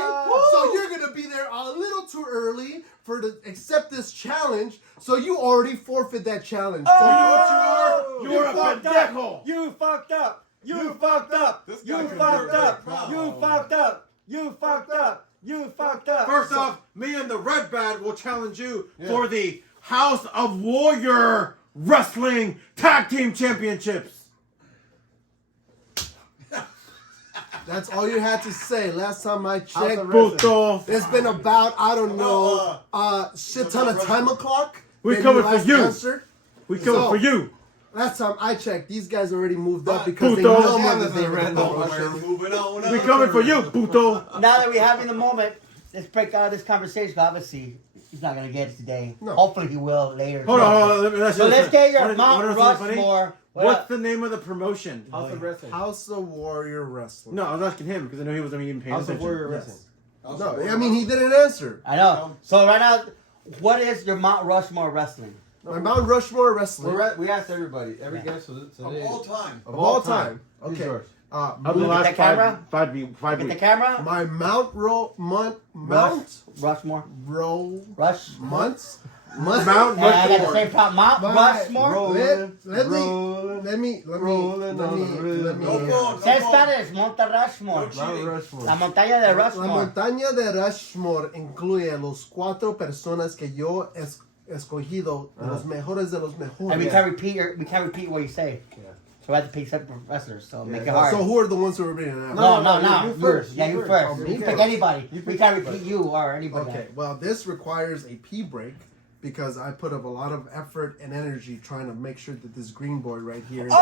So you're gonna be there a little too early for to accept this challenge. So you already forfeit that challenge. So you know what you are? You're a pendejo. You fucked up. You fucked up. This You guy could fucked be a up. problem. You fucked up. You fucked up. You fucked up. First off, me and the Red Bat will challenge you for the House of Warrior Wrestling Tag Team Championships. That's all you had to say. Last time I checked, Puto. it's been about, I don't know, shit ton of time o'clock. We that coming for last you. answered. We coming for you. Last time I checked, these guys already moved up because they Puto. know Yeah, the that's a name of the random promotion. word. Moving on. We coming for you, Puto. Now that we're having the moment, let's break out of this conversation. Obviously, he's not gonna get it today. No. Hopefully, he will later. Hold on. So let's get your Mount Rushmore. What's the name of the promotion? House of Wrestling. House of Warrior Wrestling. No, I was asking him because I know he wasn't even paying House of attention. Warrior Wrestling. No, I mean, he didn't answer. I know. So right now, what is your Mount Rushmore wrestling? My Mount Rushmore Wrestling. We asked everybody, every guest today. Of all time. Of all time. Who's Okay. yours? Of the Look at last the camera. five Get the weeks. camera. My Mount Rushmore. Row Rush. months. Mount And I got the Rushmore. same problem. Mount Rushmore. Let me. Say in Spanish. Monte Rushmore. Mount Rushmore. La montaña de La Rushmore. montaña de Rushmore incluye a los 4 personas que yo escogido, los mejores de los mejores. And we can't repeat what you say. Yeah. So we have to pick separate wrestlers. So make it Yeah. hard. So who are the ones who are being announced? No. you first. Yeah, you first. Oh, You me pick first. anybody. You We pick can't anybody. repeat you or anybody. Okay, well, this requires a pee break because I put up a lot of effort and energy trying to make sure that this green boy right here is.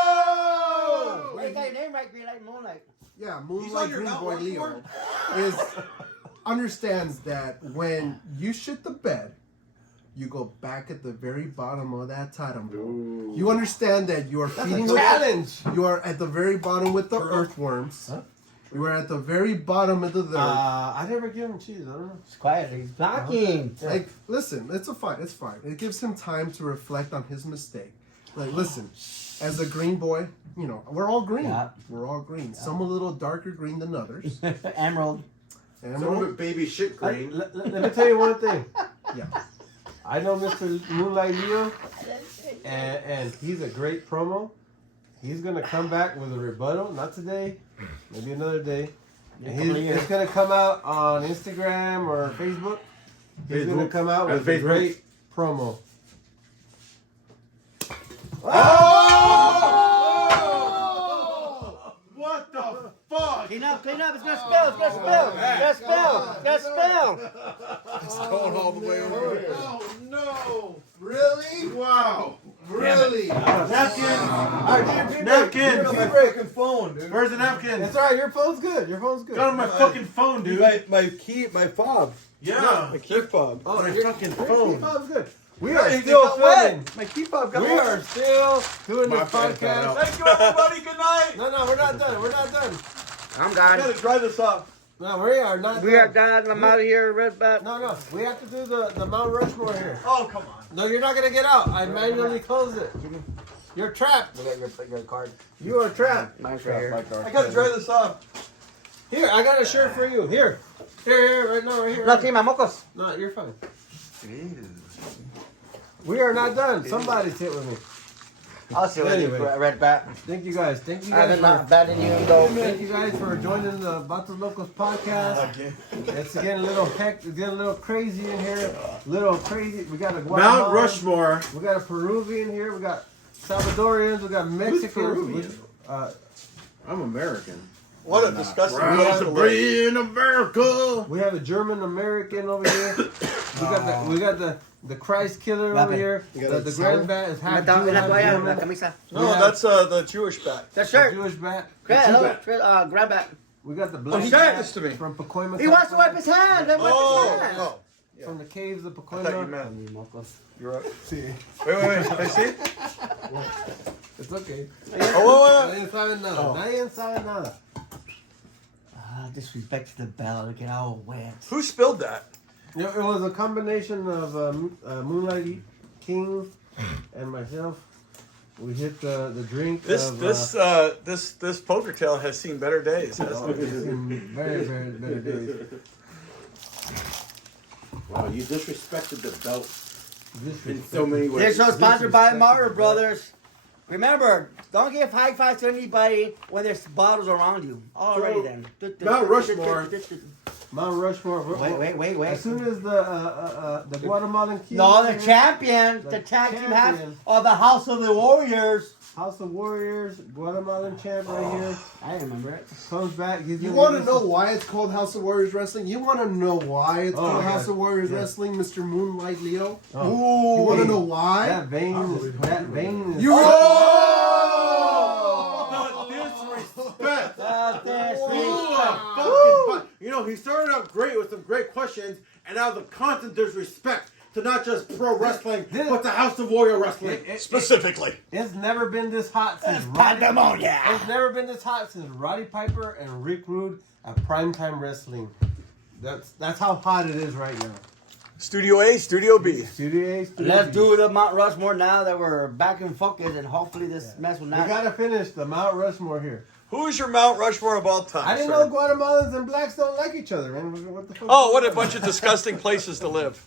Oh! Hey, you got your name right, Green Light Moonlight. Yeah, He's on Moonlight your Green Mount Boy Rushmore? Leo is understands that when you shit the bed, you go back at the very bottom of that totem pole. You understand that you are feeding with Challenge. you are at the very bottom with the earthworms. Huh? You are at the very bottom of the dirt. I never give him cheese. I don't know. It's quiet. He's blocking. Like, listen, it's fine. It's fine. It gives him time to reflect on his mistake. Like, listen, as a green boy, you know, we're all green. Yeah. We're all green. Some a little darker green than others. Emerald. And Some of it baby shit green. Let me tell you one thing. yeah. I know Mr. Moonlight Leo, and he's a great promo. He's gonna come back with a rebuttal. Not today, maybe another day. And it's gonna come out on Instagram or Facebook. He's gonna come out with a great promo. What the fuck? Clean up. It's gonna spill. It's gonna spill. It's going all the way over here. Oh no! Really? Wow! Really? Napkin! Napkin. Napkin! Fucking phone, dude. Where's the napkin? That's all right. Your phone's good. Your phone's good. Got on my fucking phone, dude. My fob. Yeah. My key fob. Oh, My your fucking Your phone. phone's good. We Yeah, are it still got wet. filming. My key fob got We wet. are still doing this My bad, bad podcast. out. Thank you, everybody. Good night. No, we're not done. We're not done. I'm I gone. gotta dry this off. No, we are not We are done. done. I'm out of here, Red Bat. No. We have to do the Mount Rushmore here. Oh, come on. No, you're not gonna get out. I manually closed it. You're trapped. We got your card. You are trapped. Mine's right here. I gotta dry this off. Here, I got a shirt for you. Here, right now, right here. No, team, mocos. No, you're fine. We are not done. Somebody sit with me. I'll see what Anyway. you Red Bat. Thank you guys. Thank you I guys did not for. bet in you, though. Thank you guys for joining the Batos Locos podcast. It's getting a little it's getting a little crazy in here. Little crazy. We got a Guatemalan, Mount Rushmore. We got a Peruvian here. We got Salvadorians. We got Mexicans. Peruvian? Uh, I'm American. What a disgusting Proud to be in America. we have a German American over here. We got the Christ killer over here. The grand bat is half Jew, half German. camisa. No, that's the Jewish bat. That's The shirt. Jewish bat. Hello, Grand Bat. We got the black he bat gave this to me. from Pacoima. He wants to wipe his hands. Let him wipe his hands. Oh. From the caves of I thought you Pacoima. meant. You're right. Sí. Wait. Can I see? It's okay. Oh, Nadie sabe nada. Nadie sabe nada. Disrespect to the bell. Look at how wet. Who spilled that? It was a combination of Moonlight King and myself. We hit the drink. This poker tail has seen better days. Hasn't it? Very, very better days. Wow, you disrespected the belt in so many ways. This show sponsored by Mario Brothers. Remember, don't give high fives to anybody when there's bottles around you. Already then. Mount Rushmore. Mount Rushmore. Wait. As soon as the Guatemalan King. No, the champion. The tag team half of the House of the Warriors. House of Warriors, Guatemalan champ right here. I remember it. Comes back. You want to know why it's called House of Warriors Wrestling? You want to know why it's called House of Warriors Wrestling, Mr. Moonlight Leo? Oh. You want to know why? That vein is. You Disrespect. Disrespect. You know, he started out great with some great questions, and now the constant disrespect to not just pro wrestling, but the House of Warrior Wrestling. Specifically. It's never been this hot since It's never been this hot since Roddy Piper and Rick Rude at Primetime Wrestling. That's how hot it is right now. Studio A, Studio B. Studio A, Studio Let's B. do the Mount Rushmore now that we're back in focus, and hopefully this mess will We not. gotta finish the Mount Rushmore here. Who is your Mount Rushmore of all time? I didn't sir? know Guatemalans and blacks don't like each other, man. What the fuck? Oh, what a bunch of disgusting places to live.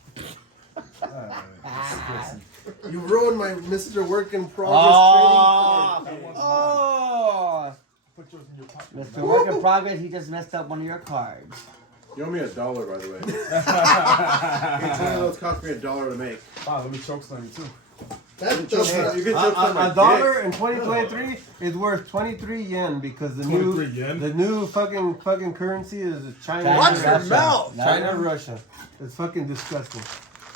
You ruined my Mr. Work in Progress Oh, Put yours in your pocket. Mr. Work in Progress, he just messed up one of your cards. You owe me $1, by the way. Each one of those cost me $1 to make. Wow, let me choke on you too. That doesn't. You can choke on my A dollar in 2023 is worth 23 yen because the 23 yen? new fucking currency is China. Watch your Russia. mouth. China, Russia. It's fucking disgusting.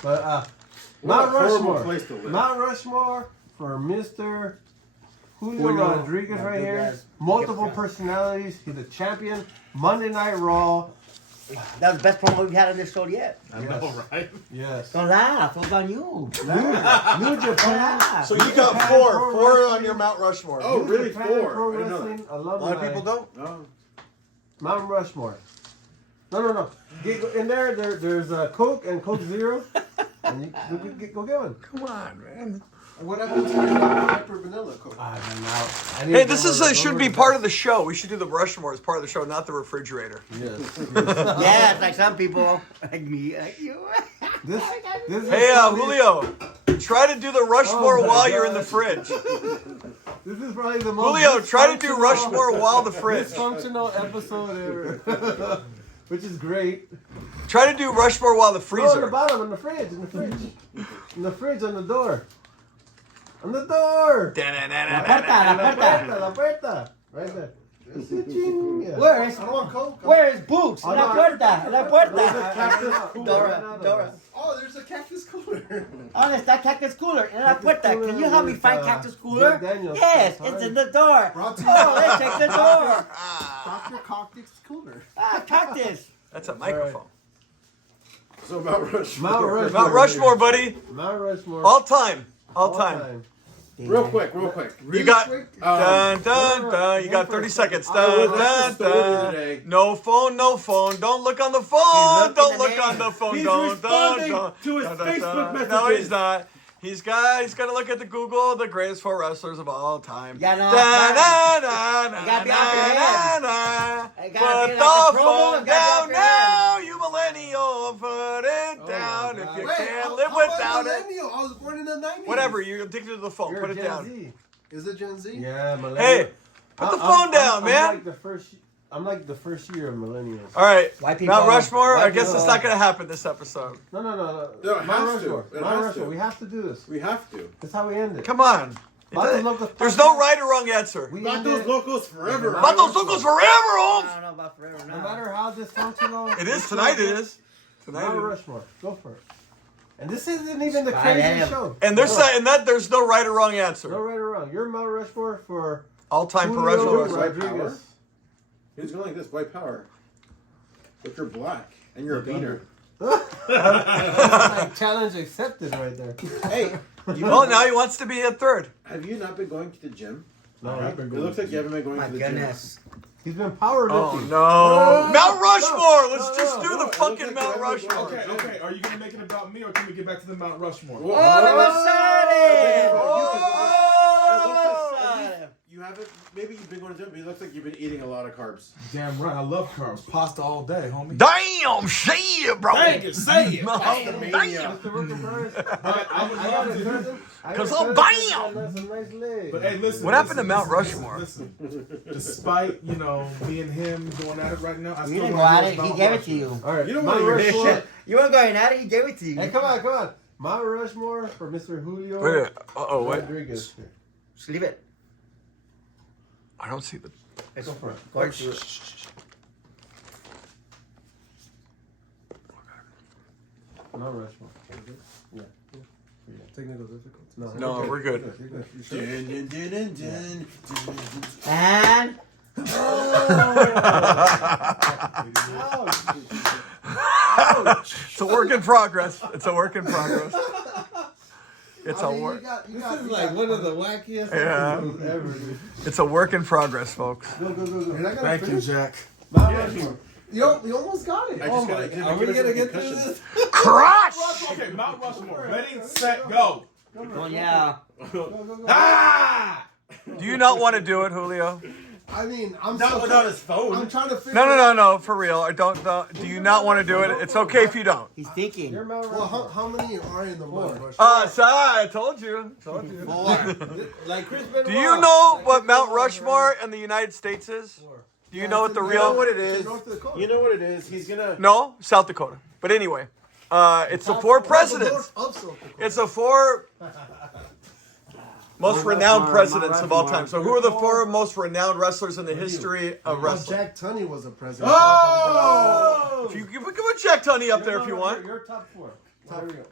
But What Mount a horrible Rushmore. place to live. Mount Rushmore for Mr. Julio Julio. Rodriguez right big here. ass- Multiple big ass. personalities. He's a champion. Monday Night Raw. That was the best promo we've had on this show yet. I know, right? Yes. Don't laugh. It was on you. New Don't Japan. laugh. So you got Japan four Pro on Wrestling. your Mount Rushmore. Oh, New really? Japan 4? Pro I didn't know Wrestling that. A alumni. lot of people don't. Oh. Mount Rushmore. No. In there, there's Coke and Coke Zero. And you go get one. Come on, man. What happened to your Pepper Vanilla Coke? I don't know. Hey, this should be part of the show. We should do the Rushmore as part of the show, not the refrigerator. Yes. Yeah, it's like some people, like me, like you. This is Hey, probably- Julio, try to do the Rushmore Oh my while you're in the God. fridge. This is probably the most Julio, try to do dysfunctional- Rushmore while the fridge. Dysfunctional episode ever. Which is great. Try to do Rushmore while the Oh, on the freezer. bottom, in the fridge. In the fridge, on the door. On the door. La puerta. Right there. Where is, I don't want Coke. where is Boots? Oh, La no. puerta, la puerta. Cactus Dora. Oh, there's a cactus cooler. Oh, it's that cactus cooler in la Cactus puerta. cooler Can you help me with, find cactus cooler? Jack Daniels. Yes, Sorry. it's in the door. Brought to you Oh, let's check the door. Dr. Cactus Cooler. Ah, cactus. That's a microphone. So Mount Rushmore. Mount Rushmore. Mount Rushmore, buddy. Mount Rushmore. All time. All time. Real quick. You got quick? dun dun dun. You got 30 seconds. I Dun was at the dun store dun. today. No phone, no phone. Don't look on the He's phone. looking Don't at look me. on the phone. He's Don't responding don't to his dun, dun, Facebook dun. messages. No, he's not. He's got to look at the Google, the greatest 4 wrestlers of all time. Yeah, no, Da, it's da, da, You gotta be da, off your head. da, da. I gotta be Put like the a promo, phone gotta be down off your head. now, you millennial. Put it down if you Wait, can't how live about without it. millennial? I was born in the 90s. Whatever, you're addicted to the phone. You're Put it Gen down. Z. Is it Gen Z? Yeah, millennial. Hey, put the phone down, man. I'm like the first year of millennials. All right, White people- Mount Rushmore. I white guess people- it's not going to happen this episode. No. No, it Mount has to. Rushmore. It Mount has Rushmore. to. We have to do this. We have to. That's how we end it. Come on. Batos Locos There's no podcast. right or wrong answer. We end Batos it. Locos forever. Mount Batos Locos forever, I Holmes. don't know about forever No now. matter how dysfunctional. It is tonight. It is tonight. Mount It is. Rushmore. Go for it. And this isn't even the Fine, crazy damn. show. And they're saying that there's no right or wrong No answer. right or wrong. You're Mount Rushmore for All-time Julio professional Rodriguez. wrestler. White power? Rodriguez. Who's going like this? White power. But you're black. And you're a beater. Like, challenge accepted right there. Hey, Well, now he wants to be a third. have you not been going to the gym? No, I've been It going looks like you haven't been going My to the goodness. He's been Oh powerlifting. no, Mount Rushmore. Let's just do the fucking Mount Rushmore. Okay. Are you gonna make it about me, or can we get back to the Mount Rushmore? Oh, let's excited! You haven't. Maybe you've been going to gym, but it looks like you've been eating a lot of carbs. Damn right, I love carbs. Pasta all day, homie. Damn, shit, bro. Dang it, say it. Damn. Mr. Rookie Burns. But I would love to. Cause I'm bam. Some nice legs. But hey, listen. What happened to listen, Mount listen, Rushmore? Listen, despite me and him going at it right now, I You still didn't go want at to it. He gave it to you. All right. You don't Mount want to hear Rushmore. You weren't going at it. He gave it to you. Hey, come on. Mount Rushmore for Mr. Julio Wait. Oh wait. Rodriguez. Just leave it. I don't see the. Go for it. Go into it. Mount Rushmore. Yeah. Technical difficulties. No, No, we're good. You're good. You sure? And It's a work in progress. It's a work in progress. It's a I mean, work. You This got, is you like got- one of the wackiest Yeah. episodes ever, dude. It's a work in progress, folks. Go. You're not gonna Thank you, finish? Jack. Mount Rushmore. You almost got it. I just gotta. Are we gonna get through this? Crush. Okay, Mount Rushmore. Ready, set, go. oh yeah. Go. Ah! Do you not want to do it, Julio? I mean, I'm Not so without his phone. I'm trying to figure. No, for real. I don't. Do you not want to do it? It's okay if you don't. He's thinking. You're Mount Well, Rushmore. how many are in the Mount Rushmore? I told you. Like Chris Benoit. Do you know what Mount Rushmore in the United States is? Do you know what the You know real? what it is? North Dakota. You know what it is? He's gonna. No, South Dakota. But anyway, it's the four presidents. North of South Dakota. It's the four most renowned presidents of all time. So who are the four most renowned wrestlers in the history of Well, wrestling? Jack Tunney was a president. Oh! If you give a Jack Tunney up there if you want. You're top four.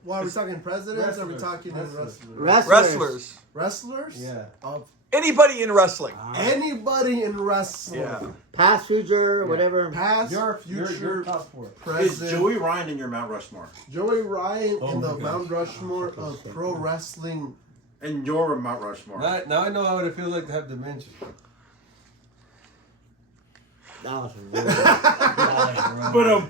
Well, are we talking presidents? Or are we Wrestlers. talking Wrestlers. wrestlers? Wrestlers. Wrestlers? Yeah. Of Anybody in wrestling. anybody in wrestling. Yeah. Past, future, whatever. Past, You're future, top four. Is present. Joey Ryan in your Mount Rushmore? Joey Ryan in the my Mount Rushmore of pro wrestling. And your Mount Rushmore? Now I know what it feels like to have dementia. That was rude. But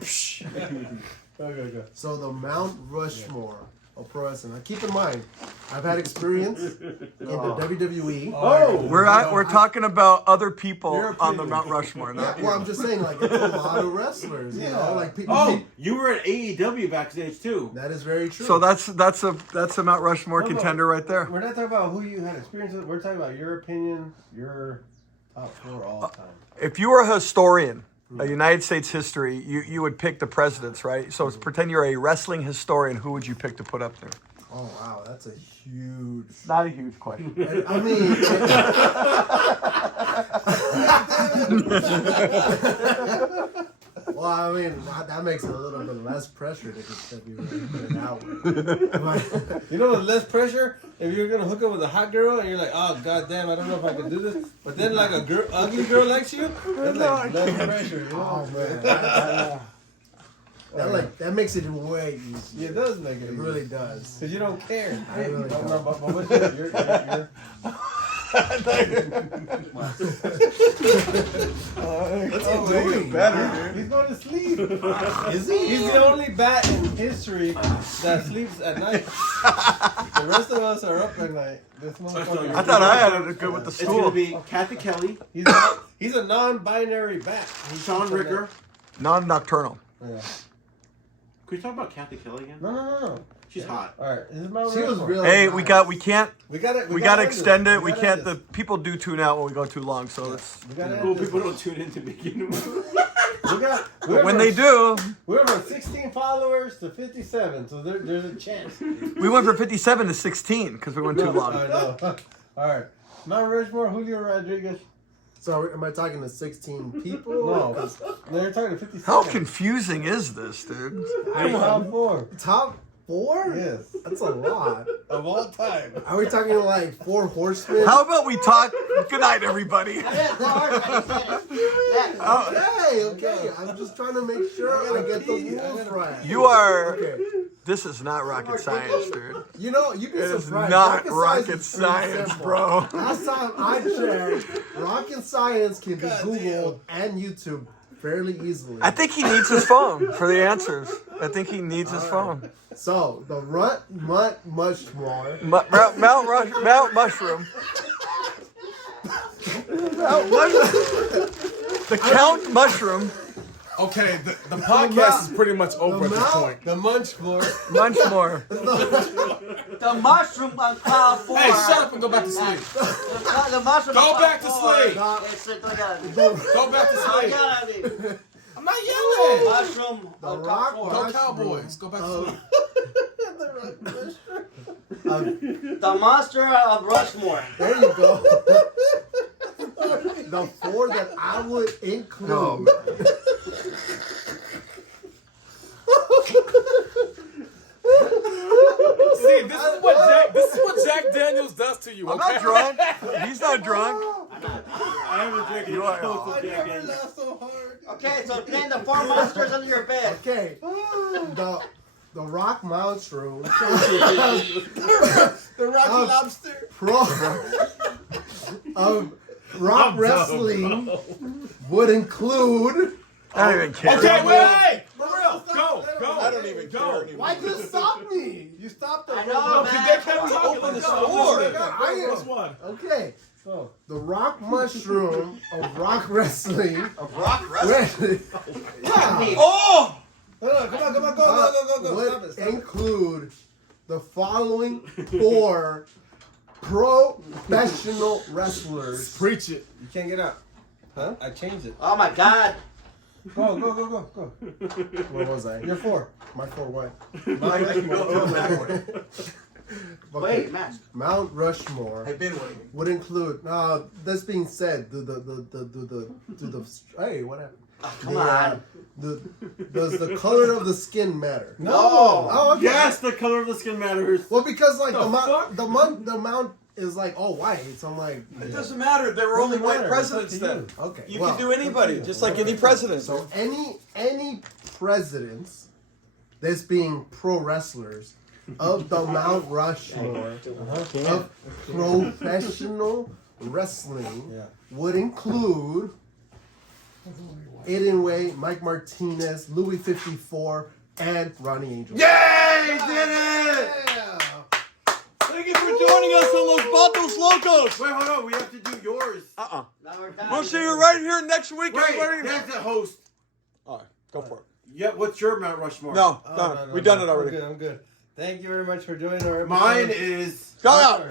Go. So the Mount Rushmore of pro wrestling. Now keep in mind, I've had experience in the WWE. We're talking about other people Your on the opinion. Mount Rushmore. Yeah, Not well, you. I'm just saying, like, it's a lot of wrestlers, you know, like people. oh, you were at AEW backstage too. That is very true. So that's a Mount Rushmore No, no. contender right there. We're not talking about who you had experience with. We're talking about your opinion, your top four all time. If you were a historian of United States history, you would pick the presidents, right? So pretend you're a wrestling historian. Who would you pick to put up there? Oh wow, that's a huge. Not a huge question. I mean, well, I mean that makes it a little bit less pressure to be an hour. You know, with less pressure, if you're gonna hook up with a hot girl and you're like, oh goddamn, I don't know if I can do this, but then like a ugly girl likes you, that's like less pressure. You know? Oh man, that makes it way Yeah, easier. it does make it. It really does. Because you don't care. I really But don't. what's your What's he doing? He's going to sleep. Is he? He's the only bat in history that sleeps at night. The rest of us are up at night. This motherfucker. I thought I had it good with the It's gonna stool. be Kathy Kelly, He's a non-binary bat. Sean Ricker. Non-nocturnal. Yeah. Can we talk about Kathy Kelly again? No. She's hot. All right. This is Mount She was Rushmore. really. Hey, nice. we can't We gotta extend end it. this. We gotta can't. end The this. people do tune out when we go too long. So it's We gotta Cool end this. people don't tune in to begin with. when they do, We're from 16 followers to 57, so there's a chance. we went from 57 to 16 because we went too I long. know. All right. Mount Rushmore, Julio Rodriguez. So am I talking to 16 people? No, they're talking to 57. How confusing is this, dude? Top four. Top 4? Yes. That's a lot. Of all time. Are we talking like 4 horsemen? How about we talk? Good night, everybody. Okay. I'm just trying to make sure I get the rules right. You are. Okay. This is not rocket science, dude. You know, you'd be It is surprised. not is rocket pretty science, simple. bro. Last time I checked, rocket science can be Googled and YouTube fairly easily. I think he needs his phone for the answers. I think he needs his phone. So the Mount Mushmore. Mount Mushroom. The Count Mushroom. Okay, the podcast is pretty much over at this point. The Munchmore. Munchmore. The mushroom on cloud 4. Hey, shut up and go back to sleep. The mushroom Go on back to cloud sleep. 4. Go back to sleep. I'm not yelling. Mushroom on Rock- cloud 4. Go Cowboys. Go back to sleep. The monster of Rushmore. There you go. The 4 that I would include. No. See, this is what Jack Daniels does to you. I'm Okay? not drunk. He's not drunk. I haven't drinking You are- close to Jack Never Daniels. laughed so hard. Okay, so name the 4 monsters under your bed. Okay. The Rock Mushroom. The Rocky Lobster. Pro of rock wrestling would include. I don't even care. Okay, wait. For real. Go. I don't even care anymore. Why you stop me? You stopped the I know, No, man. they kept talking. open the Let's go. store. Let's go. One. Okay. Oh. The Rock Mushroom of rock wrestling. Rock wrestling. Yeah. Oh! Come on, go. Stop Would it. Stop it. include the following 4 professional wrestlers. Preach it. You can't get out. Huh? I changed it. Oh my God. Go. Where was I? You're 4. My 4 what? Wait, Max. Mount Rushmore I've been waiting. would include. This being said, hey, what happened? Come on. Does the color of the skin matter? No. Oh, okay. Yes, the color of the skin matters. Well, because like fuck? the mount is like all white, so I'm like, It doesn't matter. There were only white matter. presidents It's up to then. you. Okay, You well, can do anybody, just like any president. So any presidents, this being pro wrestlers of the Mount Rushmore of professional wrestling Yeah. would include Aiden Way, Mike Martinez, Louis 54, and Ronnie Angel. Yay! He did it! Yeah. Thank you for joining us on Los Batos Locos. Wait, hold on. We have to do yours. Now we're done. We'll see you right here next week, Wait, everybody. that's the host. All right, go for it. Yeah, what's your Mount Rushmore? No, Oh, done. We've done it I'm already. good. I'm good. Thank you very much for joining our episode. Mine is Go out.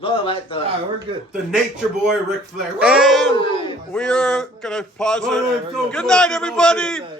Go like the. Alright, we're good. the Nature Boy Ric Flair. And we're gonna pause Oh, it. it's so Good close night, to everybody. bullshit.